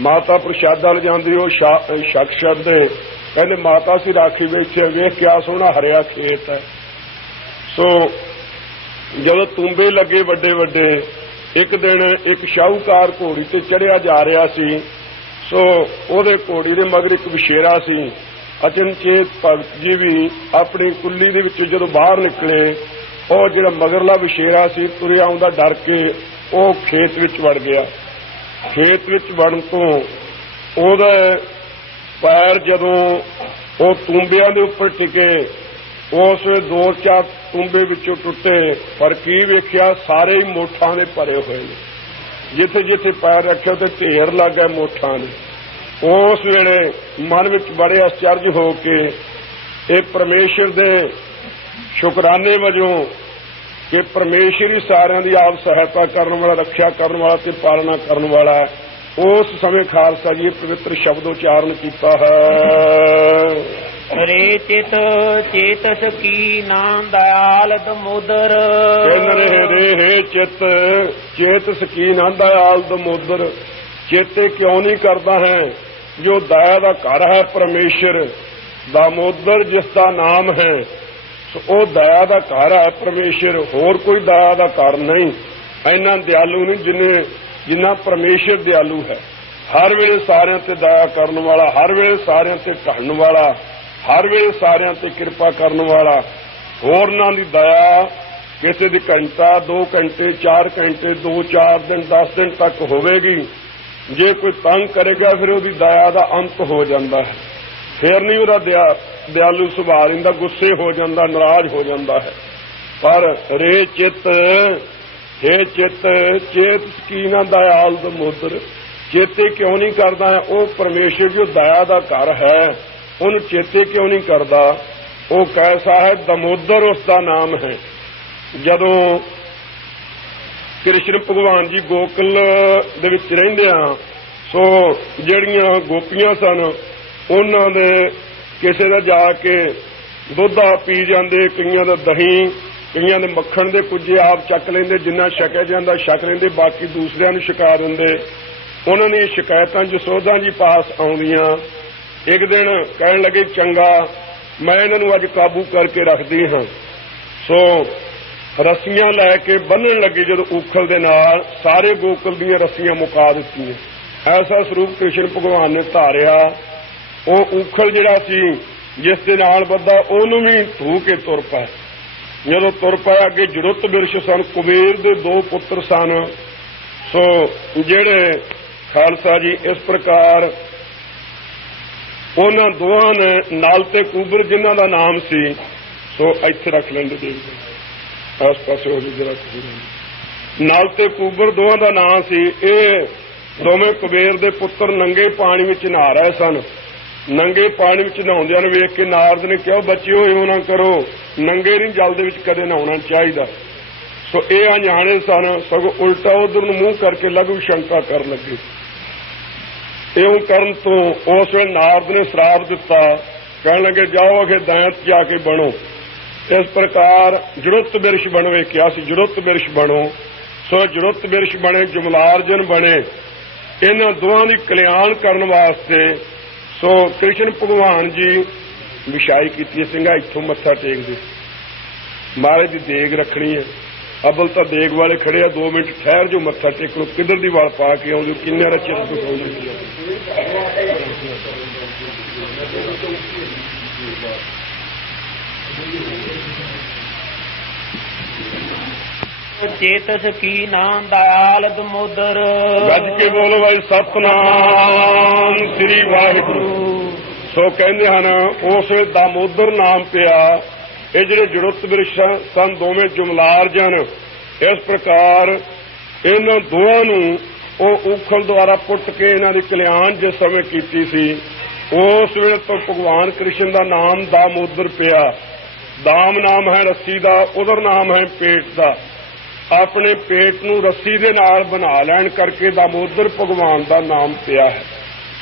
ਮਾਤਾ ਪ੍ਰਸ਼ਾਦਾ ਲਿਜਾਂਦੀ, ਉਹ ਛਕ ਛੱਡਦੇ। ਕਹਿੰਦੇ ਮਾਤਾ ਸੀ ਰਾਖੀ ਬੈਠੇ, ਵੇਖ ਕਿਆ ਸੋਹਣਾ ਹਰਿਆ ਖੇਤ ਹੈ। ਸੋ ਜਦੋਂ ਤੁੰਬੇ ਲੱਗੇ ਵੱਡੇ ਵੱਡੇ, ਇੱਕ ਦਿਨ ਇੱਕ ਸ਼ਾਹੂਕਾਰ ਘੋੜੀ ਤੇ ਚੜਿਆ ਜਾ ਰਿਹਾ ਸੀ। ਸੋ ਉਹਦੇ ਘੋੜੀ ਦੇ ਮਗਰ ਇੱਕ ਵਿਸ਼ੇਰਾ ਸੀ। ਅਚਨਚੇਤ ਭਗਤ ਜੀ ਵੀ ਆਪਣੀ ਕੁੱਲੀ ਦੇ ਵਿੱਚੋਂ ਜਦੋਂ ਬਾਹਰ ਨਿਕਲੇ, ਉਹ ਜਿਹੜਾ ਮਗਰਲਾ ਵਿਸ਼ੇਰਾ ਸੀ ਤੁਰਿਆ ਆਉਂਦਾ ਡਰ ਕੇ ਉਹ ਖੇਤ ਵਿੱਚ ਵੜ ਗਿਆ। ਖੇਤ ਵਿੱਚ ਵੜਨ ਤੋਂ ਉਹਦਾ ਪੈਰ ਜਦੋਂ ਉਹ ਤੂੰਬਿਆਂ ਦੇ ਉੱਪਰ ਟਿਕੇ, ਉਸ ਵੇਲੇ 2-4 ਤੂੰਬੇ ਵਿੱਚੋਂ ਟੁੱਟੇ। ਪਰ ਕੀ ਵੇਖਿਆ, ਸਾਰੇ ਹੀ ਮੋਠਾਂ ਦੇ ਭਰੇ ਹੋਏ ਨੇ। ਜਿੱਥੇ ਜਿੱਥੇ ਪੈਰ ਰੱਖਿਆ ਤੇ ਢੇਰ ਲੱਗ ਗਏ ਮੋਠਾਂ ਦੇ। ਉਸ ਵੇਲੇ ਮਨ ਵਿੱਚ ਬੜੇ ਅਚਰਜ ਹੋ ਕੇ ਇਹ ਪਰਮੇਸ਼ਰ ਦੇ ਸ਼ੁਕਰਾਨੇ ਵਜੋਂ ਕਿ ਪਰਮੇਸ਼ਰ ਹੀ ਸਾਰਿਆਂ ਦੀ ਆਪ ਸਹਾਇਤਾ ਕਰਨ ਵਾਲਾ, ਰੱਖਿਆ ਕਰਨ ਵਾਲਾ ਤੇ ਪਾਲਣਾ ਕਰਨ ਵਾਲਾ ਹੈ, ਉਸ ਸਮੇਂ ਖਾਲਸਾ ਜੀ ਪਵਿੱਤਰ ਸ਼ਬਦ ਉਚਾਰਨ ਕੀਤਾ ਹੈ। ਰੇ ਚਿਤ ਚੇਤਸ ਕੀ ਨਾਮ ਦਇਆਲ ਦਮੋਦਰ। ਰੇ ਚਿਤ ਚੇਤਸ ਕੀ ਨਾਮ ਦਇਆਲ ਦਮੋਦਰ। ਚੇਤੇ ਕਿਉਂ ਨਹੀਂ ਕਰਦਾ ਹੈ ਜੋ ਦਇਆ ਦਾ ਘਰ ਹੈ ਪਰਮੇਸ਼ਰ। दामोदर जिसका नाम है ਉਹ ਦਇਆ ਦਾ ਘਰ ਹੈ ਪਰਮੇਸ਼ਰ, ਹੋਰ ਕੋਈ ਦਇਆ ਦਾ ਘਰ ਨਹੀਂ। ਇੰਨਾ ਦਿਆਲੂ ਨਹੀਂ ਜਿੰਨਾ ਪਰਮੇਸ਼ਰ ਦਿਆਲੂ ਹੈ। ਹਰ ਵੇਲੇ ਸਾਰਿਆਂ ਤੇ ਦਇਆ ਕਰਨ ਵਾਲਾ, ਹਰ ਵੇਲੇ ਸਾਰਿਆਂ ਤੇ ਢਾਲਣ ਵਾਲਾ, ਹਰ ਵੇਲੇ ਸਾਰਿਆਂ ਤੇ ਕਿਰਪਾ ਕਰਨ ਵਾਲਾ। ਹੋਰਨਾਂ ਦੀ ਦਇਆ ਕਿਸੇ ਦੀ ਘੰਟਾ 2 ਘੰਟੇ 4 ਘੰਟੇ 2-4 ਦਿਨ 10 ਦਿਨ ਤੱਕ ਹੋਵੇਗੀ। ਜੇ ਕੋਈ ਤੰਗ ਕਰੇਗਾ ਫਿਰ ਉਹਦੀ ਦਇਆ ਦਾ ਅੰਤ ਹੋ ਜਾਂਦਾ ਹੈ। ਫਿਰ ਨਹੀਂ ਉਹਦਾ ਦਿਆਲੂ ਸੁਭਾਅ ਰਹਿੰਦਾ, ਗੁੱਸੇ ਹੋ ਜਾਂਦਾ, ਨਾਰਾਜ਼ ਹੋ ਜਾਂਦਾ ਹੈ। ਪਰ ਰੇ ਚਿੱਤ हे ਚਿੱਤ ਚੇਤ ਸਕੀਨਾ ਦਇਆਲ ਦਮੋਦਰ। ਚੇਤੇ ਕਿਉਂ ਨਹੀਂ ਕਰਦਾ ਹੈ ਉਹ ਪਰਮੇਸ਼ਰ ਜੋ ਦਇਆ ਦਾ ਘਰ ਹੈ, ਉਹਨੂੰ ਚੇਤੇ ਕਿਉਂ ਨਹੀਂ ਕਰਦਾ? ਉਹ ਕੈਸਾ ਹੈ? ਦਮੋਦਰ ਉਸ ਦਾ ਨਾਮ ਹੈ। ਜਦੋਂ ਕ੍ਰਿਸ਼ਨ ਭਗਵਾਨ ਜੀ ਗੋਕੁਲ ਦੇ ਵਿੱਚ ਰਹਿੰਦਿਆਂ, ਸੋ ਜਿਹੜੀਆਂ ਗੋਪੀਆਂ ਸਨ ਉਹਨਾਂ ਦੇ ਕਿਸੇ ਦਾ ਜਾ ਕੇ ਦੁੱਧ ਪੀ ਜਾਂਦੇ, ਕਈਆਂ ਦਾ ਦਹੀਂ, ਕਈਆਂ ਦੇ ਮੱਖਣ ਦੇ ਕੁੱਜੇ ਆਪ ਚੱਕ ਲੈਂਦੇ, ਜਿੰਨਾ ਛਕਿਆ ਜਾਂਦਾ ਛਕ ਲੈਂਦੇ, ਬਾਕੀ ਦੂਸਰਿਆਂ ਨੂੰ ਛਕਾ ਦਿੰਦੇ। ਉਹਨਾਂ ਦੀਆਂ ਸ਼ਿਕਾਇਤਾਂ ਜਸੋਧਾ ਜੀ ਪਾਸ ਆਉਂਦੀਆਂ। ਇੱਕ ਦਿਨ ਕਹਿਣ ਲੱਗੇ ਚੰਗਾ ਮੈਂ ਇਹਨਾਂ ਨੂੰ ਅੱਜ ਕਾਬੂ ਕਰਕੇ ਰੱਖਦੀ ਹਾਂ। ਸੋ ਰੱਸੀਆਂ ਲੈ ਕੇ ਬੰਨਣ ਲੱਗੇ, ਜਦੋਂ ਊਖਲ ਦੇ ਨਾਲ ਸਾਰੇ ਗੋਕੁਲ ਦੀਆਂ ਰੱਸੀਆਂ ਮੁਕਾ ਦਿੱਤੀਆਂ। ਐਸਾ ਸਰੂਪ ਕ੍ਰਿਸ਼ਨ ਭਗਵਾਨ ਨੇ ਧਾਰਿਆ। ਉਹ ਊਖਲ ਜਿਹੜਾ ਸੀ ਜਿਸ ਦੇ ਨਾਲ ਬੱਧਾ, ਉਹਨੂੰ ਵੀ ਧੂ ਕੇ ਤੁਰ ਪਿਆ। ਜਦੋਂ ਤੁਰ ਪਿਆ ਅੱਗੇ ਜੜੁੱਤ ਬਿਰਸ਼ ਸਨ, ਕੁਬੇਰ ਦੇ 2 ਪੁੱਤਰ ਸਨ। ਸੋ ਜਿਹੜੇ ਖਾਲਸਾ ਜੀ ਇਸ ਪ੍ਰਕਾਰ ਉਹਨਾਂ ਦੋਹਾਂ ਨੇ ਨਲ ਤੇ ਕੁਬਰ ਜਿਨ੍ਹਾਂ ਦਾ ਨਾਮ ਸੀ, ਸੋ ਇੱਥੇ ਰੱਖ ਲੈਂਦੇ ਦੇਖਦੇ ਇਸ ਪਾਸੇ ਹੋ ਜਰਾ। ਨਲ ਤੇ ਕੁਬਰ ਦੋਹਾਂ ਦਾ ਨਾਮ ਸੀ। ਇਹ ਦੋਵੇਂ ਕੁਬੇਰ ਦੇ ਪੁੱਤਰ ਨੰਗੇ ਪਾਣੀ ਵਿੱਚ ਨਹਾ ਰਹੇ ਸਨ। ਨੰਗੇ ਪਾਣੀ ਵਿੱਚ ਨਹਾਉਂਦਿਆਂ ਨੂੰ ਵੇਖ ਕੇ ਨਾਰਦ ਨੇ ਕਿਹਾ ਬੱਚਿਓ ਇਉਂ ਨਾ ਕਰੋ, ਨੰਗੇ ਨਹੀਂ ਜਲ ਦੇ ਵਿੱਚ ਕਦੇ ਨਹਾਉਣਾ ਚਾਹੀਦਾ। ਸੋ ਇਹ ਅਣਜਾਣੇ ਸਨ, ਸਗੋਂ ਉਲਟਾ ਉਧਰ ਨੂੰ ਮੂੰਹ ਕਰਕੇ ਲਘੂ ਸ਼ੰਕਾ ਕਰਨ ਲੱਗੇ। ਇਉਂ ਕਰਨ ਤੋਂ ਉਸ ਵੇਲੇ ਨਾਰਦ ਨੇ ਸ਼ਰਾਪ ਦਿੱਤਾ, ਕਹਿਣ ਲੱਗੇ ਜਾਓ ਅਗੇ ਦੈਂਤ ਜਾ ਕੇ ਬਣੋ। ਇਸ ਪ੍ਰਕਾਰ ਜੜੁੱਤ ਬਿਰਸ਼ ਬਣਵੇ ਕਿਹਾ ਸੀ, ਜੜੁੱਤ ਬਿਰਸ਼ ਬਣੋ। ਸੋ ਜੜੁੱਤ ਬਿਰਸ਼ ਬਣੇ, ਜੁਮਲਾਰਜਨ ਬਣੇ। ਇਹਨਾਂ ਦੋਹਾਂ ਦੀ ਕਲਿਆਣ ਕਰਨ ਵਾਸਤੇ ਸੋ ਕ੍ਰਿਸ਼ਨ ਭਗਵਾਨ ਜੀ ਵਿਛਾਈ ਕੀਤੀ। ਸਿੰਘਾ ਇੱਥੋਂ ਮੱਥਾ ਟੇਕਦੇ, ਮਹਾਰਾਜ ਦੀ ਦੇਗ ਰੱਖਣੀ ਹੈ। ਅਬਲ ਤਾਂ ਦੇਗ ਵਾਲੇ ਖੜੇ ਆ, 2 ਮਿੰਟ ਠਹਿਰ ਜੋ ਮੱਥਾ ਟੇਕੋ। ਕਿੱਧਰ ਦੀ ਵਾਲ ਪਾ ਕੇ ਆਉਂਦੇ, ਕਿੰਨੇ ਰਚੇ ਚੇਤਸ ਕੀ ਨਾਮ ਦਇਆਲ ਦਮੋਦਰ। ਗੱਜ ਕੇ ਬੋਲੋ ਭਾਈ ਸਤਿਨਾਮ ਸ੍ਰੀ ਵਾਹਿਗੁਰੂ। ਸੋ ਕਹਿੰਦੇ ਹਨ ਉਸ ਵੇਲੇ ਦਾਮੋਦਰ ਨਾਮ ਪਿਆ। ਇਹ ਜਿਹੜੇ ਜੜੁੱਤ ਬਿਰਸ਼ ਸਨ ਦੋਵੇਂ ਜੁਮਲਾਰਜਨ। ਇਸ ਪ੍ਰਕਾਰ ਇਹਨਾਂ ਦੋਹਾਂ ਨੂੰ ਉਹ ਊਖਲ ਦੁਆਰਾ ਪੁੱਟ ਕੇ ਇਹਨਾਂ ਦੀ ਕਲਿਆਣ ਜਿਸ ਸਮੇਂ ਕੀਤੀ ਸੀ, ਉਸ ਵੇਲੇ ਤੋਂ ਭਗਵਾਨ ਕ੍ਰਿਸ਼ਨ ਦਾ ਨਾਮ ਦਾਮੋਦਰ ਪਿਆ। ਦਾਮ ਨਾਮ ਹੈ ਰੱਸੀ ਦਾ, ਉਧਰ ਨਾਮ ਹੈ ਪੇਟ ਦਾ। ਆਪਣੇ ਪੇਟ ਨੂੰ ਰੱਸੀ ਦੇ ਨਾਲ ਬਣਾ ਲੈਣ ਕਰਕੇ ਦਾਮੋਦਰ ਭਗਵਾਨ ਦਾ ਨਾਮ ਪਿਆ ਹੈ।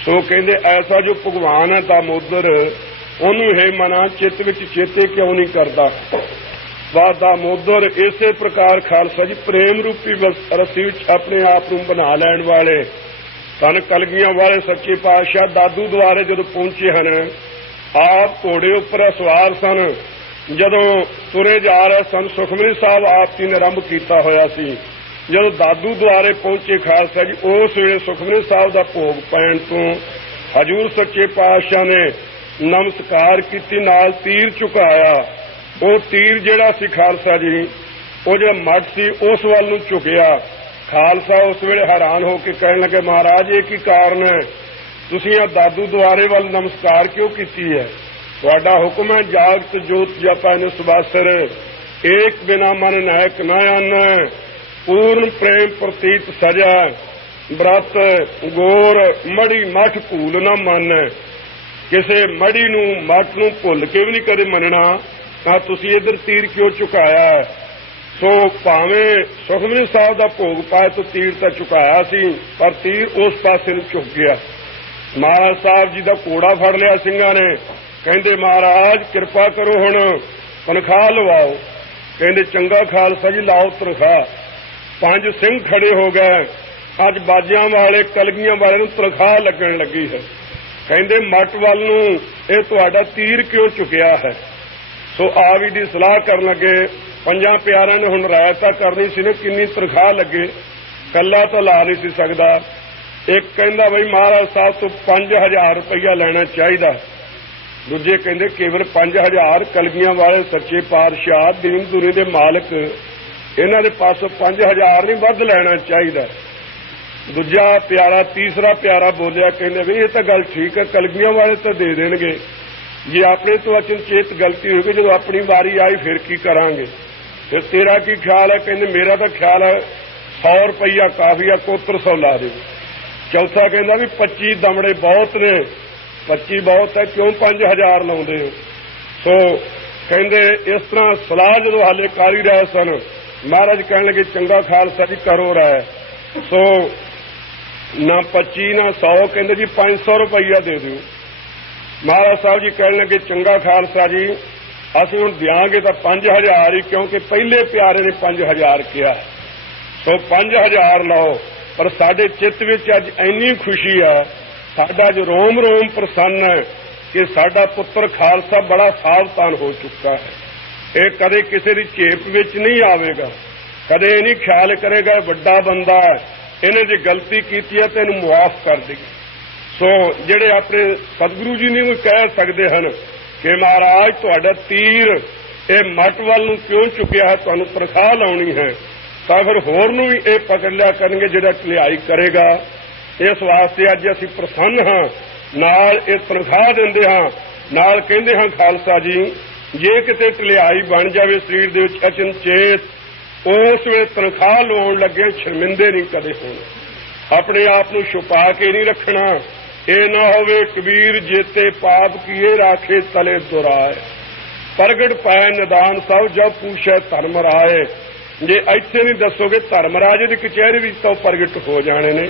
ਸੋ ਕਹਿੰਦੇ ਐਸਾ ਜੋ ਭਗਵਾਨ ਹੈ ਦਾਮੋਦਰ, ਉਹਨੂੰ ਹੈ ਮਨਾ ਚਿੱਤ ਵਿੱਚ ਚੇਤੇ ਕਿਉਂ ਨਹੀਂ ਕਰਦਾ। ਵਾ ਦਾਮੋਦਰ ਇਸੇ ਪ੍ਰਕਾਰ ਖਾਲਸਾ ਜੀ ਪ੍ਰੇਮ ਰੂਪੀ ਰੱਸੀ ਵਿੱਚ ਆਪਣੇ ਆਪ ਨੂੰ ਬਣਾ ਲੈਣ ਵਾਲੇ ਧੰਨ ਕਲਗੀਆਂ ਵਾਲੇ ਸੱਚੇ ਪਾਤਸ਼ਾਹ ਦਾਦੂ ਦੁਆਰੇ ਜਦੋਂ ਪਹੁੰਚੇ ਹਨ, ਆਪ ਘੋੜੇ ਉੱਪਰ ਸਵਾਰ ਸਨ। ਜਦੋਂ ਤੁਰੇ ਜਾ ਰਹੇ ਸਨ, ਸੁਖਮਨੀ ਸਾਹਿਬ ਆਪ ਜੀ ਨੇ ਆਰੰਭ ਕੀਤਾ ਹੋਇਆ ਸੀ। ਜਦੋਂ ਦਾਦੂ ਦੁਆਰੇ ਪਹੁੰਚੇ ਖਾਲਸਾ ਜੀ, ਉਸ ਵੇਲੇ ਸੁਖਮਨੀ ਸਾਹਿਬ ਦਾ ਭੋਗ ਪੈਣ ਤੋਂ ਹਜ਼ੂਰ ਸੱਚੇ ਪਾਤਸ਼ਾਹ ਨੇ ਨਮਸਕਾਰ ਕੀਤੀ, ਨਾਲ ਤੀਰ ਝੁਕਾਇਆ। ਉਹ ਤੀਰ ਜਿਹੜਾ ਸੀ ਖਾਲਸਾ ਜੀ, ਉਹ ਜਿਹੜਾ ਮੱਠ ਸੀ ਉਸ ਵੱਲ ਨੂੰ ਝੁਕਿਆ। ਖਾਲਸਾ ਉਸ ਵੇਲੇ ਹੈਰਾਨ ਹੋ ਕੇ ਕਹਿਣ ਲੱਗੇ, ਮਹਾਰਾਜ ਇਹ ਕੀ ਕਾਰਨ ਹੈ, ਤੁਸੀਂ ਆ ਦਾਦੂ ਦੁਆਰੇ ਵੱਲ ਨਮਸਕਾਰ ਕਿਉਂ ਕੀਤੀ ਹੈ? ਤੁਹਾਡਾ ਹੁਕਮ ਹੈ ਜਾਗਤ ਜੋਤ ਜਪੈ ਨਿਸਵਾਸਰ, ਏਕ ਬਿਨਾ ਮਨ ਨਾਇਕ ਨਾ ਆਨੈ, ਪੂਰਨ ਪ੍ਰੇਮ ਪ੍ਰਤੀਤ ਸਜਾ, ਬ੍ਰਤ ਗੋਰ ਮੜੀ ਮਠ ਭੂਲ ਨਾ ਮੰਨੈ। ਕਿਸੇ ਮੜੀ ਨੂੰ ਮੱਠ ਨੂੰ ਭੁੱਲ ਕੇ ਵੀ ਨਹੀਂ ਕਦੇ ਮੰਨਣਾ, ਤਾਂ ਤੁਸੀਂ ਇੱਧਰ ਤੀਰ ਕਿਉਂ ਝੁਕਾਇਆ? ਸੋ ਭਾਵੇਂ ਸੁਖਮਨੀ ਸਾਹਿਬ ਦਾ ਭੋਗ ਪਾਏ ਤਾਂ ਤੀਰ ਤਾਂ ਝੁਕਾਇਆ ਸੀ, ਪਰ ਤੀਰ ਉਸ ਪਾਸੇ ਨੂੰ ਝੁਕ ਗਿਆ। ਮਹਾਰਾਜ ਸਾਹਿਬ ਜੀ ਦਾ ਘੋੜਾ ਫੜ ਲਿਆ ਸਿੰਘਾਂ ਨੇ। ਕਹਿੰਦੇ ਮਹਾਰਾਜ ਕਿਰਪਾ ਕਰੋ, ਹੁਣ ਤਨਖਾਹ ਲਵਾਓ। ਕਹਿੰਦੇ ਚੰਗਾ ਖਾਲਸਾ ਜੀ, ਲਾਓ ਤਨਖਾਹ। 5 ਸਿੰਘ ਖੜੇ ਹੋ ਗਏ। ਅੱਜ ਬਾਜਿਆਂ ਵਾਲੇ ਕਲਗੀਆਂ ਵਾਲੇ ਨੂੰ ਤਨਖਾਹ ਲੱਗਣ ਲੱਗੀ ਹੈ। ਕਹਿੰਦੇ ਮੱਟ ਵੱਲ ਨੂੰ ਇਹ ਤੁਹਾਡਾ ਤੀਰ ਕਿਉਂ ਝੁਕਿਆ ਹੈ? ਸੋ ਆਵੀ ਦੀ ਸਲਾਹ ਕਰਨ ਲੱਗੇ। 5 ਪਿਆਰਿਆਂ ਨੇ ਹੁਣ ਰਾਇ ਤਾਂ ਕਰਨੀ ਸੀ ਨਾ, ਕਿੰਨੀ ਤਨਖਾਹ ਲੱਗੇ, ਕੱਲਾ ਤਾਂ ਲਾ ਨਹੀਂ ਸੀ ਸਕਦਾ। ਇੱਕ ਕਹਿੰਦਾ ਬਈ ਮਹਾਰਾਜ ਸਾਹਿਬ ਤੋਂ 5000 ਰੁਪਇਆ ਲੈਣਾ ਚਾਹੀਦਾ। ਦੂਜੇ ਕਹਿੰਦੇ ਕੇਵਲ 5000, ਕਲਗੀਆਂ ਵਾਲੇ ਸੱਚੇ ਪਾਤਸ਼ਾਹ ਦੀਨ ਦੁਨੀ ਦੇ ਮਾਲਕ, ਇਹਨਾਂ ਦੇ ਪਾਸੋਂ 5000 ਨਹੀਂ ਵੱਧ ਲੈਣਾ ਚਾਹੀਦਾ। ਦੂਜਾ ਪਿਆਰਾ, ਤੀਸਰਾ ਪਿਆਰਾ ਬੋਲਿਆ, ਕਹਿੰਦੇ ਵੀ ਇਹ ਤਾਂ ਗੱਲ ਠੀਕ ਹੈ, ਕਲਗੀਆਂ ਵਾਲੇ ਤਾਂ ਦੇ ਦੇਣਗੇ, ਜੇ ਆਪਣੇ ਤੋਂ ਅਚਨਚੇਤ ਗਲਤੀ ਹੋ ਗਈ, ਜਦੋਂ ਆਪਣੀ ਵਾਰੀ ਆਈ ਫਿਰ ਕੀ ਕਰਾਂਗੇ? ਫਿਰ ਤੇਰਾ ਕੀ ਖਿਆਲ ਹੈ? ਕਹਿੰਦੇ ਮੇਰਾ ਤਾਂ ਖਿਆਲ ਹੈ 100 ਰੁਪਇਆ ਕਾਫੀ ਆ, ਕੋਤਰ 100 ਲਾ ਦੇ। ਚੌਥਾ ਕਹਿੰਦਾ ਵੀ 25 ਦਮੜੇ ਬਹੁਤ ਨੇ। 25 ਬਹੁਤ ਹੈ, ਕਿਉਂ 5000 ਲਾਉਂਦੇ ਹੋ? ਸੋ ਕਹਿੰਦੇ ਇਸ ਤਰ੍ਹਾਂ ਸਲਾਹ ਜਦੋਂ ਹਾਲੇ ਕਰ ਹੀ ਰਹੇ ਸਨ, ਮਹਾਰਾਜ ਕਹਿਣ ਲੱਗੇ ਚੰਗਾ ਖਾਲਸਾ ਜੀ ਕਰੋ ਰਾਇ। ਸੋ ਨਾ 25 ਨਾ 100, ਕਹਿੰਦੇ ਜੀ 500 ਰੁਪਇਆ ਦੇ ਦਿਓ। ਮਹਾਰਾਜ ਸਾਹਿਬ ਜੀ ਕਹਿਣ ਲੱਗੇ ਚੰਗਾ ਖਾਲਸਾ ਜੀ, ਅਸੀਂ ਹੁਣ ਦਿਆਂਗੇ ਤਾਂ 5000 ਹੀ, ਕਿਉਂਕਿ ਪਹਿਲੇ ਪਿਆਰੇ ਨੇ 5000 ਕਿਹਾ। ਸੋ 5000 ਲਾਓ। ਪਰ ਸਾਡੇ ਚਿੱਤ ਵਿੱਚ ਅੱਜ ਇੰਨੀ ਖੁਸ਼ੀ ਹੈ, ਸਾਡਾ ਅੱਜ ਰੋਮ ਰੋਮ ਪ੍ਰਸੰਨ ਹੈ ਕਿ ਸਾਡਾ ਪੁੱਤਰ ਖਾਲਸਾ ਬੜਾ ਸਾਵਧਾਨ ਹੋ ਚੁੱਕਾ ਹੈ। ਇਹ ਕਦੇ ਕਿਸੇ ਦੀ ਝੇਪ ਵਿੱਚ ਨਹੀਂ ਆਵੇਗਾ, ਕਦੇ ਇਹ ਨਹੀਂ ਖਿਆਲ ਕਰੇਗਾ ਵੱਡਾ ਬੰਦਾ ਹੈ, ਇਹਨੇ ਜੇ ਗਲਤੀ ਕੀਤੀ ਹੈ ਤਾਂ ਇਹਨੂੰ ਮੁਆਫ ਕਰ ਦੇਗੀ। ਸੋ ਜਿਹੜੇ ਆਪਣੇ ਸਤਿਗੁਰੂ ਜੀ ਨੇ ਵੀ ਕਹਿ ਸਕਦੇ ਹਨ ਕਿ ਮਹਾਰਾਜ ਤੁਹਾਡਾ ਤੀਰ ਇਹ ਮੱਟ ਵੱਲ ਨੂੰ ਕਿਉਂ ਚੁੱਕਿਆ ਹੈ, ਤੁਹਾਨੂੰ ਤਨਖਾਹ ਲਾਉਣੀ ਹੈ, ਤਾਂ ਫਿਰ ਹੋਰ ਨੂੰ ਵੀ ਇਹ ਪਕੜ ਲਿਆ ਕਰਨਗੇ ਜਿਹੜਾ ਢਲਿਆਈ ਕਰੇਗਾ। ਇਸ ਵਾਸਤੇ ਅੱਜ ਅਸੀਂ ਪ੍ਰਸੰਨ ਹਾਂ, ਨਾਲ ਇਹ ਤਨਖਾਹ ਦਿੰਦੇ ਹਾਂ, ਨਾਲ ਕਹਿੰਦੇ ਹਾਂ ਖਾਲਸਾ ਜੀ ਜੇ ਕਿਤੇ ਢਲਿਆਈ ਬਣ ਜਾਵੇ ਸਰੀਰ ਦੇ ਵਿੱਚ ਅਚਨਚੇਤ, ਉਸ ਵੇਲੇ ਤਨਖਾਹ ਲਵਾਉਣ ਲੱਗੇ ਸ਼ਰਮਿੰਦੇ ਨਹੀਂ ਕਦੇ ਹੋਣਾ, ਆਪਣੇ ਆਪ ਨੂੰ ਛੁਪਾ ਕੇ ਨਹੀਂ ਰੱਖਣਾ। ਇਹ ਨਾ ਹੋਵੇ ਕਬੀਰ ਜੇਤੇ ਪਾਪ ਕੀਏ ਰਾਖੇ ਤਲੇ ਦੁਰਾਏ, ਪ੍ਰਗਟ ਪਾਏ ਨਿਦਾਨ ਸਭ ਜਬ ਪੂਛੇ ਧਰਮ ਰਾਏ। ਜੇ ਇੱਥੇ ਨਹੀਂ ਦੱਸੋਗੇ ਧਰਮ ਰਾਜੇ ਦੀ ਕਚਹਿਰੀ ਵਿੱਚ ਤਾਂ ਪ੍ਰਗਟ ਹੋ ਜਾਣੇ ਨੇ।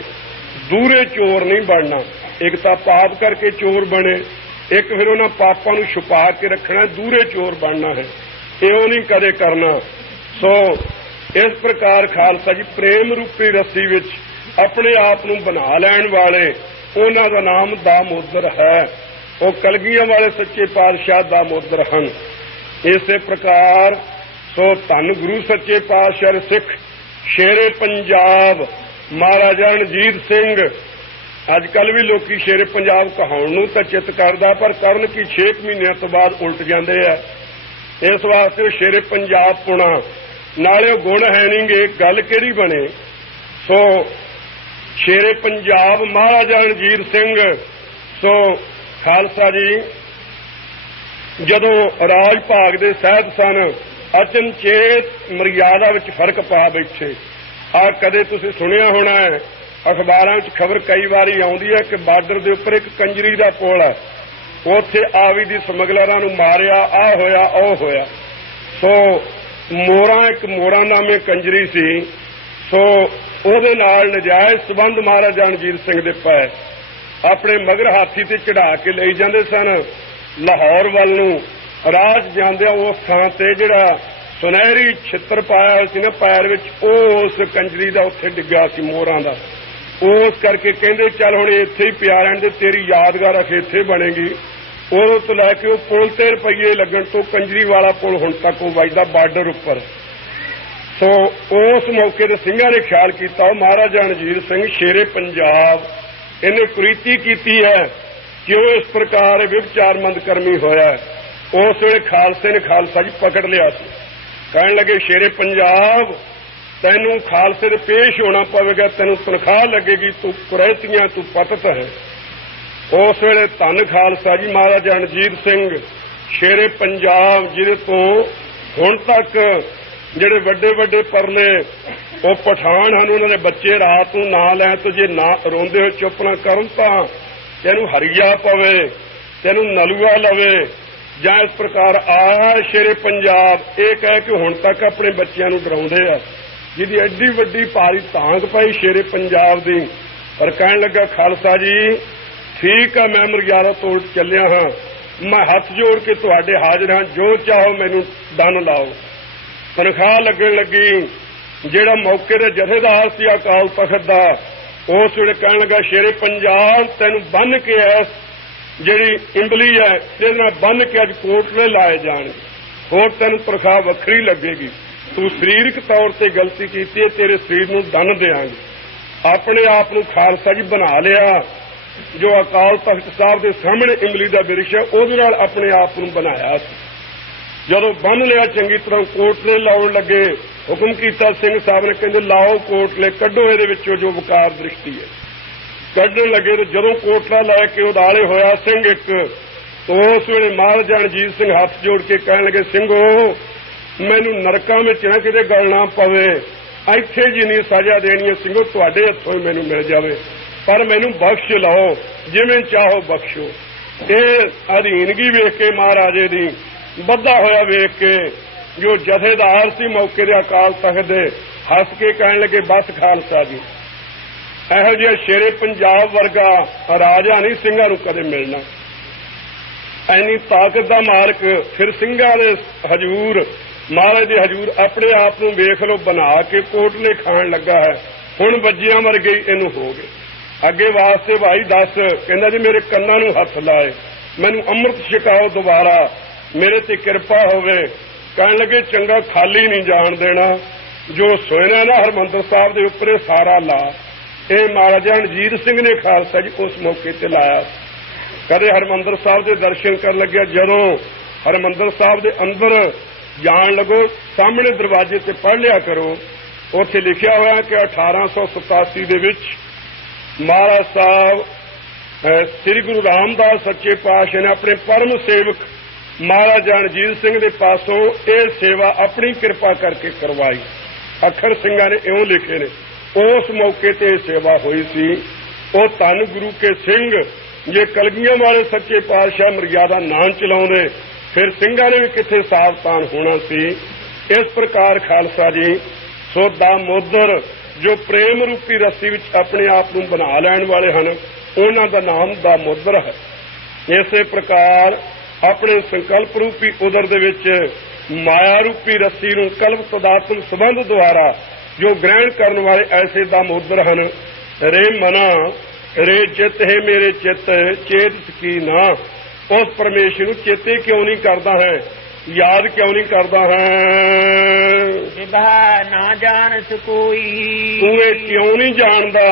ਦੂਰੇ ਚੋਰ ਨਹੀਂ ਬਣਨਾ, ਇੱਕ ਤਾਂ ਪਾਪ ਕਰਕੇ ਚੋਰ ਬਣੇ, ਇੱਕ ਫਿਰ ਉਹਨਾਂ ਪਾਪਾਂ ਨੂੰ ਛੁਪਾ ਕੇ ਰੱਖਣਾ, ਦੂਰੇ ਚੋਰ ਬਣਨਾ ਹੈ, ਇਹੋ ਨਹੀਂ ਕਦੇ ਕਰਨਾ। ਸੋ ਇਸ ਪ੍ਰਕਾਰ ਖਾਲਸਾ ਜੀ ਪ੍ਰੇਮ ਰੂਪੀ ਰੱਸੀ ਵਿੱਚ ਆਪਣੇ ਆਪ ਨੂੰ ਬਣਾ ਲੈਣ ਵਾਲੇ, ਉਹਨਾਂ ਦਾ ਨਾਮ ਦਾਮੋਦਰ ਹੈ। ਉਹ ਕਲਗੀਆਂ ਵਾਲੇ ਸੱਚੇ ਪਾਤਸ਼ਾਹ ਦਾਮੋਦਰ ਹਨ। ਇਸੇ ਪ੍ਰਕਾਰ ਸੋ ਧੰਨ ਗੁਰੂ ਸੱਚੇ ਪਾਤਸ਼ਾਹ ਸਿੱਖ ਸ਼ੇਰੇ ਪੰਜਾਬ ਮਹਾਰਾਜਾ ਰਣਜੀਤ ਸਿੰਘ। ਅੱਜ ਕੱਲ ਵੀ ਲੋਕੀ ਸ਼ੇਰੇ ਪੰਜਾਬ ਕਹਾਉਣ ਨੂੰ ਤਾਂ ਚਿੱਤ ਕਰਦਾ, ਪਰ ਕਰਨ ਕੀ 6 ਮਹੀਨਿਆਂ ਤੋਂ ਬਾਅਦ ਉਲਟ ਜਾਂਦੇ ਆ। ਇਸ ਵਾਸਤੇ ਉਹ ਸ਼ੇਰੇ ਪੰਜਾਬ ਪੁਣਾ, ਨਾਲੇ ਉਹ ਗੁਣ ਹੈ ਨਹੀਂਗੇ, ਗੱਲ ਕਿਹੜੀ ਬਣੇ। ਸੋ ਸ਼ੇਰੇ ਪੰਜਾਬ ਮਹਾਰਾਜਾ ਰਣਜੀਤ ਸਿੰਘ। ਸੋ ਖਾਲਸਾ ਜੀ ਜਦੋਂ ਰਾਜ ਭਾਗ ਦੇ ਸਹਿਤ ਸਨ, ਅਚਨਚੇਤ ਮਰਿਆਦਾ ਵਿੱਚ ਫਰਕ ਪਾ ਬੈਠੇ। ਆ ਕਦੇ ਤੁਸੀਂ ਸੁਣਿਆ ਹੋਣਾ ਹੈ, ਅਖਬਾਰਾਂ ਵਿੱਚ ਖਬਰ ਕਈ ਵਾਰੀ ਆਉਂਦੀ ਹੈ ਕਿ ਬਾਰਡਰ ਦੇ ਉੱਪਰ ਇੱਕ ਕੰਜਰੀ ਦਾ ਪੁਲ ਹੈ, ਉੱਥੇ ਆਵੀ ਦੀ ਸਮਗਲਰਾਂ ਨੂੰ ਮਾਰਿਆ, ਆ ਹੋਇਆ ਉਹ ਹੋਇਆ। ਸੋ ਇੱਕ ਮੋਰਾਂ ਨਾਮੇ ਕੰਜਰੀ ਸੀ। ਸੋ ਉਹਦੇ ਨਾਲ ਨਜਾਇਜ਼ ਸਬੰਧ ਮਹਾਰਾਜਾ ਰਣਜੀਤ ਸਿੰਘ ਦੇ ਪਏ। ਆਪਣੇ ਮਗਰ ਹਾਥੀ ਤੇ ਚੜਾ ਕੇ ਲਈ ਜਾਂਦੇ ਸਨ ਲਾਹੌਰ ਵੱਲ ਨੂੰ। ਰਾਹ 'ਚ ਜਾਂਦਿਆਂ ਉਸ ਥਾਂ ਤੇ ਜਿਹੜਾ ਸੁਨਹਿਰੀ ਛਿੱਤਰ ਪਾਇਆ ਹੋਇਆ ਸੀ ਨਾ ਪੈਰ ਵਿੱਚ, ਉਹ ਉਸ ਕੰਜਰੀ ਦਾ ਉੱਥੇ ਡਿੱਗਾ ਸੀ ਮੋਹਰਾਂ ਦਾ। ਉਸ ਕਰਕੇ ਕਹਿੰਦੇ ਚੱਲ ਹੁਣ ਇੱਥੇ ਹੀ ਪਿਆ ਰਹਿਣ ਦੇ, ਤੇਰੀ ਯਾਦਗਾਰ ਅਖੇ ਇੱਥੇ ਬਣੇਗੀ। ਉਦੋਂ ਤੋਂ ਲੈ ਕੇ ਉਹ ਪੁਲ ਤੇ ਰੁਪਈਏ ਲੱਗਣ ਤੋਂ ਕੰਜਰੀ ਵਾਲਾ ਪੁਲ ਹੁਣ ਤੱਕ ਉਹ ਵੱਜਦਾ ਬਾਰਡਰ ਉੱਪਰ। ਸੋ ਉਸ ਮੌਕੇ ਤੇ ਸਿੰਘਾਂ ਨੇ ਖਿਆਲ ਕੀਤਾ ਉਹ ਮਹਾਰਾਜਾ ਰਣਜੀਤ ਸਿੰਘ ਸ਼ੇਰੇ ਪੰਜਾਬ, ਇਹਨੇ ਕੁਰੀਤੀ ਕੀਤੀ ਹੈ ਕਿ ਉਹ ਇਸ ਪ੍ਰਕਾਰ ਵਿਵਚਾਰਮੰਦ ਕਰਮੀ ਹੋਇਆ। ਉਸ ਵੇਲੇ ਖਾਲਸੇ ਨੇ ਖਾਲਸਾ ਜੀ ਪਕੜ ਲਿਆ ਸੀ। ਕਹਿਣ ਲੱਗੇ ਸ਼ੇਰੇ ਪੰਜਾਬ, ਤੈਨੂੰ ਖਾਲਸੇ ਦੇ ਪੇਸ਼ ਹੋਣਾ ਪਵੇਗਾ, ਤੈਨੂੰ ਤਨਖਾਹ ਲੱਗੇਗੀ, ਤੂੰ ਕੁਰੈਤੀਆਂ, ਤੂੰ ਪਤਤ ਹੈ। ਉਸ ਵੇਲੇ ਧੰਨ ਖਾਲਸਾ ਜੀ ਮਹਾਰਾਜਾ ਰਣਜੀਤ ਸਿੰਘ ਸ਼ੇਰੇ ਪੰਜਾਬ, ਜਿਹਦੇ ਤੋਂ ਹੁਣ ਤੱਕ ਜਿਹੜੇ ਵੱਡੇ ਵੱਡੇ ਪਰਲੇ ਉਹ ਪਠਾਨ ਹਨ, ਉਹਨਾਂ ਦੇ ਬੱਚੇ ਰਾਤ ਨੂੰ ਨਾ ਲੈਣ ਤੇ ਜੇ ਨਾ ਰੋਂਦੇ ਹੋਏ ਚੁੱਪ ਨਾ ਕਰਨ ਤਾਂ ਤੈਨੂੰ ਹਰੀਆ ਪਵੇ, ਤੈਨੂੰ ਨਲੂਆ ਲਵੇ, ਜਾਂ ਇਸ ਪ੍ਰਕਾਰ ਆਇਆ ਸ਼ੇਰੇ ਪੰਜਾਬ। ਇਹ ਕਹਿ ਕੇ ਹੁਣ ਤੱਕ ਆਪਣੇ ਬੱਚਿਆਂ ਨੂੰ ਡਰਾਉਂਦੇ ਆ, ਜਿਹਦੀ ਐਡੀ ਵੱਡੀ ਭਾਰੀ ਤਾਂਗ ਪਾਈ ਸ਼ੇਰੇ ਪੰਜਾਬ ਦੀ। ਪਰ ਕਹਿਣ ਲੱਗਾ ਖਾਲਸਾ ਜੀ ਠੀਕ ਆ, ਮੈਂ ਮਰਿਆਦਾ ਤੋੜ ਚੱਲਿਆ ਹਾਂ, ਮੈਂ ਹੱਥ ਜੋੜ ਕੇ ਤੁਹਾਡੇ ਹਾਜ਼ਰ ਹਾਂ, ਜੋ ਚਾਹੋ ਮੈਨੂੰ ਦੰਨ ਲਾਓ। ਤਨਖਾਹ ਲੱਗਣ ਲੱਗੀ। ਜਿਹੜਾ ਮੌਕੇ ਦੇ ਜਥੇਦਾਰ ਸੀ ਅਕਾਲ ਤਖਤ ਦਾ, ਉਸ ਵੇਲੇ ਕਹਿਣ ਲੱਗਾ ਸ਼ੇਰੇ ਪੰਜਾਬ, ਤੈਨੂੰ ਬੰਨ੍ਹ ਕੇ ਐਸ ਜਿਹੜੀ ਇੰਬਲੀ ਹੈ ਇਹਦੇ ਨਾਲ ਬੰਨ੍ਹ ਕੇ ਅੱਜ ਕੋਟਲੇ ਲਾਏ ਜਾਣਗੇ, ਹੋਰ ਤੈਨੂੰ ਤਨਖਾਹ ਵੱਖਰੀ ਲੱਗੇਗੀ। ਤੂੰ ਸਰੀਰਕ ਤੌਰ ਤੇ ਗਲਤੀ ਕੀਤੀ ਹੈ, ਤੇਰੇ ਸਰੀਰ ਨੂੰ ਦੰਨ ਦਿਆਂਗੇ। ਆਪਣੇ ਆਪ ਨੂੰ ਖਾਲਸਾ ਜੀ ਬਣਾ ਲਿਆ। ਜੋ ਅਕਾਲ ਤਖਤ ਸਾਹਿਬ ਦੇ ਸਾਹਮਣੇ ਇੰਬਲੀ ਦਾ ਬਿਰਸ਼ ਹੈ, ਉਹਦੇ ਨਾਲ ਆਪਣੇ ਆਪ ਨੂੰ ਬਣਾਇਆ ਸੀ। ਜਦੋਂ ਬੰਨ੍ਹ ਲਿਆ ਚੰਗੀ ਤਰ੍ਹਾਂ, ਕੋਟਲੇ ਲਾਉਣ ਲੱਗੇ। ਹੁਕਮ ਕੀਤਾ ਸਿੰਘ ਸਾਹਿਬ ਨੇ, ਕਹਿੰਦੇ ਲਾਓ ਕੋਟਲੇ, ਕੱਢੋ ਇਹਦੇ ਵਿੱਚੋਂ ਜੋ ਵਕਾਰ ਦ੍ਰਿਸ਼ਟੀ ਹੈ। ਕੱਢਣ ਲੱਗੇ ਤੇ ਜਦੋਂ ਕੋਟਲਾ ਲੈ ਕੇ ਉਦਾਲੇ ਹੋਇਆ ਸਿੰਘ ਇੱਕ, ਤਾਂ ਉਸ ਵੇਲੇ ਮਹਾਰਾਜਾ ਰਣਜੀਤ ਸਿੰਘ ਹੱਥ ਜੋੜ ਕੇ ਕਹਿਣ ਲੱਗੇ ਸਿੰਘੋ, ਮੈਨੂੰ ਨਰਕਾਂ ਵਿੱਚ ਨਾ ਕਿਤੇ ਗਲਣਾ ਪਵੇ, ਇੱਥੇ ਜਿੰਨੀ ਸਜ਼ਾ ਦੇਣੀ ਹੈ ਸਿੰਘੋ ਤੁਹਾਡੇ ਹੱਥੋਂ ਹੀ ਮੈਨੂੰ ਮਿਲ ਜਾਵੇ, ਪਰ ਮੈਨੂੰ ਬਖਸ਼ ਲਓ, ਜਿਵੇਂ ਚਾਹੋ ਬਖਸ਼ੋ। ਇਹ ਅਧੀਨਗੀ ਵੇਖ ਕੇ ਮਹਾਰਾਜੇ ਦੀ ਬੱਧਾ ਹੋਇਆ ਵੇਖ ਕੇ ਜੋ ਜਥੇਦਾਰ ਸੀ ਮੌਕੇ ਦੇ ਅਕਾਲ ਤਖਤ ਦੇ, ਹੱਸ ਕੇ ਕਹਿਣ ਲੱਗੇ ਬਸ ਖਾਲਸਾ ਜੀ, ਇਹੋ ਜਿਹਾ ਸ਼ੇਰੇ ਪੰਜਾਬ ਵਰਗਾ ਰਾਜਾ ਨਹੀਂ ਸਿੰਘਾਂ ਨੂੰ ਕਦੇ ਮਿਲਣਾ। ਐਨੀ ਤਾਕਤ ਦਾ ਮਾਲਕ ਫਿਰ ਸਿੰਘਾਂ ਦੇ ਹਜੂਰ, ਮਹਾਰਾਜ ਦੇ ਹਜੂਰ ਆਪਣੇ ਆਪ ਨੂੰ ਵੇਖ ਲਓ ਬਣਾ ਕੇ ਕੋਟਲੇ ਖਾਣ ਲੱਗਾ ਹੈ। ਹੁਣ ਵੱਜਿਆਂ ਮਰ ਗਈ ਇਹਨੂੰ ਹੋ ਗਏ। ਅੱਗੇ ਵਾਸਤੇ ਭਾਈ ਦੱਸ, ਕਹਿੰਦਾ ਜੀ ਮੇਰੇ ਕੰਨਾਂ ਨੂੰ ਹੱਥ ਲਾਏ, ਮੈਨੂੰ ਅੰਮ੍ਰਿਤ ਛਕਾਓ ਦੁਬਾਰਾ, ਮੇਰੇ ਤੇ ਕਿਰਪਾ ਹੋਵੇ। ਕਹਿਣ ਲੱਗੇ ਚੰਗਾ ਖਾਲੀ ਨਹੀਂ ਜਾਣ ਦੇਣਾ, ਜੋ ਸੋਇਨਾ ਨਾ ਹਰਿਮੰਦਰ ਸਾਹਿਬ ਦੇ ਉੱਪਰ ਸਾਰਾ ਲਾ। ਇਹ ਮਹਾਰਾਜਾ ਰਣਜੀਤ ਸਿੰਘ ਨੇ ਖਾਲਸਾ ਜੀ ਉਸ ਮੌਕੇ ਤੇ ਲਾਇਆ। ਕਦੇ ਹਰਿਮੰਦਰ ਸਾਹਿਬ ਦੇ ਦਰਸ਼ਨ ਕਰਨ ਲੱਗਿਆ, ਜਦੋਂ ਹਰਿਮੰਦਰ ਸਾਹਿਬ ਦੇ ਅੰਦਰ ਜਾਣ ਲੱਗੋ ਸਾਹਮਣੇ ਦਰਵਾਜ਼ੇ ਤੇ ਪੜ੍ਹ ਲਿਆ ਕਰੋ, ਉੱਥੇ ਲਿਖਿਆ ਹੋਇਆ ਕਿ 1887 ਦੇ ਵਿੱਚ ਮਹਾਰਾਜ ਸਾਹਿਬ ਸ੍ਰੀ ਗੁਰੂ ਰਾਮਦਾਸ ਸੱਚੇ ਪਾਤਸ਼ਾਹ ਨੇ ਆਪਣੇ ਪਰਮ ਸੇਵਕ ਮਹਾਰਾਜਾ ਰਣਜੀਤ ਸਿੰਘ ਦੇ ਪਾਸੋਂ ਇਹ ਸੇਵਾ ਆਪਣੀ ਕਿਰਪਾ ਕਰਕੇ ਕਰਵਾਈ। ਅੱਖਰ ਸਿੰਘਾਂ ਨੇ ਇਉਂ ਲਿਖੇ ਨੇ। ਉਸ ਮੌਕੇ ਤੇ ਇਹ ਸੇਵਾ ਹੋਈ ਸੀ। ਉਹ ਧੰਨ ਗੁਰੂ ਕੇ ਸਿੰਘ, ਜੇ ਕਲਗੀਆਂ ਵਾਲੇ ਸੱਚੇ ਪਾਤਸ਼ਾਹ ਮਰਿਆਦਾ ਨਾ ਚਲਾਉਂਦੇ ਫਿਰ ਸਿੰਘਾਂ ਨੇ ਵੀ ਕਿੱਥੇ ਸਾਵਧਾਨ ਹੋਣਾ ਸੀ। ਇਸ ਪ੍ਰਕਾਰ ਖਾਲਸਾ ਜੀ ਸੋ ਦਾਮੋਦਰ ਜੋ ਪ੍ਰੇਮ ਰੂਪੀ ਰੱਸੀ ਵਿੱਚ ਆਪਣੇ ਆਪ ਨੂੰ ਬਣਾ ਲੈਣ ਵਾਲੇ ਹਨ, ਉਹਨਾਂ ਦਾ ਨਾਮ ਦਾਮੋਦਰ ਹੈ। ਇਸੇ ਪ੍ਰਕਾਰ ਆਪਣੇ ਸੰਕਲਪ ਰੂਪੀ ਉਦਰ ਦੇ ਵਿੱਚ ਮਾਇਆ ਰੂਪੀ ਰੱਸੀ ਨੂੰ ਕਲਪ ਤਦਾਤਮ ਸੰਬੰਧ ਦੁਆਰਾ ਜੋ ਗ੍ਰਹਿਣ ਕਰਨ ਵਾਲੇ ਐਸੇ ਦਾਮੋਦਰ ਹਨ। ਰੇ ਮਨਾ ਰੇ ਚਿੱਤ ਹੈ ਮੇਰੇ ਚਿੱਤ ਚੇਤ ਕੀ ਨਾ, ਉਸ ਪਰਮੇਸ਼ਰ ਨੂੰ ਚੇਤੇ ਕਿਉਂ ਨਹੀਂ ਕਰਦਾ ਹੈ, ਯਾਦ ਕਿਉਂ ਨਹੀਂ ਕਰਦਾ ਹੈ। ਵਿਭਾ ਨਾ ਜਾਣ ਸਕੋਈ, ਤੂੰ ਇਹ ਕਿਉਂ ਨਹੀਂ ਜਾਣਦਾ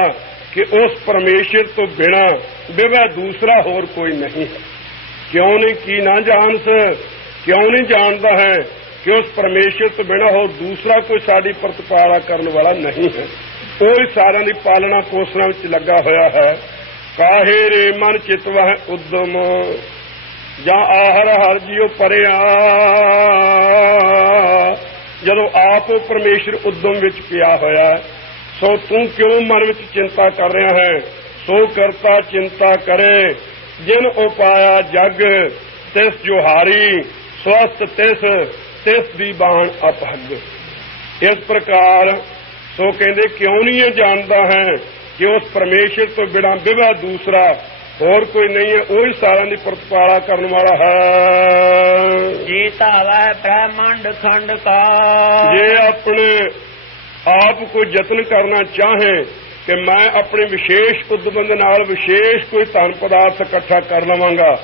ਕਿ ਉਸ ਪਰਮੇਸ਼ਰ ਤੋਂ ਬਿਨਾਂ ਵਿਭਾ ਦੂਸਰਾ ਹੋਰ ਕੋਈ ਨਹੀਂ ਹੈ। ਕਿਉਂ ਨਹੀਂ ਕੀ ਨਾ ਜਾਣਸ, ਕਿਉਂ ਨਹੀਂ ਜਾਣਦਾ ਹੈ ਕਿ ਉਸ ਪਰਮੇਸ਼ਰ ਤੋਂ ਬਿਨਾਂ ਹੋਰ ਦੂਸਰਾ ਕੋਈ ਸਾਡੀ ਪ੍ਰਤਪਾਲਾ ਕਰਨ ਵਾਲਾ ਨਹੀਂ ਹੈ। ਉਹ ਹੀ ਸਾਰਿਆਂ ਦੀ ਪਾਲਣਾ ਪੋਸ਼ਣਾ ਵਿੱਚ ਲੱਗਾ ਹੋਇਆ ਹੈ। ਕਾਹੇ ਰੇ ਮਨ ਚਿਤਵਹਿ ਉਦਮ, ਜਾਂ ਆਹਰ ਹਰ ਜੀਉ ਪਰਿਆ। ਜਦੋਂ ਆਪ ਉਹ ਪਰਮੇਸ਼ਰ ਉਦਮ ਵਿੱਚ ਪਿਆ ਹੋਇਆ, ਸੋ ਤੂੰ ਕਿਉਂ ਮਨ ਵਿੱਚ ਚਿੰਤਾ ਕਰ ਰਿਹਾ ਹੈ। ਸੋ ਕਰਤਾ ਚਿੰਤਾ ਕਰੇ ਜਿਨ ਉਪਾਇਆ ਜਗ, ਤਿਸ ਜੁਹਾਰੀ ਸਵਸਤ ਤਿਸ ਦੀ ਬਾਣ ਅਪਹਗ। ਇਸ ਪ੍ਰਕਾਰ ਸੋ ਕਹਿੰਦੇ ਕਿਉਂ ਨਹੀਂ ਇਹ ਜਾਣਦਾ ਹੈ ਕਿ ਉਸ ਪਰਮੇਸ਼ਰ ਤੋਂ ਬਿਨਾਂ ਵਿਭਾ ਦੂਸਰਾ ਹੋਰ ਕੋਈ ਨਹੀਂ ਹੈ, ਉਹੀ ਸਾਰਿਆਂ ਦੀ ਪ੍ਰਤਪਾਲਾ ਕਰਨ ਵਾਲਾ ਹੈ। ਜੇ ਧਾਵੈ ਬ੍ਰਹਮੰਡ ਖੰਡ ਕਾ, ਜੇ ਆਪਣੇ ਆਪ ਕੋਈ ਯਤਨ ਕਰਨਾ ਚਾਹੇ ਕਿ ਮੈਂ ਆਪਣੇ ਵਿਸ਼ੇਸ਼ ਉਦਮ ਦੇ ਨਾਲ ਵਿਸ਼ੇਸ਼ ਕੋਈ ਧਨ ਪਦਾਰਥ ਇਕੱਠਾ ਕਰ ਲਵਾਂਗਾ,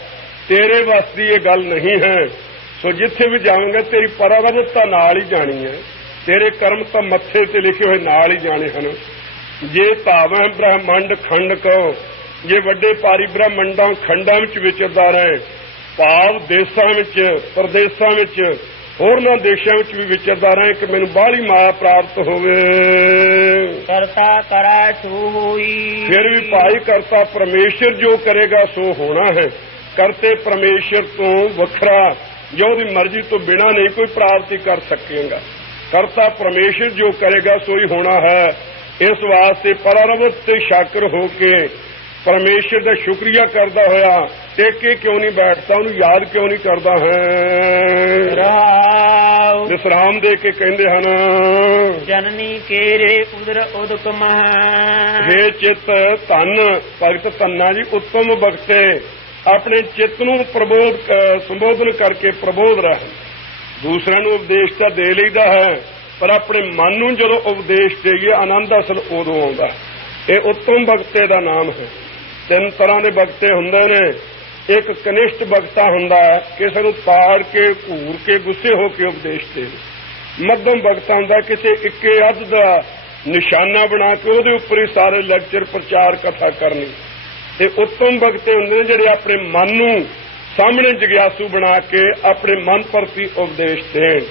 ਤੇਰੇ ਵੱਸ ਦੀ ਇਹ ਗੱਲ ਨਹੀਂ ਹੈ। ਸੋ ਜਿੱਥੇ ਵੀ ਜਾਵਾਂਗਾ ਤੇਰੀ ਪਰਾਵਰਤ ਤਾਂ ਨਾਲ ਹੀ ਜਾਣੀ ਹੈ, ਤੇਰੇ ਕਰਮ ਤਾਂ ਮੱਥੇ ਤੇ ਲਿਖੇ ਹੋਏ ਨਾਲ ਹੀ ਜਾਣੇ ਹਨ। ਜੇ ਧਾਵੈ ਬ੍ਰਹਮੰਡ ਖੰਡ ਕੋ, ਜੇ ਵੱਡੇ ਭਾਰੀ ਬ੍ਰਹਮੰਡਾਂ ਖੰਡਾਂ ਵਿੱਚ ਵਿਚਰਦਾ ਰਹੇ, ਭਾਵ ਦੇਸ਼ਾਂ ਵਿੱਚ ਪ੍ਰਦੇਸ਼ਾਂ ਵਿੱਚ ਹੋਰਨਾਂ ਦੇਸ਼ਾਂ ਵਿੱਚ ਵੀ ਵਿਚਰਦਾ ਰਹੇ ਕਿ ਮੈਨੂੰ ਬਾਹਲੀ ਮਾਇਆ ਪ੍ਰਾਪਤ ਹੋਵੇ, ਕਰਤਾ ਕਰੈ ਸੋ ਹੋਈ। ਫਿਰ ਵੀ ਭਾਈ ਕਰਤਾ ਪਰਮੇਸ਼ਰ ਜੋ ਕਰੇਗਾ ਸੋ ਹੋਣਾ ਹੈ। ਕਰਤੇ ਪਰਮੇਸ਼ਰ ਤੋਂ ਵੱਖਰਾ ਜੋ ਉਹਦੀ ਮਰਜ਼ੀ ਤੋਂ ਬਿਨਾਂ ਨਹੀਂ ਕੋਈ ਪ੍ਰਾਪਤੀ ਕਰ ਸਕੇਗਾ। ਕਰਤਾ ਪਰਮੇਸ਼ਰ ਜੋ ਕਰੇਗਾ ਸੋ ਹੀ ਹੋਣਾ ਹੈ। ਇਸ ਵਾਸਤੇ ਪਰਾਰਵਤ ਤੇ ਸ਼ਾਕਰ ਹੋ ਕੇ ਪਰਮੇਸ਼ਰ ਦਾ ਸ਼ੁਕਰੀਆ ਕਰਦਾ ਹੋਇਆ ਟੇਕੇ ਕਿਉਂ ਨਹੀਂ ਬੈਠਦਾ, ਉਹਨੂੰ ਯਾਦ ਕਿਉਂ ਨਹੀਂ ਕਰਦਾ ਹੈ। ਰਾਉ ਵਿਸਰਾਮ ਦੇ ਕੇ ਕਹਿੰਦੇ ਹਨ, ਜਨਨੀ ਕੇਰੇ ਉਦਰ ਉਦਕ ਮਹ, ਹੇ ਚਿੱਤ ਧਨ ਭਗਤ ਧੰਨਾ ਜੀ ਉੱਤਮ ਬਖਤੇ ਆਪਣੇ ਚਿੱਤ ਨੂੰ ਸੰਬੋਧਨ ਕਰਕੇ ਪ੍ਰਬੋਧ ਰਹੇ। ਦੂਸਰਿਆਂ ਨੂੰ ਉਪਦੇਸ਼ ਤਾਂ ਦੇ ਲਈਦਾ ਹੈ, ਪਰ ਆਪਣੇ ਮਨ ਨੂੰ ਜਦੋਂ ਉਪਦੇਸ਼ ਦੇਈਏ ਆਨੰਦ ਅਸਲ ਉਦੋਂ ਆਉਂਦਾ। ਇਹ ਉੱਤਮ ਬਖਤੇ ਦਾ ਨਾਮ ਹੈ। ਤਿੰਨ ਤਰ੍ਹਾਂ ਦੇ ਬਖਤੇ ਹੁੰਦੇ ਨੇ। ਇੱਕ ਕਨਿਸ਼ਟ ਬਖਤਾ ਹੁੰਦਾ, ਕਿਸੇ ਨੂੰ ਤਾੜ ਕੇ ਘੂਰ ਕੇ ਗੁੱਸੇ ਹੋ ਕੇ ਉਪਦੇਸ਼ ਦੇ। ਮੱਧਮ ਬਖਤਾ ਹੁੰਦਾ, ਕਿਸੇ ਇੱਕੇ ਅੱਧ ਦਾ ਨਿਸ਼ਾਨਾ ਬਣਾ ਕੇ ਉਹਦੇ ਉੱਪਰ ਹੀ ਸਾਰੇ ਲੈਕਚਰ ਪ੍ਰਚਾਰ ਕਥਾ ਕਰਨੀ। ਤੇ ਉੱਤਮ ਬਖਤੇ ਹੁੰਦੇ ਨੇ ਜਿਹੜੇ ਆਪਣੇ ਮਨ ਨੂੰ ਸਾਹਮਣੇ ਜਗਿਆਸੂ ਬਣਾ ਕੇ ਆਪਣੇ ਮਨ ਪ੍ਰਤੀ ਉਪਦੇਸ਼ ਦੇਣ।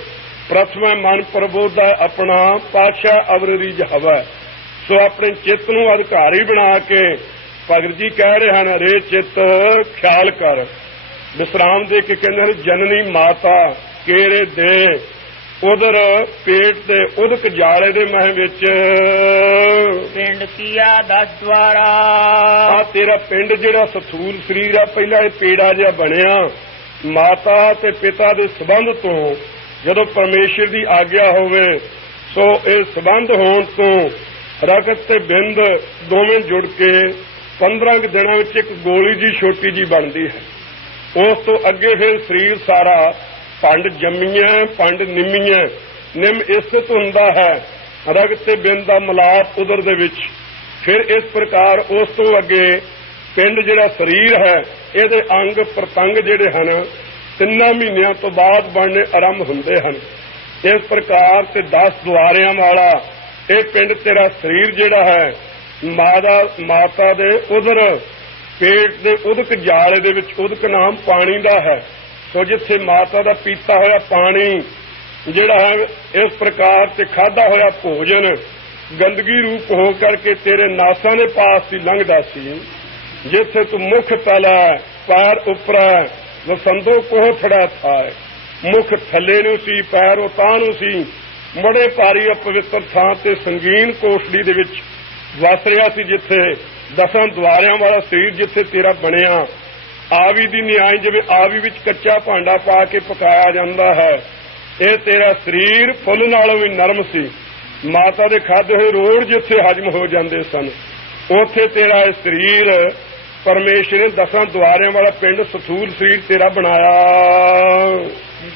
ਪ੍ਰਥਮ ਮਨ ਪ੍ਰਬੋਧਾ ਆਪਣਾ ਪਾਤਸ਼ਾਹ ਅਵਰਰੀ ਜਹਵਾ। ਸੋ ਆਪਣੇ ਚਿੱਤ ਨੂੰ ਅਧਿਕਾਰੀ ਬਣਾ ਕੇ ਭਗਤ ਜੀ ਕਹਿ ਰਹੇ ਹਨ, ਰੇ ਚਿੱਤ ਖਿਆਲ ਕਰ। ਵਿਸਰਾਮ ਦੇ ਕੇ ਕਹਿੰਦੇ ਹਨ, ਜਨਨੀ ਮਾਤਾ ਕੇਰੇ ਦੇ ਉਧਰ ਪੇਟ ਦੇ ਉਦਕ ਜਾਲੇ ਦੇ ਮਹਿ ਵਿੱਚ ਪਿੰਡ ਕੀਆ 10 ਦਵਾਰਾ। ਆ ਤੇਰਾ ਪਿੰਡ ਜਿਹੜਾ ਸਥੂਲ ਸਰੀਰ ਆ, ਪਹਿਲਾਂ ਇਹ ਪੇੜਾ ਜਿਹਾ ਬਣਿਆ ਮਾਤਾ ਤੇ ਪਿਤਾ ਦੇ ਸਬੰਧ ਤੋਂ। ਜਦੋਂ ਪਰਮੇਸ਼ਰ ਦੀ ਆਗਿਆ ਹੋਵੇ ਸੋ ਇਹ ਸਬੰਧ ਹੋਣ ਤੋਂ ਰਗਤ ਤੇ ਬਿੰਦ ਦੋਵੇਂ ਜੁੜ ਕੇ 15 ਦਿਨਾਂ ਵਿੱਚ ਇੱਕ ਗੋਲੀ ਜੀ ਛੋਟੀ ਜੀ ਬਣਦੀ ਹੈ। ਉਸ ਤੋਂ ਅੱਗੇ ਫਿਰ ਸਰੀਰ ਸਾਰਾ ਪੰਡ ਜੰਮੀਆਂ ਪੰਡ ਨਿੰਮੀਆਂ। ਨਿੰਮ ਇਸਤ ਹੁੰਦਾ ਹੈ ਰਗਤ ਤੇ ਬਿੰਦ ਦਾ ਮਿਲਾਪ ਉਦਰ ਦੇ ਵਿੱਚ। ਫਿਰ ਇਸ ਪ੍ਰਕਾਰ ਉਸ ਤੋਂ ਅੱਗੇ ਪਿੰਡ ਜਿਹੜਾ ਸਰੀਰ ਹੈ ਇਹਦੇ ਅੰਗ ਪ੍ਰਤੰਗ ਜਿਹੜੇ ਹਨ 3 ਮਹੀਨਿਆਂ ਤੋਂ ਬਾਅਦ ਬਣਨੇ ਆਰੰਭ ਹੁੰਦੇ ਹਨ। ਇਸ ਪ੍ਰਕਾਰ ਤੇ 10 ਦੁਆਰਿਆਂ ਵਾਲਾ ਇਹ ਪਿੰਡ ਤੇਰਾ ਸਰੀਰ ਜਿਹੜਾ ਹੈ ਮਾਤਾ ਦੇ ਉਦਰ ਪੇਟ ਦੇ ਉਦਕ ਜਾਲੇ ਦੇ ਵਿੱਚ। ਉਦਕ ਨਾਮ ਪਾਣੀ ਦਾ ਹੈ। ਸੋ ਜਿੱਥੇ ਮਾਤਾ ਦਾ ਪੀਤਾ ਹੋਇਆ ਪਾਣੀ ਜਿਹੜਾ ਹੈ ਇਸ ਪ੍ਰਕਾਰ ਤੇ ਖਾਧਾ ਹੋਇਆ ਭੋਜਨ ਗੰਦਗੀ ਰੂਪ ਹੋ ਕਰਕੇ ਤੇਰੇ ਨਾਸਾਂ ਦੇ ਪਾਸ ਹੀ ਲੰਘਦਾ ਸੀ। ਜਿੱਥੇ ਤੂੰ ਮੁਖ ਤਲਾ ਪੈਰ ਉੱਪਰ ਵਸੰਦੋ ਕੋਹ ਥੜਾ ਥਾਏ। ਮੁਖ ਥੱਲੇ ਨੂੰ ਸੀ, ਪੈਰ ਉਤਾਂ ਨੂੰ ਸੀ। ਬੜੇ ਭਾਰੀ ਅਪਵਿੱਤਰ ਥਾਂ ਤੇ ਸੰਗੀਨ ਕੋਠੜੀ ਦੇ ਵਿੱਚ ਵਸ ਰਿਹਾ ਸੀ, ਜਿੱਥੇ 10 ਦੁਆਰਿਆਂ ਵਾਲਾ ਸਰੀਰ ਜਿੱਥੇ ਤੇਰਾ ਬਣਿਆ। ਆਵੀ ਦੀ ਨਿਆਈ, ਜਿਵੇਂ ਆਵੀ ਵਿੱਚ ਕੱਚਾ ਭਾਂਡਾ ਪਾ ਕੇ ਪਕਾਇਆ ਜਾਂਦਾ ਹੈ, ਇਹ ਤੇਰਾ ਸਰੀਰ ਫੁੱਲ ਨਾਲੋਂ ਵੀ ਨਰਮ ਸੀ। ਮਾਤਾ ਦੇ ਖਾਧੇ ਹੋਏ ਰੋੜ ਜਿੱਥੇ ਹਜਮ ਹੋ ਜਾਂਦੇ ਸਨ, ਉੱਥੇ ਤੇਰਾ ਇਹ ਸਰੀਰ ਪਰਮੇਸ਼ਰ ਨੇ 10 ਦੁਆਰਿਆਂ ਵਾਲਾ ਪਿੰਡ ਸਥੂਲ ਸਰੀਰ ਤੇਰਾ ਬਣਾਇਆ।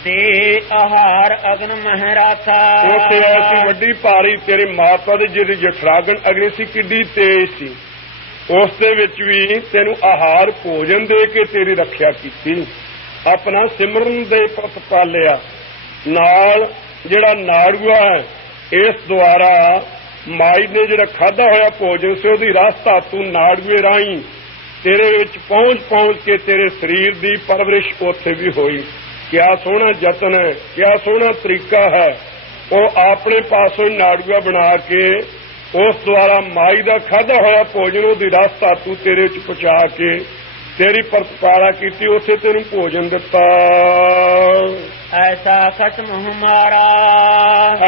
ਦੇ ਆਹਾਰ ਅਗਨ ਮਹਿਰਾਥਾ। ਉੱਥੇ ਐਸੀ ਵੱਡੀ ਭਾਰੀ ਤੇਰੀ ਮਾਤਾ ਦੀ ਜਿਹੜੀ ਜਠਰਾਗਨ ਅਗਨੀ ਸੀ ਕਿੱਡੀ ਤੇਜ਼ ਸੀ। ਉਸ ਦੇ ਵਿੱਚ ਵੀ ਤੈਨੂੰ ਆਹਾਰ ਭੋਜਨ ਦੇ ਕੇ ਤੇਰੀ ਰੱਖਿਆ ਕੀਤੀ। ਆਪਣਾ ਸਿਮਰਨ ਦੇ ਪਤ ਪਾਲਿਆ। ਨਾਲ ਜਿਹੜਾ ਨਾੜੂਆ ਹੈ ਇਸ ਦੁਆਰਾ ਮਾਈ ਨੇ ਜਿਹੜਾ ਖਾਧਾ ਹੋਇਆ ਭੋਜਨ ਸੀ ਉਹਦੀ ਰਸ ਧਾਤੂ ਨਾੜੂਏ ਰਾਹੀਂ ਤੇਰੇ ਵਿੱਚ ਪਹੁੰਚ ਕੇ ਤੇਰੇ ਸਰੀਰ ਦੀ ਪਰਵਰਿਸ਼ ਉੱਥੇ ਵੀ ਹੋਈ। ਕਿਆ ਸੋਹਣਾ ਯਤਨ ਹੈ, ਕਿਆ ਸੋਹਣਾ ਤਰੀਕਾ ਹੈ। ਉਹ ਆਪਣੇ ਪਾਸੋਂ ਨਾੜੂਆ ਬਣਾ ਕੇ ਉਸ ਦੁਆਰਾ ਮਾਈ ਦਾ ਖਾਧਾ ਹੋਇਆ ਭੋਜਨ ਉਹਦੀ ਰਸ ਧਾਤੂ ਤੇਰੇ ਵਿੱਚ ਪਹੁੰਚਾ ਕੇ ਤੇਰੀ ਪ੍ਰਤਪਾਲਾ ਕੀਤੀ, ਉੱਥੇ ਤੈਨੂੰ ਭੋਜਨ ਦਿੱਤਾ। ਐਸਾ ਖਸਮ ਹਮਾਰਾ।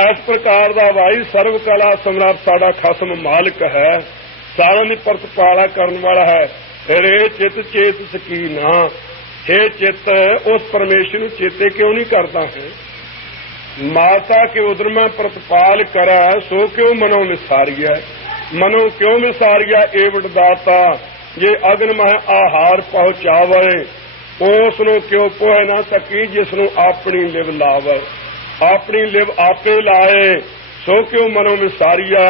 ਇਸ ਪ੍ਰਕਾਰ ਦਾ ਭਾਈ ਸਰਵ ਕਲਾ ਸਮਰੱਥ ਸਾਡਾ ਖਸਮ ਮਾਲਕ ਹੈ, ਸਾਰਿਆਂ ਦੀ ਪ੍ਰਤਪਾਲਾ ਕਰਨ ਵਾਲਾ ਹੈ। ਰੇ ਚਿਤ ਚੇਤ ਸਕੀਨਾ। हे ਚਿੱਤ ਉਸ ਪਰਮੇਸ਼ਰ ਨੂੰ ਚੇਤੇ ਕਿਉਂ ਨਹੀਂ ਕਰਦਾ ਹੈ। ਮਾਤਾ ਕੇ ਉਦਰ ਮੈਂ ਪ੍ਰਤਪਾਲ ਕਰਾ ਸੋ ਕਿਉਂ ਮਨੋਂ ਵਿਸਾਰੀਆ। ਮਨੋਂ ਕਿਉਂ ਵਿਸਾਰੀਆ ਏ ਵਡਦਾਤਾ ਜੇ ਅਗਨ ਮਹਿ ਆਹਾਰ ਪਹੁੰਚਾਵੇ, ਉਸ ਨੂੰ ਕਿਉ ਪੋਹਿ ਨਾ ਸਕੀ ਜਿਸ ਨੂੰ ਆਪਣੀ ਲਿਵ ਲਾਵੇ। ਆਪਣੀ ਲਿਵ ਆਪੇ ਲਾਏ ਸੋ ਕਿਉ ਮਨੋਂ ਵਿਸਾਰੀਆ।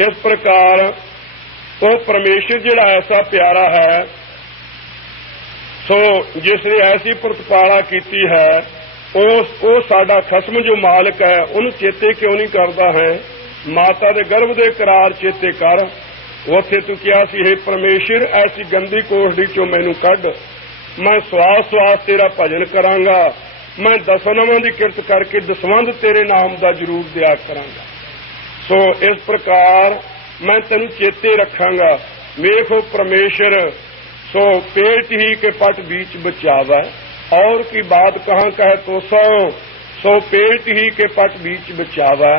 ਇਸ ਪ੍ਰਕਾਰ ਉਹ ਪਰਮੇਸ਼ਰ ਜਿਹੜਾ ਐਸਾ ਪਿਆਰਾ ਹੈ, ਸੋ ਜਿਸ ਨੇ ਐਸੀ ਪ੍ਰਤਪਾਲਾ ਕੀਤੀ ਹੈ, ਉਹ ਸਾਡਾ ਖਸਮ ਜੋ ਮਾਲਕ ਹੈ ਉਹਨੂੰ ਚੇਤੇ ਕਿਉਂ ਨਹੀਂ ਕਰਦਾ ਹੈ। ਮਾਤਾ ਦੇ ਗਰਭ ਦੇ ਕਰਾਰ ਚੇਤੇ ਕਰ। ਉੱਥੇ ਤੂੰ ਕਿਹਾ ਸੀ, ਹੇ ਪਰਮੇਸ਼ਰ ਐਸੀ ਗੰਦੀ ਕੋਠੜੀ ਚੋਂ ਮੈਨੂੰ ਕੱਢ, ਮੈਂ ਸਵਾਸ ਸਵਾਸ ਤੇਰਾ ਭਜਨ ਕਰਾਂਗਾ, ਮੈਂ ਦਸਨਵਾਂ ਦੀ ਕਿਰਤ ਕਰਕੇ ਦਸਵੰਧ ਤੇਰੇ ਨਾਮ ਦਾ ਜ਼ਰੂਰ ਦਿਆ ਕਰਾਂਗਾ। ਸੋ ਇਸ ਪ੍ਰਕਾਰ ਮੈਂ ਤੈਨੂੰ ਚੇਤੇ ਰੱਖਾਂਗਾ। ਵੇਖੋ ਪਰਮੇਸ਼ਰ सो पेट ही के पट बीच बचावा, और की बात कहाँ कहे तो सो पेट ही के पट बीच बचावा।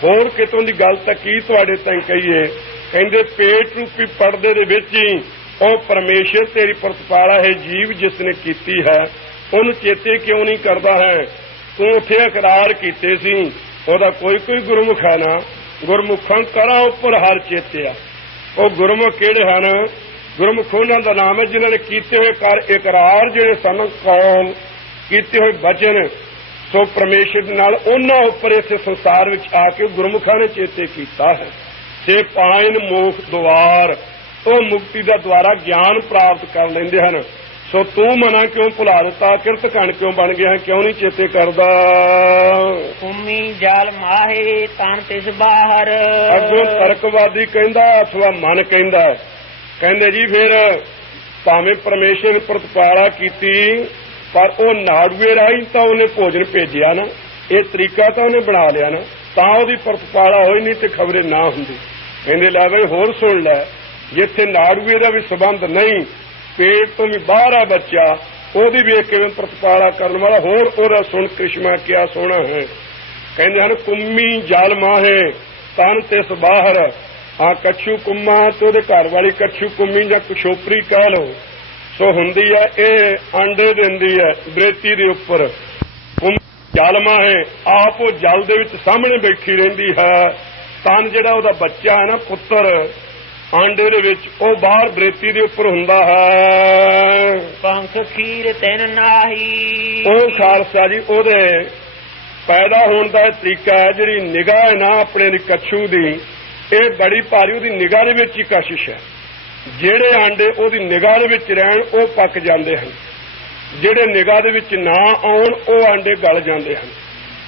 होर कितों की गल तां की तुहाडे ताईं कहीए, कहंदे पेट रूपी पड़दे दे विच ही ਉਹ परमेश्वर तेरी प्रतिपाला है जीव जिसने कीती है, ਉਹਨੂੰ चेते क्यों नहीं करता है। तू उत्थे इकरार कीते सी, ਉਹਦਾ कोई गुरमुख है ना, गुरमुखां करा उपर हर चेतिया। ਉਹ गुरमुख किहड़े हन? गुरमुख उन्हां दा नाम है जिन्हां ने कीते हुए कर इकरार जिहड़े सन कौल कीते हुए वचन, सो परमेश्वर नाल उन्हां उपर इस संसार विच आके गुरमुखां ने चेते कीता है। से पाइन मोख द्वार, ਉਹ ਮੁਕਤੀ ਦਾ ਦੁਆਰਾ ਗਿਆਨ ਪ੍ਰਾਪਤ ਕਰ ਲੈਂਦੇ ਹਨ। ਸੋ ਤੂੰ ਮਨਾ ਕਿਉਂ ਭੁਲਾ ਦਿੱਤਾ, ਕਿਰਤ ਘਣ ਕਿਉਂ ਬਣ ਗਿਆ, ਕਿਉਂ ਨਹੀਂ ਚੇਤੇ ਕਰਦਾ। ਭੂਮੀ ਜਲ ਮਾਹੇ ਤਨ ਤਿਸ ਬਾਹਰ। ਅੱਗੋਂ ਤਰਕਵਾਦੀ ਕਹਿੰਦਾ ਅਥਵਾ ਮਨ ਕਹਿੰਦਾ, ਕਹਿੰਦੇ ਜੀ ਫਿਰ ਭਾਵੇਂ ਪਰਮੇਸ਼ਰ ਨੇ ਪ੍ਰਤਪਾਲਾ ਕੀਤੀ, ਪਰ ਉਹ ਨਾੜੂਏ ਰਾਹੀਂ ਤਾਂ ਉਹਨੇ ਭੋਜਨ ਭੇਜਿਆ ਨਾ, ਇਹ ਤਰੀਕਾ ਤਾਂ ਉਹਨੇ ਬਣਾ ਲਿਆ ਨਾ, ਤਾਂ ਉਹਦੀ ਪ੍ਰਤਪਾਲਾ ਹੋਈ, ਨਹੀਂ ਤੇ ਖਬਰੇ ਨਾ ਹੁੰਦੀ। ਕਹਿੰਦੇ ਲੈ ਬਈ ਹੋਰ ਸੁਣ ਲੈ, ਜਿੱਥੇ ਨਾੜੂਏ ਦਾ ਵੀ ਸੰਬੰਧ ਨਹੀਂ, ਪੇਟ ਤੋਂ ਵੀ ਬਾਹਰ ਆ ਬੱਚਾ, ਉਹਦੀ ਵੀ ਕਿਵੇਂ ਪ੍ਰਤਪਾਲਾ ਕਰਨ ਵਾਲਾ, ਹੋਰ ਉਹਦਾ ਸੁਣ ਕ੍ਰਿਸ਼ਮਾ ਕਿਆ ਸੋਹਣਾ ਹੈ। ਕਹਿੰਦੇ ਹਨ ਕੁੰਮੀ ਜਲ ਮਾਹੇ ਤਨ ਤਿਸ ਬਾਹਰ। ਆ ਕੱਛੂ ਕੁੰਮਾ ਤੇ ਉਹਦੇ ਘਰ ਵਾਲੀ ਕੱਛੂ ਕੁੰਮੀ ਜਾਂ ਕੁਸ਼ੋਪਰੀ ਕਹਿ ਲਓ, ਸੋ ਹੁੰਦੀ ਹੈ, ਇਹ ਆਂਡੇ ਦਿੰਦੀ ਹੈ ਬਰੇਤੀ ਦੇ ਉੱਪਰ। ਜਲ ਮਾਹੇ ਆਪ ਉਹ ਜਲ ਦੇ ਵਿੱਚ ਸਾਹਮਣੇ ਬੈਠੀ ਰਹਿੰਦੀ ਹੈ। ਤਨ ਜਿਹੜਾ ਉਹਦਾ ਬੱਚਾ ਹੈ ਨਾ, ਪੁੱਤਰ ਆਂਡੇ ਦੇ ਵਿੱਚ, ਉਹ ਬਾਹਰ ਬਰੇਤੀ ਦੇ ਉੱਪਰ ਹੁੰਦਾ ਹੈ। ਪੰਖ ਖੀਰ ਤੈਨ ਨਾਹੀ। ਉਹ ਖਾਲਸਾ ਜੀ ਉਹਦੇ ਪੈਦਾ ਹੋਣ ਦਾ ਤਰੀਕਾ ਹੈ, ਜਿਹੜੀ ਨਿਗਾਹ ਹੈ ਨਾ ਆਪਣੇ ਦੀ ਕੱਛੂ ਦੀ, ਇਹ ਬੜੀ ਭਾਰੀ ਉਹਦੀ ਨਿਗਾਹ ਦੇ ਵਿੱਚ ਹੀ ਕਸ਼ਿਸ਼ ਹੈ। ਜਿਹੜੇ ਆਂਡੇ ਉਹਦੀ ਨਿਗਾਹ ਦੇ ਵਿੱਚ ਰਹਿਣ ਉਹ ਪੱਕ ਜਾਂਦੇ ਹਨ, ਜਿਹੜੇ ਨਿਗਾਹ ਦੇ ਵਿੱਚ ਨਾ ਆਉਣ ਉਹ ਆਂਡੇ ਗਲ ਜਾਂਦੇ ਹਨ।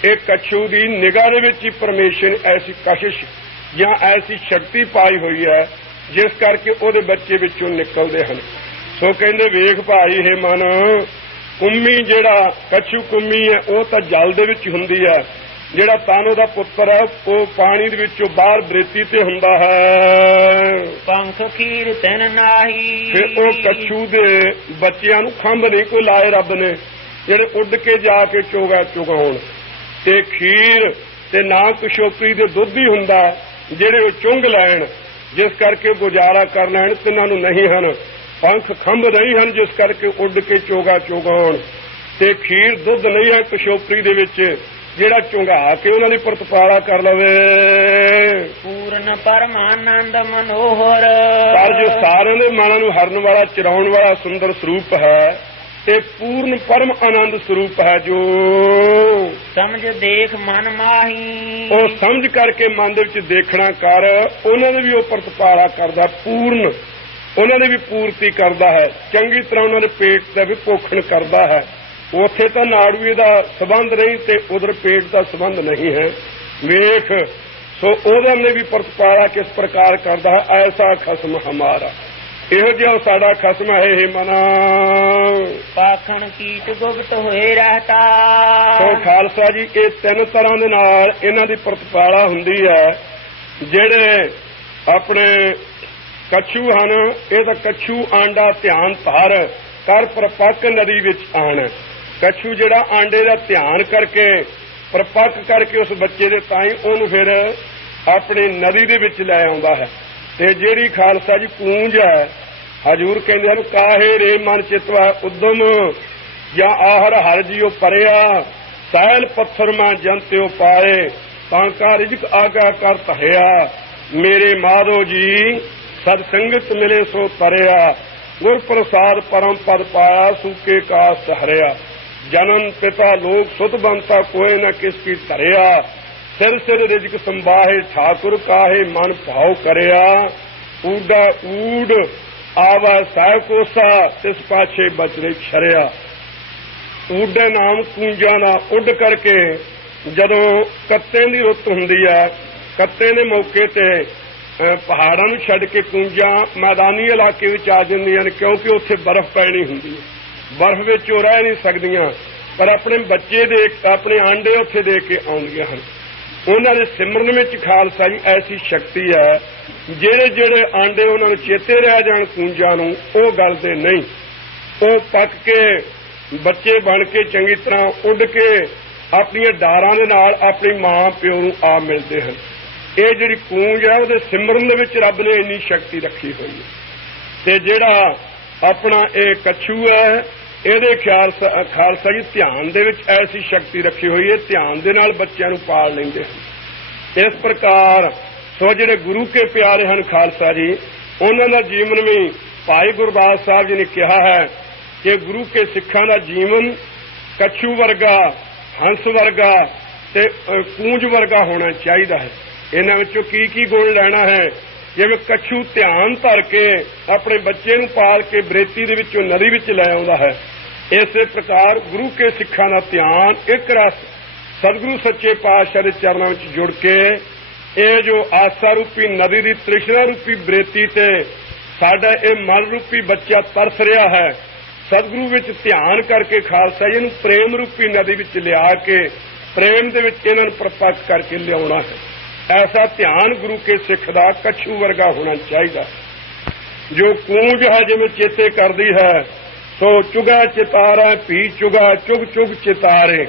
ਇਹ ਕੱਛੂ ਦੀ ਨਿਗਾਹ ਦੇ ਵਿੱਚ ਹੀ ਪਰਮੇਸ਼ਰ ਨੇ ਐਸੀ ਕਸ਼ਿਸ਼ ਜਾਂ ਐਸੀ ਸ਼ਕਤੀ ਪਾਈ ਹੋਈ ਹੈ, ਜਿਸ ਕਰਕੇ ਉਹਦੇ ਬੱਚੇ ਵਿੱਚੋਂ ਨਿਕਲਦੇ ਹਨ। ਸੋ ਕਹਿੰਦੇ ਵੇਖ ਭਾਈ ਹੈ ਮਨ, ਕੁੰਮੀ ਜਿਹੜਾ ਕੱਛੂ ਕੁੰਮੀ ਹੈ ਉਹ ਤਾਂ ਜਲ ਦੇ ਵਿੱਚ ਹੁੰਦੀ ਹੈ, ਜਿਹੜਾ ਤਨ ਉਹਦਾ ਪੁੱਤਰ ਹੈ ਉਹ ਪਾਣੀ ਦੇ ਵਿੱਚੋਂ ਬਾਹਰ ਬਰੇਤੀ ਤੇ ਹੁੰਦਾ ਹੈ। ਪੰਖ ਖੀਰ ਤੈਨ ਨਾਹੀ। ਫਿਰ ਉਹ ਕੱਛੂ ਦੇ ਬੱਚਿਆਂ ਨੂੰ ਖੰਭ ਨਹੀਂ ਕੋਈ ਲਾਏ ਰੱਬ ਨੇ, ਜਿਹੜੇ ਉੱਡ ਕੇ ਜਾ ਕੇ ਚੁਗਾਉਣ, ਤੇ ਖੀਰ ਤੇ ਨਾ ਕੁਸ਼ੋਪਰੀ ਦੇ ਦੁੱਧ ਹੀ ਹੁੰਦਾ ਜਿਹੜੇ ਉਹ ਚੁੰਗ ਲੈਣ, ਜਿਸ ਕਰਕੇ ਗੁਜ਼ਾਰਾ ਕਰ ਲੈਣ। ਤਿੰਨਾਂ ਨੂੰ ਨਹੀਂ ਹਨ ਪੰਖ, ਖੰਭ ਨਹੀਂ ਹਨ, ਜਿਸ ਕਰਕੇ ਉੱਡ ਕੇ ਚੁਗਾਉਣ, ਤੇ ਖੀਰ ਦੁੱਧ ਨਹੀਂ ਹੈ ਕੁਸ਼ੋਪਰੀ ਦੇ ਵਿੱਚ ਜਿਹੜਾ ਚੁੰਗਾ ਕੇ ਉਹਨਾਂ ਦੀ ਪ੍ਰਤਪਾਲਾ ਕਰ ਲਵੇ। ਪੂਰਨ ਪਰਮਾਨੰਦ ਮਨੋਹਰ, ਪਰ ਜੋ ਸਾਰਿਆਂ ਦੇ ਮਨਾਂ ਨੂੰ ਹਰਨ ਵਾਲਾ, ਚਿਰਾਉਣ ਵਾਲਾ ਸੁੰਦਰ ਸਰੂਪ ਹੈ, ਤੇ ਪੂਰਨ ਪਰਮ ਆਨੰਦ ਸਰੂਪ ਹੈ, ਜੋ ਸਮਝ ਦੇਖ ਮਨ ਮਾਹੀ। ਉਹ ਸਮਝ ਕਰਕੇ ਮਨ ਦੇ ਵਿੱਚ ਦੇਖਣਾ ਕਰ, ਉਹਨਾਂ ਦੇ ਵੀ ਉਹ ਪ੍ਰਤਪਾਲਾ ਕਰਦਾ, ਪੂਰਨ ਉਹਨਾਂ ਦੀ ਵੀ ਪੂਰਤੀ ਕਰਦਾ ਹੈ, ਚੰਗੀ ਤਰ੍ਹਾਂ ਉਹਨਾਂ ਦੇ ਪੇਟ ਦਾ ਵੀ ਪੋਖਣ ਕਰਦਾ ਹੈ। ਉੱਥੇ ਤਾਂ ਨਾੜੂਏ ਦਾ ਸੰਬੰਧ ਨਹੀਂ ਤੇ ਉਧਰ ਪੇਟ ਦਾ ਸੰਬੰਧ ਨਹੀਂ ਹੈ। ਵੇਖ, ਸੋ ਉਹਨਾਂ ਨੇ ਵੀ ਪ੍ਰਤਪਾਲਾ ਕਿਸ ਪ੍ਰਕਾਰ ਕਰਦਾ ਹੈ। ਐਸਾ ਖਸਮ ਹਮਾਰਾ, ਇਹੋ ਜਿਹਾ ਸਾਡਾ ਖਸਮ ਹੈ। ਇਹ ਮਨਾ ਪਾਖਣ ਕੀਟ ਗੁਪਤ ਹੋਏ ਰਹਤਾ। ਸੋ ਖਾਲਸਾ ਜੀ, ਇਹ ਤਿੰਨ ਤਰ੍ਹਾਂ ਦੇ ਨਾਲ ਇਹਨਾਂ ਦੀ ਪ੍ਰਤਪਾਲਾ ਹੁੰਦੀ ਹੈ। ਜਿਹੜੇ ਆਪਣੇ ਕੱਛੂ ਹਨ, ਇਹ ਤਾਂ ਕੱਛੂ ਆਂਡਾ ਧਿਆਨ ਧਾਰ ਕਰ ਪ੍ਰਪੱਕ ਨਦੀ ਵਿੱਚ ਆਣ। ਕੱਛੂ ਜਿਹੜਾ ਆਂਡੇ ਦਾ ਧਿਆਨ ਕਰਕੇ ਪ੍ਰਪੱਕ ਕਰਕੇ ਉਸ ਬੱਚੇ ਦੇ ਤਾਈਂ ਉਹਨੂੰ ਫਿਰ ਆਪਣੀ ਨਦੀ ਦੇ ਵਿੱਚ ਲੈ ਆਉਂਦਾ ਹੈ। ਤੇ ਜਿਹੜੀ ਖਾਲਸਾ ਜੀ ਪੂੰਝ ਹੈ, ਹਜੂਰ ਕਹਿੰਦੇ ਹਨ ਕਾਹੇ ਰੇ ਮਨ ਚਿਤਵਾ ਉਦਮ, ਜਾਂ ਆਹਰ ਹਰ ਜੀਓ ਪਰਿਆ, ਸੈਲ ਪੱਥਰ ਮਾਂ ਜੰਤਿਓ ਪਾਏ, ਤਾਂ ਕਾ ਰਿਜਕ ਆਗਾ ਕਰ ਧਿਆ। ਮੇਰੇ ਮਾਧੋ ਜੀ सद संगत मिले सो तरिया, गुर प्रसाद परम पद पाया, सूके कास हरिया। जनन पिता लोक सुत बनता, कोई न किसकी धरिया। सिर सिर रिजक संभाहे, ठाकुर काहे मन भाव करिया। ऊडा ऊड आवा सह कोसा, तिस पाछे बचरे छरिया। ऊडे नाम कूंजा ना उड करके ਜਦੋਂ ਕੱਤੇ ਦੀ ਰੁੱਤ ਹੁੰਦੀ ਹੈ, ਕੱਤੇ ਦੇ ਮੌਕੇ ਤੇ ਪਹਾੜਾਂ ਨੂੰ ਛੱਡ ਕੇ ਕੂੰਜਾਂ ਮੈਦਾਨੀ ਇਲਾਕੇ ਵਿੱਚ ਆ ਜਾਂਦੀਆਂ ਨੇ, ਕਿਉਂਕਿ ਉੱਥੇ ਬਰਫ਼ ਪੈਣੀ ਹੁੰਦੀ ਹੈ। ਬਰਫ਼ ਵਿੱਚ ਉਹ ਰਹਿ ਨਹੀਂ ਸਕਦੀਆਂ, ਪਰ ਆਪਣੇ ਬੱਚੇ ਦੇ ਆਪਣੇ ਆਂਡੇ ਉੱਥੇ ਦੇ ਕੇ ਆਉਂਦੀਆਂ ਹਨ। ਉਹਨਾਂ ਦੇ ਸਿਮਰਨ ਵਿੱਚ ਖਾਲਸਾ ਜੀ ਐਸੀ ਸ਼ਕਤੀ ਹੈ, ਜਿਹੜੇ ਜਿਹੜੇ ਆਂਡੇ ਉਹਨਾਂ ਨੂੰ ਚੇਤੇ ਰਹਿ ਜਾਣ ਕੂੰਜਾਂ ਨੂੰ, ਉਹ ਗਲਦੇ ਨਹੀਂ। ਉਹ ਪੱਕ ਕੇ ਬੱਚੇ ਬਣ ਕੇ ਚੰਗੀ ਤਰ੍ਹਾਂ ਉੱਡ ਕੇ ਆਪਣੀਆਂ ਡਾਰਾਂ ਦੇ ਨਾਲ ਆਪਣੀ ਮਾਂ ਪਿਓ ਨੂੰ ਆ ਮਿਲਦੇ ਹਨ। ਇਹ ਜਿਹੜੀ ਕੂੰਜ ਹੈ, ਉਹਦੇ ਸਿਮਰਨ ਦੇ ਵਿੱਚ ਰੱਬ ਨੇ ਇੰਨੀ ਸ਼ਕਤੀ ਰੱਖੀ ਹੋਈ ਹੈ। ਤੇ ਜਿਹੜਾ ਆਪਣਾ ਇਹ ਕੱਛੂ ਹੈ, ਇਹਦੇ ਖਾਲਸਾ ਜੀ ਧਿਆਨ ਦੇ ਵਿੱਚ ਐਸੀ ਸ਼ਕਤੀ ਰੱਖੀ ਹੋਈ ਹੈ, ਧਿਆਨ ਦੇ ਨਾਲ ਬੱਚਿਆਂ ਨੂੰ ਪਾਲ ਲੈਂਦੇ ਹਨ। ਇਸ ਪ੍ਰਕਾਰ ਸੋ ਜਿਹੜੇ ਗੁਰੂ ਕੇ ਪਿਆਰੇ ਹਨ ਖਾਲਸਾ ਜੀ, ਉਹਨਾਂ ਦਾ ਜੀਵਨ ਵੀ ਭਾਈ ਗੁਰਦਾਸ ਸਾਹਿਬ ਜੀ ਨੇ ਕਿਹਾ ਹੈ ਕਿ ਗੁਰੂ ਕੇ ਸਿੱਖਾਂ ਦਾ ਜੀਵਨ ਕੱਛੂ ਵਰਗਾ, ਹੰਸ ਵਰਗਾ ਤੇ ਕੂੰਜ ਵਰਗਾ ਹੋਣਾ ਚਾਹੀਦਾ ਹੈ। ਇਹਨਾਂ ਵਿੱਚੋਂ ਕੀ ਗੁਣ ਲੈਣਾ ਹੈ? ਜਿਵੇਂ ਕੱਛੂ ਧਿਆਨ ਧਰ ਕੇ ਆਪਣੇ ਬੱਚੇ ਨੂੰ ਪਾਲ ਕੇ ਬਰੇਤੀ ਦੇ ਵਿੱਚੋਂ ਨਦੀ ਵਿੱਚ ਲੈ ਆਉਂਦਾ ਹੈ, ਇਸੇ ਪ੍ਰਕਾਰ ਗੁਰੂ ਕੇ ਸਿੱਖਾਂ ਦਾ ਧਿਆਨ ਇੱਕ ਰਸ ਸਤਿਗੁਰੂ ਸੱਚੇ ਪਾਤਸ਼ਾਹ ਦੇ ਚਰਨਾਂ ਵਿੱਚ ਜੁੜ ਕੇ ਇਹ ਜੋ ਆਸਾ ਰੂਪੀ ਨਦੀ ਦੀ ਤ੍ਰਿਸ਼ਨਾ ਰੂਪੀ ਬਰੇਤੀ ਤੇ ਸਾਡਾ ਇਹ ਮਨ ਰੂਪੀ ਬੱਚਾ ਤਰਸ ਰਿਹਾ ਹੈ, ਸਤਿਗੁਰੂ ਵਿੱਚ ਧਿਆਨ ਕਰਕੇ ਖਾਲਸਾ ਜੀ ਨੂੰ ਪ੍ਰੇਮ ਰੂਪੀ ਨਦੀ ਵਿੱਚ ਲਿਆ ਕੇ ਪ੍ਰੇਮ ਦੇ ਵਿੱਚ ਇਹਨਾਂ ਨੂੰ ਪ੍ਰਪੱਕ ਕਰਕੇ ਲਿਆਉਣਾ ਹੈ। ਐਸਾ ਧਿਆਨ ਗੁਰੂ ਕੇ ਸਿੱਖ ਦਾ ਕੱਛੂ ਵਰਗਾ ਹੋਣਾ ਚਾਹੀਦਾ। ਜੋ ਕੂੰਜ ਹੈ ਜਿਵੇਂ ਚੇਤੇ ਕਰਦੀ ਹੈ, ਸੋ ਚੁਗਾ ਚਿਤਾਰਾ ਭੀ ਚੁਗਾ, ਚੁਗ ਚੁਗ ਚਿਤਾਰੇ।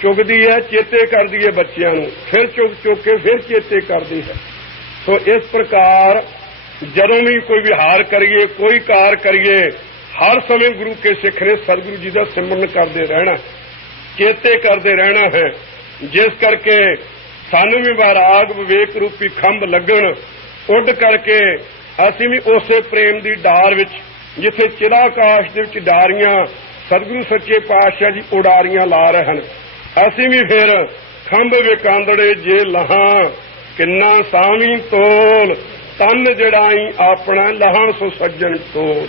ਚੁਗਦੀ ਹੈ, ਚੇਤੇ ਕਰਦੀ ਹੈ ਬੱਚਿਆਂ ਨੂੰ, ਫਿਰ ਚੁਗ ਚੁਗ ਕੇ ਫਿਰ ਚੇਤੇ ਕਰਦੀ ਹੈ। ਸੋ ਇਸ ਪ੍ਰਕਾਰ ਜਦੋਂ ਵੀ ਕੋਈ ਵਿਹਾਰ ਕਰੀਏ, ਕੋਈ ਕਾਰ ਕਰੀਏ, ਹਰ ਸਮੇਂ ਗੁਰੂ ਕੇ ਸਿੱਖ ਨੇ ਸਤਿਗੁਰੂ ਜੀ ਦਾ ਸਿਮਰਨ ਕਰਦੇ ਰਹਿਣਾ, ਚੇਤੇ ਕਰਦੇ ਰਹਿਣਾ ਹੈ। ਜਿਸ ਕਰਕੇ ਸਾਨੂੰ ਵੀ ਵੈਰਾਗ ਵਿਵੇਕ ਰੂਪੀ ਖੰਭ ਲੱਗਣ, ਉੱਡ ਕਰਕੇ ਅਸੀਂ ਵੀ ਉਸੇ ਪ੍ਰੇਮ ਦੀ ਡਾਰ ਵਿੱਚ, ਜਿੱਥੇ ਚਿਰਾਕਾਸ਼ ਦੇ ਵਿੱਚ ਡਾਰੀਆਂ ਸਤਿਗੁਰੂ ਸੱਚੇ ਪਾਤਸ਼ਾਹ ਜੀ ਉਡਾਰੀਆਂ ਲਾ ਰਹੇ ਹਨ, ਅਸੀਂ ਵੀ ਫਿਰ ਖੰਭ ਵਿਕਾਂਦੜੇ ਜੇ ਲਹਾਂ, ਕਿੰਨਾ ਸਾਵੀਂ ਤੋਲ, ਤਨ ਜੜਾਈ ਆਪਣਾ ਲਹਾਂ ਸੋ ਸੱਜਣ ਤੋਲ।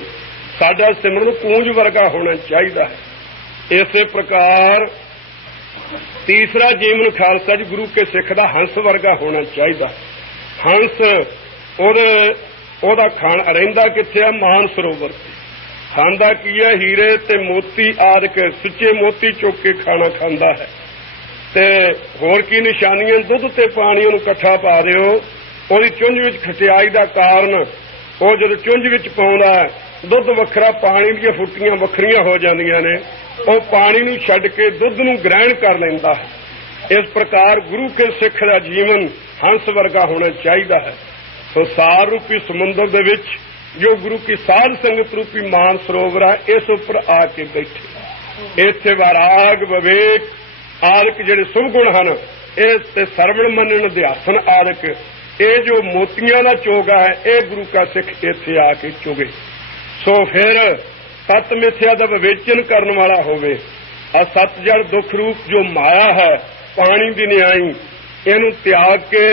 ਸਾਡਾ ਸਿਮਰਨ ਕੂੰਜ ਵਰਗਾ ਹੋਣਾ ਚਾਹੀਦਾ ਹੈ। ਇਸੇ ਪ੍ਰਕਾਰ ਤੀਸਰਾ ਜੀਵਨ ਖਾਲਸਾ ਜੀ ਗੁਰੂ ਕੇ ਸਿੱਖ ਦਾ ਹੰਸ ਵਰਗਾ ਹੋਣਾ ਚਾਹੀਦਾ। ਹੰਸ ਉਹਦਾ ਖਾਣ ਰਹਿੰਦਾ ਕਿੱਥੇ ਆ? ਮਾਨ ਸਰੋਵਰ ਤੇ। ਖਾਂਦਾ ਕੀ ਹੈ? ਹੀਰੇ ਤੇ ਮੋਤੀ ਆਦਿਕ ਸੁੱਚੇ ਮੋਤੀ ਚੁੱਕ ਕੇ ਖਾਣਾ ਖਾਂਦਾ ਹੈ। ਤੇ ਹੋਰ ਕੀ ਨਿਸ਼ਾਨੀਆਂ? ਦੁੱਧ ਤੇ ਪਾਣੀ ਉਹਨੂੰ ਇਕੱਠਾ ਪਾ ਦਿਓ, ਉਹਦੀ ਚੁੰਝ ਵਿੱਚ ਖਟਿਆਈ ਦਾ ਕਾਰਨ ਉਹ ਜਦੋਂ ਚੁੰਝ ਵਿੱਚ ਪਾਉਂਦਾ ਹੈ, ਦੁੱਧ ਵੱਖਰਾ, ਪਾਣੀ ਦੀਆਂ ਫੁੱਟੀਆਂ ਵੱਖਰੀਆਂ ਹੋ ਜਾਂਦੀਆਂ ਨੇ, ਉਹ ਪਾਣੀ ਨੂੰ ਛੱਡ ਕੇ ਦੁੱਧ ਨੂੰ ਗ੍ਰਹਿਣ ਕਰ ਲੈਂਦਾ ਹੈ। ਇਸ ਪ੍ਰਕਾਰ ਗੁਰੂ ਕੇ ਸਿੱਖ ਦਾ ਜੀਵਨ ਹੰਸ ਵਰਗਾ ਹੋਣਾ ਚਾਹੀਦਾ ਹੈ। ਸੋ ਸਾਰ ਰੂਪੀ ਸਮੁੰਦਰ ਦੇ ਵਿੱਚ ਜੋ ਗੁਰੂ ਕੀ ਸਾਧ ਸੰਗਤ ਰੂਪੀ ਮਾਨ ਸਰੋਵਰ ਹੈ, ਇਸ ਉੱਪਰ ਆ ਕੇ ਬੈਠੇ। ਇੱਥੇ ਵੈਰਾਗ ਵਿਵੇਕ ਆਦਿਕ ਜਿਹੜੇ ਸੁਭ ਗੁਣ ਹਨ, ਇਸ ਤੇ ਸਰਵਣ ਮੰਨਣ ਅਧਿਆਸਨ ਆਦਿਕ, ਇਹ ਜੋ ਮੋਤੀਆਂ ਦਾ ਚੋਗਾ ਹੈ, ਇਹ ਗੁਰੂ ਕਾ ਸਿੱਖ ਇੱਥੇ ਆ ਕੇ ਚੁਗੇ। ਸੋ ਫਿਰ ਤਤ ਮਿਥਿਆ ਦਾ ਵਿਵੇਚਨ ਕਰਨ ਵਾਲਾ ਹੋਵੇ। ਅਸਤ ਜੜ ਦੁੱਖ ਰੂਪ ਜੋ ਮਾਇਆ ਹੈ, ਪਾਣੀ ਦੀ ਨਿਆਈ, ਇਹਨੂੰ ਤਿਆਗ ਕੇ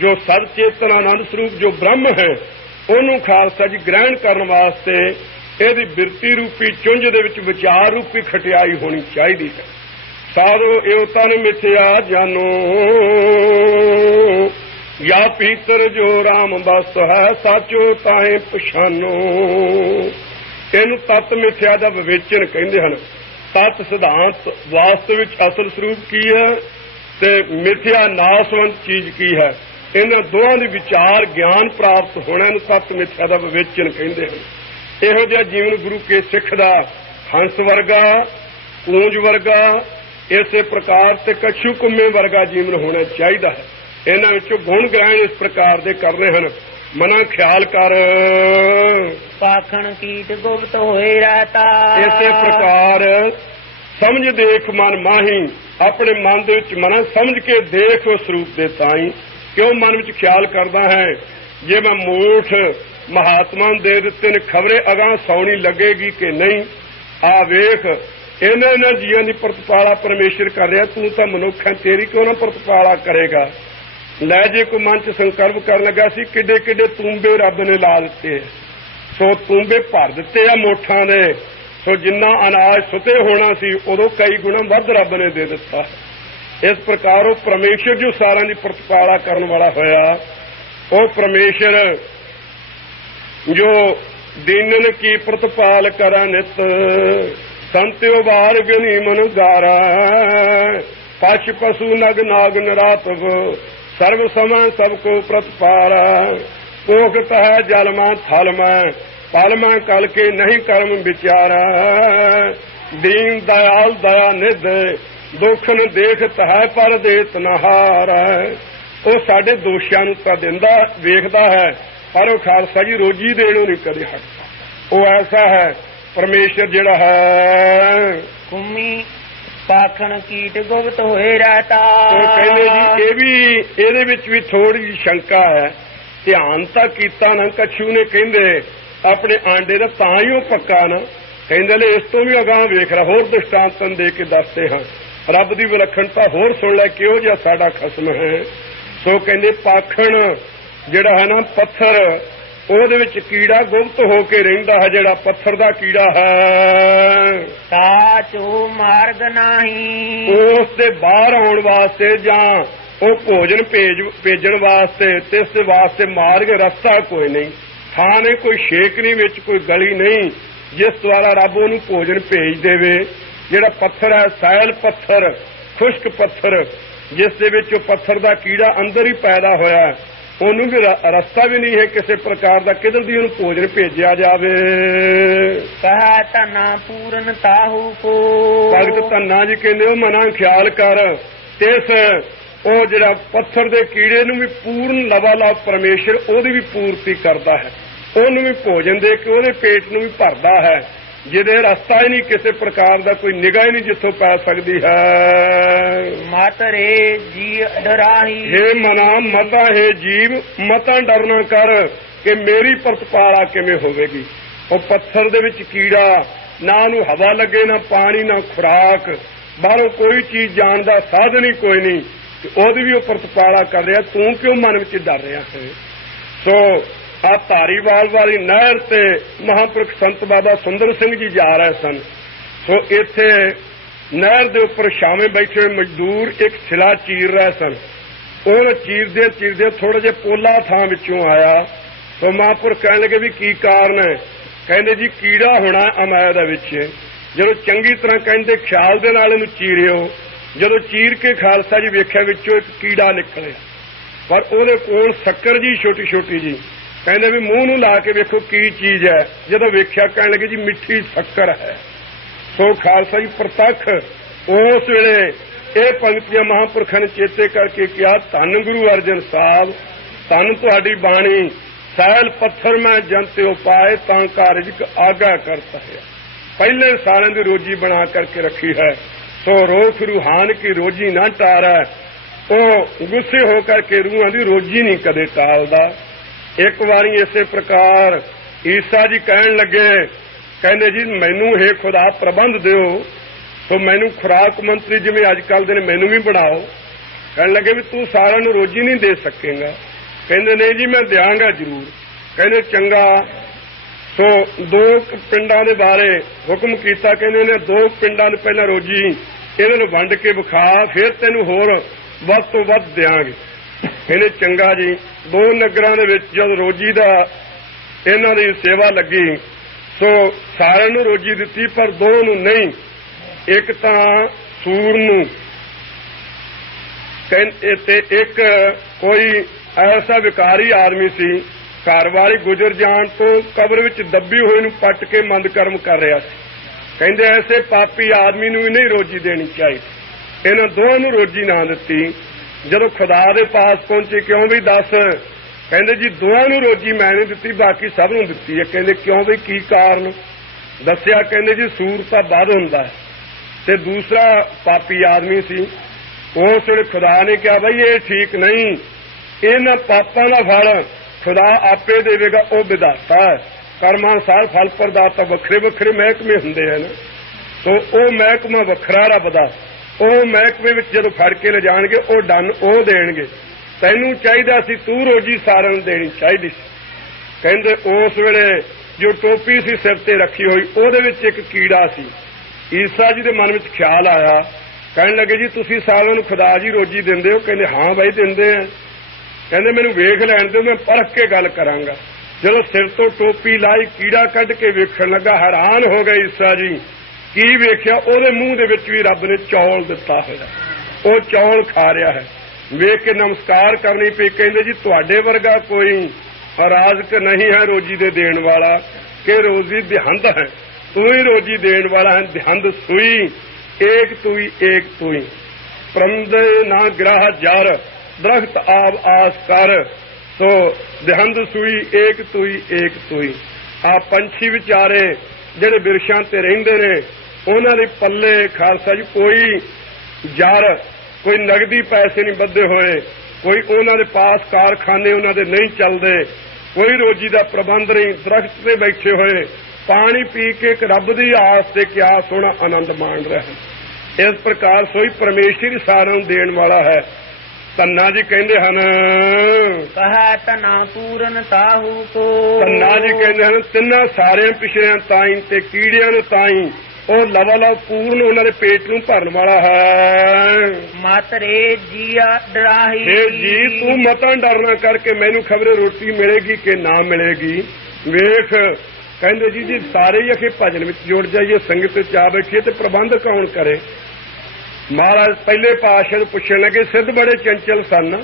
ਜੋ ਸਤ ਚੇਤਨ ਆਨੰਦ ਸਰੂਪ ਜੋ ਬ੍ਰਹਮ ਹੈ, ਉਹਨੂੰ ਖਾਲਸਾ ਜੀ ਗ੍ਰਹਿਣ ਕਰਨ ਵਾਸਤੇ ਇਹਦੀ ਬਿਰਤੀ ਰੂਪੀ ਚੁੰਝ ਦੇ ਵਿੱਚ ਵਿਚਾਰ ਰੂਪੀ ਖਟਿਆਈ ਹੋਣੀ ਚਾਹੀਦੀ ਹੈ। ਸਾਧੋ ਇਹ ਤਨ ਮਿਥਿਆ ਜਾਨੋ, या पीतर जो राम बस है, साचो ताए पछानो। ਇਹਨੂੰ ਤਤ ਮਿਥਿਆ ਦਾ ਵਿਵੇਚਨ ਕਹਿੰਦੇ ਹਨ। ਤਤ ਸਿਧਾਂਤ ਵਾਸਤਵਿਕ ਅਸਲ ਸਰੂਪ ਕੀ ਹੈ ਤੇ ਮਿਥਿਆ ਨਾਸਵੰਤ ਚੀਜ਼ ਕੀ ਹੈ, ਇਹਨਾਂ ਦੋਹਾਂ ਦੇ ਵਿਚਾਰ ਗਿਆਨ ਪ੍ਰਾਪਤ ਹੋਣਾ ਨੂੰ ਤਤ ਮਿਥਿਆ ਦਾ ਵਿਵੇਚਨ ਕਹਿੰਦੇ ਹਨ। ਇਹੋ ਜਿਹਾ ਜੀਵਨ ਗੁਰੂ ਕੇ ਸਿੱਖ ਦਾ ਹੰਸ ਵਰਗਾ, ਕੂੰਜ ਵਰਗਾ, ਇਸੇ ਪ੍ਰਕਾਰ ਤੇ ਕਛੂ ਕੁੰਮੇ ਵਰਗਾ ਜੀਵਨ ਹੋਣਾ ਚਾਹੀਦਾ ਹੈ। ਇਹਨਾਂ ਵਿੱਚੋਂ ਗੁਣ ਗ੍ਰਹਿਣ ਇਸ ਪ੍ਰਕਾਰ ਦੇ ਕਰਨੇ ਹਨ। ਮਨਾ ਖਿਆਲ ਕਰ ਪਾਖਣ ਕੀਟ ਗੁਪਤ ਹੋਏ ਰਹਤਾ। ਇਸੇ ਪ੍ਰਕਾਰ ਸਮਝ ਦੇਖ ਮਨ ਮਾਹੀ, ਆਪਣੇ ਮਨ ਦੇ ਵਿੱਚ ਮਨ ਸਮਝ ਕੇ ਦੇਖ ਉਸ ਸਰੂਪ ਦੇ ਤਾਈ। ਕਿਉਂ ਮਨ ਵਿੱਚ ਖਿਆਲ ਕਰਦਾ ਹੈ ਜੇ ਮੈਂ ਮੂਠ ਮਹਾਤਮਾ ਨੂੰ ਦੇ ਦਿੱਤੇ ਨੇ, ਖਬਰੇ ਅਗਾਂਹ ਸੌਣੀ ਲੱਗੇਗੀ ਕਿ ਨਹੀਂ। ਆ ਵੇਖ ਇਹਨਾਂ ਜੀਆਂ ਦੀ ਪ੍ਰਤਪਾਲਾ ਪਰਮੇਸ਼ਰ ਕਰ ਰਿਹਾ, ਤੂੰ ਤਾਂ ਮਨੁੱਖ ਹੈ, ਤੇਰੀ ਕਿਉਂ ਨਾ ਪ੍ਰਤਪਾਲਾ ਕਰੇਗਾ। ਲੈ ਜੇ ਕੋਈ ਮਨ ਚ ਸੰਕਲਪ ਕਰਨ ਲੱਗਾ ਸੀ, ਕਿੱਡੇ ਕਿੱਡੇ ਤੂੰਬੇ ਰੱਬ ਨੇ ਲਾ ਦਿੱਤੇ, ਸੋ ਤੂੰਬੇ ਭਰ ਦਿੱਤੇ ਆ ਮੋਠਾਂ ਦੇ, ਸੋ ਜਿੰਨਾ ਅਨਾਜ ਸੁਤੇ ਹੋਣਾ ਸੀ ਉਦੋਂ ਕਈ ਗੁਣਾ ਵੱਧ ਰੱਬ ਨੇ ਦੇ ਦਿੱਤਾ। ਇਸ ਪ੍ਰਕਾਰ ਉਹ ਪਰਮੇਸ਼ਰ ਜੋ ਸਾਰਿਆਂ ਦੀ ਪ੍ਰਤਪਾਲਾ ਕਰਨ ਵਾਲਾ ਹੋਇਆ, ਉਹ ਪਰਮੇਸ਼ਰ ਜੋ ਦੀਨਨ ਕੀ ਪ੍ਰਤਪਾਲ ਕਰਾ ਨਿਤ, ਸੰਤਿਓ ਬਾਰ ਗਨੀ ਮਨੁ ਗਾਰਾ, ਪਸ਼ ਪਸ਼ੂ ਨਗ ਨਾਗ ਨਰਾਤਵ, ਸਰਬ ਸਮੈ ਸਭ ਕੋ ਪ੍ਰਤਪਾਲਾ, ਕੋਖਤ ਹੈ ਜਲ ਮੈਂ ਥਲ ਮੈਂ, ਪਲ ਮੈਂ ਕਲ ਕੇ ਨਹੀਂ ਕਰਮ ਵਿਚਾਰਾ, ਦੀਨ ਦਇਆਲ ਦਇਆ ਨਿਧ, ਦੁਖਨ ਦੇਖਤ ਹੈ ਪਰ ਦੇਤ ਨਹਾਰ। ਉਹ ਸਾਡੇ ਦੋਸ਼ਾਂ ਨੂੰ ਤਾਂ ਦਿੰਦਾ ਵੇਖਦਾ ਹੈ, ਪਰ ਉਹ ਖਾਲਸਾ ਜੀ ਰੋਜੀ ਦੇਣੋਂ ਨਹੀਂ ਕਦੇ ਹਟਦਾ। ਉਹ ਐਸਾ ਹੈ ਪਰਮੇਸ਼ਰ ਜਿਹੜਾ ਹੈ। ਕੁਮੀ ਪਾਖਣ ਕੀਟ ਗੁਪਤ ਹੋਏ ਰਹਤਾ। ਉਹ ਕਹਿੰਦੇ ਜੀ ਇਹ ਵੀ ਇਹਦੇ ਵਿੱਚ ਵੀ ਥੋੜੀ ਜਿਹੀ ਸ਼ੰਕਾ ਹੈ, ਧਿਆਨ ਤਾਂ ਕੀਤਾ ਨਾ ਕਛੂ ਨੇ, ਕਹਿੰਦੇ ਆਪਣੇ ਆਂਡੇ ਦਾ ਤਾਂ ਹੀ ਉਹ ਪੱਕਾ ਨਾ, ਕਹਿੰਦੇ ਲੈ ਇਸ ਤੋਂ ਵੀ ਅਗਾਂਹ ਵੇਖ ਰਿਹਾ, ਹੋਰ ਦ੍ਰਿਸ਼ਟਾਂਤਨ ਦੇ ਕੇ ਦੱਸਦੇ ਹਾਂ, ਰੱਬ ਦੀ ਵਿਲੱਖਣਤਾ ਹੋਰ ਸੁਣ ਲੈ ਕਿਹੋ ਜਿਹਾ ਸਾਡਾ ਖਸਮ ਹੈ। ਸੋ ਕਹਿੰਦੇ ਪਾਖਣ ਜਿਹੜਾ ਹੈ ਨਾ ਪੱਥਰ, ਉਹਦੇ ਵਿੱਚ ਕੀੜਾ ਗੁਪਤ ਹੋ ਕੇ ਰਹਿੰਦਾ ਹੈ, ਜਿਹੜਾ ਪੱਥਰ ਦਾ ਕੀੜਾ ਹੈ, ਤਾਚੋ ਮਾਰਗ ਨਹੀਂ, ਉਸ ਦੇ ਬਾਹਰ ਆਉਣ ਵਾਸਤੇ ਜਾਂ ਉਹ ਭੋਜਨ ਭੇਜਣ ਵਾਸਤੇ ਤੇ ਇਸ ਦੇ ਵਾਸਤੇ ਮਾਰਗ ਰਸਤਾ ਕੋਈ ਨਹੀਂ, ਥਾਂ ਨਹੀਂ, ਕੋਈ ਛੇਕ ਨਹੀਂ, ਵਿੱਚ ਕੋਈ ਗਲੀ ਨਹੀਂ ਜਿਸ ਦੁਆਰਾ ਰੱਬ ਉਹਨੂੰ ਭੋਜਨ ਭੇਜ ਦੇਵੇ। ਜਿਹੜਾ ਪੱਥਰ ਹੈ ਸੈਲ ਪੱਥਰ, ਖੁਸ਼ਕ ਪੱਥਰ, ਜਿਸ ਦੇ ਵਿੱਚ ਉਹ ਪੱਥਰ ਦਾ ਕੀੜਾ ਅੰਦਰ ਹੀ ਪੈਦਾ ਹੋਇਆ, ਉਹਨੂੰ ਵੀ ਰਸਤਾ ਵੀ ਨਹੀਂ ਹੈ ਕਿਸੇ ਪ੍ਰਕਾਰ ਦਾ ਕਿਧਰ ਦੀ ਉਹਨੂੰ ਭੋਜਨ ਭੇਜਿਆ ਜਾਵੇ। ਕਹਾ ਧਨਾ ਪੂਰਨ ਤਾਹੂ ਕੋ, ਭਗਤ ਧੰਨਾ ਜੀ ਕਹਿੰਦੇ ਉਹ ਮਨਾਂ ਖਿਆਲ ਕਰ, ਇਸ ਉਹ ਜਿਹੜਾ ਪੱਥਰ ਦੇ ਕੀੜੇ ਨੂੰ ਵੀ ਪੂਰਨ ਲਵਾਲਾਪ ਪਰਮੇਸ਼ਰ ਉਹਦੀ ਵੀ ਪੂਰਤੀ ਕਰਦਾ ਹੈ, ਉਹਨੂੰ ਵੀ ਭੋਜਨ ਦੇ ਕੇ ਉਹਦੇ ਪੇਟ ਨੂੰ ਵੀ ਭਰਦਾ ਹੈ, ਜਿਹਦੇ ਰਸਤਾ ਹੀ ਨਹੀਂ ਕਿਸੇ ਪ੍ਰਕਾਰ ਦਾ, ਕੋਈ ਨਿਗਾਹ ਹੀ ਨਹੀਂ ਜਿੱਥੋਂ ਪੈ ਸਕਦੀ ਹੈ। ਮਾਤਰੇ ਜੀ ਡਰਾਹੀ, ਹੇ ਮਨਾ ਮਤਾ ਹੈ ਜੀਵ, ਮਤਾਂ ਡਰਨਾ ਕਰ ਕਿ ਮੇਰੀ ਪ੍ਰਤਪਾਲਾ ਕਿਵੇਂ ਹੋਵੇਗੀ। ਉਹ ਪੱਥਰ ਦੇ ਵਿੱਚ ਕੀੜਾ, ਨਾ ਉਹਨੂੰ ਹਵਾ ਲੱਗੇ, ਨਾ ਪਾਣੀ, ਨਾ ਖੁਰਾਕ, ਬਾਹਰੋਂ ਕੋਈ ਚੀਜ਼ ਜਾਣ ਦਾ ਸਾਧਨ ਹੀ ਕੋਈ ਨਹੀਂ, ਉਹਦੀ ਵੀ ਉਹ ਪ੍ਰਤਪਾਲਾ ਕਰ ਰਿਹਾ, ਤੂੰ ਕਿਉਂ ਮਨ ਵਿੱਚ ਡਰ ਰਿਹਾ ਹੈ। ਸੋ ਆ ਧਾਰੀਵਾਲ ਵਾਲੀ ਨਹਿਰ ਤੇ ਮਹਾਂਪੁਰਖ ਸੰਤ ਬਾਬਾ ਸੁੰਦਰ ਸਿੰਘ ਜੀ ਜਾ ਰਹੇ ਸਨ। ਸੋ ਇੱਥੇ ਨਹਿਰ ਦੇ ਉੱਪਰ ਛਾਵੇਂ ਬੈਠੇ ਮਜ਼ਦੂਰ ਇੱਕ ਸਿਲਾ ਚੀਰ ਰਹੇ ਸਨ। ਉਹ ਚੀਰਦੇ ਥੋੜੇ ਜਿਹੇ ਪੋਲਾ ਥਾਂ ਵਿੱਚੋਂ ਆਇਆ। ਸੋ ਮਹਾਂਪੁਰਖ ਕਹਿਣ ਲੱਗੇ ਵੀ ਕੀ ਕਾਰਨ ਹੈ। ਕਹਿੰਦੇ ਜੀ ਕੀੜਾ ਹੋਣਾ ਅਮਾਇਆ ਦੇ ਵਿੱਚ। ਜਦੋਂ ਚੰਗੀ ਤਰ੍ਹਾਂ ਕਹਿੰਦੇ ਖਿਆਲ ਦੇ ਨਾਲ ਇਹਨੂੰ ਚੀਰਿਓ, ਜਦੋਂ ਚੀਰ ਕੇ ਖਾਲਸਾ ਜੀ ਵੇਖਿਆ ਵਿੱਚੋਂ ਇੱਕ ਕੀੜਾ ਨਿਕਲਿਆ, ਪਰ ਉਹਦੇ ਕੋਲ ਸ਼ੱਕਰ ਜੀ ਛੋਟੀ ਛੋਟੀ ਜੀ। ਕਹਿੰਦੇ ਵੀ ਮੂੰਹ ਨੂੰ ਲਾ ਕੇ ਵੇਖੋ ਕੀ ਚੀਜ਼ ਹੈ। ਜਦੋਂ ਵੇਖਿਆ ਕਹਿਣ ਲੱਗੇ ਜੀ ਮਿੱਠੀ ਸ਼ੱਕਰ ਹੈ। ਸੋ ਖਾਲਸਾ ਜੀ ਪ੍ਰਤੱਖ ਉਸ ਵੇਲੇ ਇਹ ਪੰਕਤੀਆਂ ਮਹਾਂਪੁਰਖਾਂ ਨੇ ਚੇਤੇ ਕਰਕੇ ਕਿਹਾ, ਧੰਨ ਗੁਰੂ ਅਰਜਨ ਸਾਹਿਬ, ਧੰਨ ਤੁਹਾਡੀ ਬਾਣੀ, ਸੈਲ ਪੱਥਰ ਮੈਂ ਜੰਤ ਉਪਾਏ ਤਾਂ ਕਾਰਜ ਆਗਾ ਕਰਤਾ ਹੈ। ਪਹਿਲੇ ਸਾਰਿਆਂ ਦੀ ਰੋਜੀ ਬਣਾ ਕਰਕੇ ਰੱਖੀ ਹੈ। ਸੋ ਰੋਖ ਰੂਹਾਨ ਕੀ ਰੋਜੀ ਨਾ ਟਾਰੈ, ਉਹ ਗੁੱਸੇ ਹੋ ਕਰਕੇ ਰੂਹਾਂ ਦੀ ਰੋਜੀ ਨਹੀਂ ਕਦੇ ਟਾਲਦਾ। ਇੱਕ ਵਾਰੀ ਇਸੇ ਪ੍ਰਕਾਰ ਈਸਾ ਜੀ ਕਹਿਣ ਲੱਗੇ, ਕਹਿੰਦੇ ਜੀ ਮੈਨੂੰ ਹੈ ਖੁਦਾ ਪ੍ਰਬੰਧ ਦਿਓ, ਸੋ ਮੈਨੂੰ ਖੁਰਾਕ ਮੰਤਰੀ ਜਿਵੇਂ ਅੱਜ ਕੱਲ੍ਹ ਦੇ ਨੇ ਮੈਨੂੰ ਵੀ ਬਣਾਓ। ਕਹਿਣ ਲੱਗੇ ਵੀ ਤੂੰ ਸਾਰਿਆਂ ਨੂੰ ਰੋਜੀ ਨਹੀਂ ਦੇ ਸਕੇਗਾ। ਕਹਿੰਦੇ ਨਹੀਂ ਜੀ ਮੈਂ ਦਿਆਂਗਾ ਜ਼ਰੂਰ। ਕਹਿੰਦੇ ਚੰਗਾ। ਸੋ 2 ਪਿੰਡਾਂ ਦੇ ਬਾਰੇ ਹੁਕਮ ਕੀਤਾ। ਕਹਿੰਦੇ ਨੇ 2 ਪਿੰਡਾਂ ਨੂੰ ਪਹਿਲਾਂ ਰੋਜੀ ਇਹਨਾਂ ਨੂੰ ਵੰਡ ਕੇ ਵਿਖਾ, ਫਿਰ ਤੈਨੂੰ ਹੋਰ ਵੱਧ ਤੋਂ ਵੱਧ ਦਿਆਂਗੇ। ਕਹਿੰਦੇ ਚੰਗਾ ਜੀ। 2 ਨਗਰਾਂ ਦੇ ਵਿੱਚ ਜਦ ਰੋਜੀ ਦਾ ਇਹਨਾਂ ਦੀ ਸੇਵਾ ਲੱਗੀ, ਸੋ ਸਾਰਿਆਂ ਨੂੰ ਰੋਜੀ ਦਿੱਤੀ, ਪਰ 2 ਨੂੰ ਨਹੀਂ। ਇੱਕ ਤਾਂ ਸੂਰ ਨੂੰ ਤੇ ਇੱਕ ਕੋਈ ਐਸਾ ਵਿਕਾਰੀ ਆਦਮੀ ਸੀ, ਘਰ ਵਾਲੀ ਗੁਜ਼ਰ ਜਾਣ ਤੋਂ ਕਬਰ ਵਿੱਚ ਦੱਬੀ ਹੋਈ ਨੂੰ ਪੱਟ ਕੇ ਮੰਦ ਕਰਮ ਕਰ ਰਿਹਾ ਸੀ। ਕਹਿੰਦੇ ਐਸੇ ਪਾਪੀ ਆਦਮੀ ਨੂੰ ਵੀ ਨਹੀਂ ਰੋਜੀ ਦੇਣੀ ਚਾਹੀਦੀ। ਇਹਨਾਂ 2 ਨੂੰ ਰੋਜੀ ਨਾ ਦਿੱਤੀ। ਜਦੋਂ ਖੁਦਾ ਦੇ ਪਾਸ ਪਹੁੰਚੇ, ਕਿਉਂ ਵੀ ਦੱਸ? ਕਹਿੰਦੇ ਜੀ 2 ਨੂੰ ਰੋਜੀ ਮੈਂ ਨਹੀਂ ਦਿੱਤੀ, ਬਾਕੀ ਸਭ ਨੂੰ ਦਿੱਤੀ ਹੈ। ਕਹਿੰਦੇ ਕਿਉਂ ਵੀ ਕੀ ਕਾਰਨ? ਦੱਸਿਆ। ਕਹਿੰਦੇ ਜੀ ਸੂਰ ਤਾਂ ਵੱਧ ਹੁੰਦਾ ਹੈ ਤੇ ਦੂਸਰਾ ਪਾਪੀ ਆਦਮੀ ਸੀ। ਉਸ ਵੇਲੇ ਖੁਦਾ ਨੇ ਕਿਹਾ ਬਈ ਇਹ ਠੀਕ ਨਹੀਂ, ਇਹਨਾਂ ਪਾਪਾਂ ਦਾ ਫਲ ਖੁਦਾ ਆਪੇ ਦੇਵੇਗਾ, ਉਹ ਵਿਧਾਤਾ ਹੈ। ਕਰਮਾਂ ਅਨੁਸਾਰ ਫਲ ਪ੍ਰਦਾਤਾ ਵੱਖਰੇ ਵੱਖਰੇ ਮਹਿਕਮੇ ਹੁੰਦੇ ਹਨ, ਸੋ ਉਹ ਮਹਿਕਮਾ ਵੱਖਰਾ ਰੱਬ ਦਾ। ਉਹ ਮਹਿਕਮੇ ਵਿੱਚ ਜਦੋਂ ਫੜ ਕੇ ਲਿਜਾਣਗੇ ਉਹ ਡੰਨ ਉਹ ਦੇਣਗੇ। ਤੈਨੂੰ ਚਾਹੀਦਾ ਸੀ, ਤੂੰ ਰੋਜੀ ਸਾਰਿਆਂ ਨੂੰ ਦੇਣੀ ਚਾਹੀਦੀ ਸੀ। ਕਹਿੰਦੇ ਉਸ ਵੇਲੇ ਜੋ ਟੋਪੀ ਸੀ ਸਿਰ ਤੇ ਰੱਖੀ ਹੋਈ, ਉਹਦੇ ਵਿੱਚ ਇੱਕ ਕੀੜਾ ਸੀ। ਈਸਾ ਜੀ ਦੇ ਮਨ ਵਿੱਚ ਖਿਆਲ ਆਇਆ, ਕਹਿਣ ਲੱਗੇ ਜੀ ਤੁਸੀਂ ਸਾਰਿਆਂ ਨੂੰ ਖੁਦਾ ਜੀ ਰੋਜੀ ਦਿੰਦੇ ਹੋ? ਕਹਿੰਦੇ ਹਾਂ ਬਾਈ ਦਿੰਦੇ ਆ। ਕਹਿੰਦੇ ਮੈਨੂੰ ਵੇਖ ਲੈਣ ਦਿਓ, ਮੈਂ ਪਰਖ ਕੇ ਗੱਲ ਕਰਾਂਗਾ। ਜਦੋਂ ਸਿਰ ਤੋਂ ਟੋਪੀ ਲਾਈ, ਕੀੜਾ ਕੱਢ ਕੇ ਵੇਖਣ ਲੱਗਾ, ਹੈਰਾਨ ਹੋ ਗਏ ਈਸਾ ਜੀ। ਕੀ ਵੇਖਿਆ? ਉਹਦੇ ਮੂੰਹ ਦੇ ਵਿੱਚ ਵੀ ਰੱਬ ਨੇ ਚੌਲ ਦਿੱਤਾ ਹੋਇਆ, ਉਹ ਚੌਲ ਖਾ ਰਿਹਾ ਹੈ। ਵੇਖ ਕੇ ਨਮਸਕਾਰ ਕਰਨੀ ਪਈ। ਕਹਿੰਦੇ ਜੀ ਤੁਹਾਡੇ ਵਰਗਾ ਕੋਈ ਰਾਜ਼ਕ ਨਹੀਂ ਹੈ ਰੋਜੀ ਦੇ ਦੇਣ ਵਾਲਾ, ਕਿ ਰੋਜ਼ੀ ਦਿਹੰਦ ਹੈ, ਤੂੰ ਹੀ ਰੋਜੀ ਦੇਣ ਵਾਲਾ ਹੈ। ਦਿਹੰਦ ਸੂਈ ਏਕ ਤੂਈ ਏਕ ਤੂਈ, ਪ੍ਰਮਦੇ ਨਾ ਗ੍ਰਾਹ ਜਰ, ਦਰਖਤ ਆਬ ਆਸ ਕਰ, ਸੋ ਦਿਹੰਦ ਸੂਈ ਏਕ ਤੂਈ ਏਕ ਤੂਈ। ਆ ਪੰਛੀ ਵਿਚਾਰੇ ਜਿਹੜੇ ਬਿਰਸ਼ਾਂ ਤੇ ਰਹਿੰਦੇ ਨੇ, ਉਹਨਾਂ ਦੇ ਪੱਲੇ ਖਾਲਸਾ ਜੀ ਕੋਈ ਜਰ, ਕੋਈ ਨਗਦੀ ਪੈਸੇ ਨਹੀਂ ਬੱਧੇ ਹੋਏ, ਕੋਈ ਉਹਨਾਂ ਦੇ ਪਾਸ ਕਾਰਖਾਨੇ ਉਹਨਾਂ ਦੇ ਨਹੀਂ ਚੱਲਦੇ, ਕੋਈ ਰੋਜੀ ਦਾ ਪ੍ਰਬੰਧ ਨਹੀਂ। ਦਰਖਤ ਤੇ ਬੈਠੇ ਹੋਏ ਪਾਣੀ ਪੀ ਕੇ ਇੱਕ ਰੱਬ ਦੀ ਆਸ ਤੇ ਕਿਆ ਸੋਹਣਾ ਆਨੰਦ ਮਾਣ ਰਹੇ ਹਨ। ਇਸ ਪ੍ਰਕਾਰ ਸੋਈ ਪਰਮੇਸ਼ਰ ਸਾਰਿਆਂ ਨੂੰ ਦੇਣ ਵਾਲਾ ਹੈ। ਧੰਨਾ ਜੀ ਕਹਿੰਦੇ ਹਨ, ਕਹੈ ਤਨਾ ਪੂਰਨ ਤਾਹੂ ਕੋ। ਧੰਨਾ ਜੀ ਕਹਿੰਦੇ ਹਨ, ਤਿੰਨਾਂ ਸਾਰਿਆਂ ਪਿਛੜਿਆਂ ਤਾਈਂ ਤੇ ਕੀੜਿਆਂ ਨੂੰ ਤਾਈਂ ਉਹ ਲਵਾ ਪੂਰਨ ਉਹਨਾਂ ਦੇ ਪੇਟ ਨੂੰ ਭਰਨ ਵਾਲਾ ਹੈ। ਮਤ ਰੇ ਜੀਆ ਡਰਾਹੀ, ਇਹ ਜੀ ਤੂੰ ਮਤਾਂ ਡਰਨਾ ਕਰਕੇ ਮੈਨੂੰ ਖਬਰੇ ਰੋਟੀ ਮਿਲੇਗੀ ਕਿ ਨਾ ਮਿਲੇਗੀ। ਵੇਖ ਕਹਿੰਦੇ ਜੀ ਜੀ ਸਾਰੇ ਹੀ ਅਖੇ ਭਜਨ ਵਿੱਚ ਜੁੜ ਜਾਈਏ, ਸੰਗਤ ਵਿੱਚ ਆ ਬੈਠੀਏ ਤੇ ਪ੍ਰਬੰਧ ਕੌਣ ਕਰੇ। ਮਹਾਰਾਜ ਪਹਿਲੇ ਪਾਤਸ਼ਾਹ ਨੂੰ ਪੁੱਛਣ ਲੱਗੇ, ਸਿੱਧ ਬੜੇ ਚੰਚਲ ਸਨ,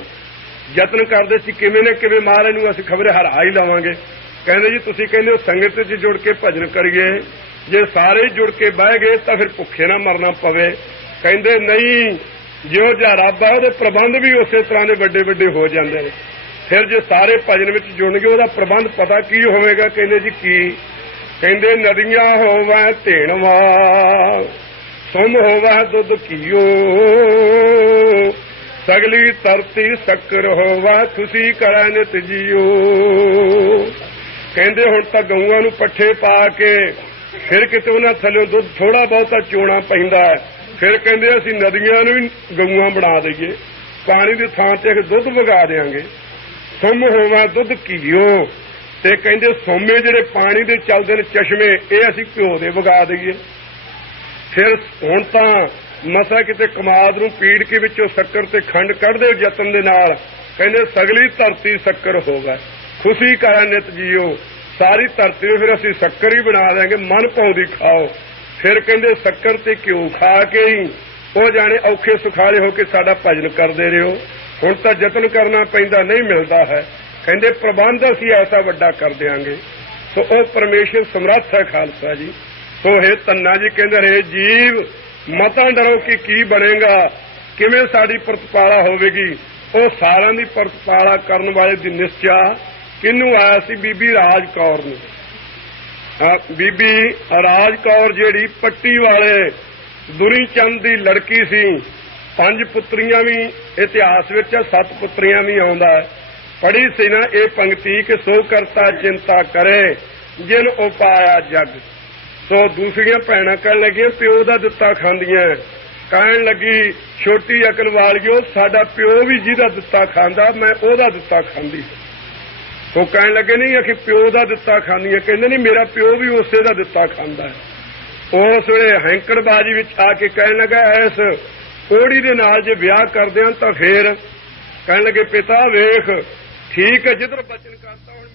ਯਤਨ ਕਰਦੇ ਸੀ ਕਿਵੇਂ ਨਾ ਕਿਵੇਂ ਮਹਾਰਾਜ ਨੂੰ ਅਸੀਂ ਖਬਰੇ ਹਰਾ ਹੀ ਲਵਾਂਗੇ। ਕਹਿੰਦੇ ਜੀ ਤੁਸੀਂ ਕਹਿੰਦੇ ਹੋ ਸੰਗਤ ਵਿੱਚ ਜੁੜ ਕੇ ਭਜਨ ਕਰੀਏ, ਜੇ ਸਾਰੇ ਜੁੜ ਕੇ ਬਹਿ ਗਏ ਤਾਂ ਫਿਰ ਭੁੱਖੇ ਨਾ ਮਰਨਾ ਪਵੇ। ਕਹਿੰਦੇ ਨਹੀਂ, ਜਿਹੋ ਜਿਹਾ ਰੱਬ ਹੈ ਉਹਦੇ ਪ੍ਰਬੰਧ ਵੀ ਉਸੇ ਤਰ੍ਹਾਂ ਦੇ ਵੱਡੇ ਵੱਡੇ ਹੋ ਜਾਂਦੇ ਨੇ। ਫਿਰ ਜੇ ਸਾਰੇ ਭਜਨ ਵਿੱਚ ਜੁੜਨਗੇ ਉਹਦਾ ਪ੍ਰਬੰਧ ਪਤਾ ਕੀ ਹੋਵੇਗਾ। ਕਹਿੰਦੇ ਜੀ ਕੀ? ਕਹਿੰਦੇ ਨਦੀਆਂ ਹੋਵੈ ਧੇਣਵਾ, ਸੁਮ ਹੋਵੈ ਦੁੱਧ ਘੀਓ, ਸਗਲੀ ਧਰਤੀ ਸ਼ੱਕਰ ਹੋਵੈ, ਖੁਸ਼ੀ ਕਰੈ ਨਿਤ ਜੀਓ। ਕਹਿੰਦੇ ਹੁਣ ਤਾਂ ਗਊਆਂ ਨੂੰ ਪੱਠੇ ਪਾ ਕੇ ਫਿਰ ਕਿਤੇ ਉਹਨਾਂ ਥੱਲੇ ਦੁੱਧ ਥੋੜਾ ਬਹੁਤਾ ਚੋਣਾ ਪੈਂਦਾ ਹੈ। ਫਿਰ ਕਹਿੰਦੇ ਅਸੀਂ ਨਦੀਆਂ ਨੂੰ ਵੀ ਗਊਆਂ ਬਣਾ ਦਈਏ, ਪਾਣੀ ਦੀ ਥਾਂ ਤੇ ਦੁੱਧ ਵਗਾ ਦੇਾਂਗੇ। ਸੁਮ ਹੋਵਾ ਦੁੱਧ ਘੀਓ, ਤੇ ਕਹਿੰਦੇ ਸੋਮੇ ਜਿਹੜੇ ਪਾਣੀ ਦੇ ਚੱਲਦੇ ਨੇ ਚਸ਼ਮੇ, ਇਹ ਅਸੀਂ ਘਿਓ ਦੇ ਵਗਾ ਦਈਏ। ਫਿਰ ਹੁਣ ਤਾਂ ਮਸਾ ਕਿਤੇ ਕਮਾਦ ਨੂੰ ਪੀੜ ਕੇ ਵਿੱਚੋਂ ਸ਼ੱਕਰ ਤੇ ਖੰਡ ਕੱਢਦੇ ਯਤਨ ਦੇ ਨਾਲ। ਕਹਿੰਦੇ ਸਗਲੀ ਧਰਤੀ ਸ਼ੱਕਰ ਹੋਗਾ, ਖੁਸ਼ੀ ਕਰਨ ਨਿਤ ਜੀਓ। ਸਾਰੀ ਧਰਤੀ ਨੂੰ ਫਿਰ ਅਸੀਂ ਸ਼ੱਕਰ ਹੀ ਬਣਾ ਦੇਾਂਗੇ, ਮਨ ਪਾਉਂਦੀ ਖਾਓ। ਫਿਰ ਕਹਿੰਦੇ ਸ਼ੱਕਰ ਤੇ ਘਿਓ ਖਾ ਕੇ ਹੀ ਉਹ ਜਾਣੇ ਔਖੇ ਸੁਖਾਲੇ ਹੋ ਕੇ ਸਾਡਾ ਭਜਨ ਕਰਦੇ ਰਹੋ। ਹੁਣ ਤਾਂ ਯਤਨ ਕਰਨਾ ਪੈਂਦਾ, ਨਹੀਂ ਮਿਲਦਾ ਹੈ। ਕਹਿੰਦੇ ਪ੍ਰਬੰਧ ਅਸੀਂ ਐਸਾ ਵੱਡਾ ਕਰ ਦਿਆਂਗੇ। ਸੋ ਉਹ ਪਰਮੇਸ਼ਰ ਸਮਰੱਥ ਹੈ ਖਾਲਸਾ ਜੀ। ਸੋ ਇਹ ਧੰਨਾ ਜੀ ਕਹਿੰਦੇ ਰਹੇ ਜੀਵ ਮਤਾਂ ਡਰੋ ਕਿ ਕੀ ਬਣੇਗਾ, ਕਿਵੇਂ ਸਾਡੀ ਪ੍ਰਤਪਾਲਾ ਹੋਵੇਗੀ। ਉਹ ਸਾਰਿਆਂ ਦੀ ਪ੍ਰਤਪਾਲਾ ਕਰਨ ਵਾਲੇ ਦੀ ਨਿਸ਼ਚਾ ਕਿਹਨੂੰ ਆਇਆ ਸੀ? ਬੀਬੀ ਰਾਜ ਕੌਰ ਨੂੰ। ਬੀਬੀ ਰਾਜ ਕੌਰ ਜਿਹੜੀ ਪੱਟੀ ਵਾਲੇ ਦੁਨੀ ਚੰਦ ਦੀ ਲੜਕੀ ਸੀ। 5 ਪੁੱਤਰੀਆਂ ਵੀ ਇਤਿਹਾਸ ਵਿੱਚ, 7 ਪੁੱਤਰੀਆਂ ਵੀ ਆਉਂਦਾ ਹੈ। ਪੜ੍ਹੀ ਸੀ ਨਾ ਇਹ ਪੰਕਤੀ ਕਿ ਸੋ ਕਰਤਾ ਚਿੰਤਾ ਕਰੇ ਜਿਨ ਉਪਾਇਆ ਜਗ। ਸੋ ਦੂਸਰੀਆਂ ਭੈਣਾਂ ਕਹਿਣ ਲੱਗੀਆਂ ਪਿਓ ਦਾ ਦਿੱਤਾ ਖਾਂਦੀਆਂ। ਕਹਿਣ ਲੱਗੀ ਛੋਟੀ ਅਕਲ ਵਾਲਿਓ ਸਾਡਾ ਪਿਓ ਵੀ ਜਿਹਦਾ ਦਿੱਤਾ ਖਾਂਦਾ, ਮੈਂ ਉਹਦਾ ਦਿੱਤਾ ਖਾਂਦੀ। ਉਹ ਕਹਿਣ ਲੱਗੇ ਨਹੀਂ ਕਿ ਪਿਓ ਦਾ ਦਿੱਤਾ ਖਾਂਦੀਆਂ। ਕਹਿੰਦੇ ਨਹੀਂ ਮੇਰਾ ਪਿਓ ਵੀ ਉਸੇ ਦਾ ਦਿੱਤਾ ਖਾਂਦਾ ਹੈ। ਉਸ ਵੇਲੇ ਹੈਂਕੜਬਾਜੀ ਵਿੱਚ ਆ ਕੇ ਕਹਿਣ ਲੱਗਾ ਇਸ ਕੋੜੀ ਦੇ ਨਾਲ ਜੇ ਵਿਆਹ ਕਰਦੇ ਹਾਂ ਤਾਂ ਫੇਰ ਕਹਿਣ ਲੱਗੇ ਪਿਤਾ ਵੇਖ ਠੀਕ ਹੈ ਜਿੱਧਰ ਬਚਨ ਕਰਤਾ ਹੁਣ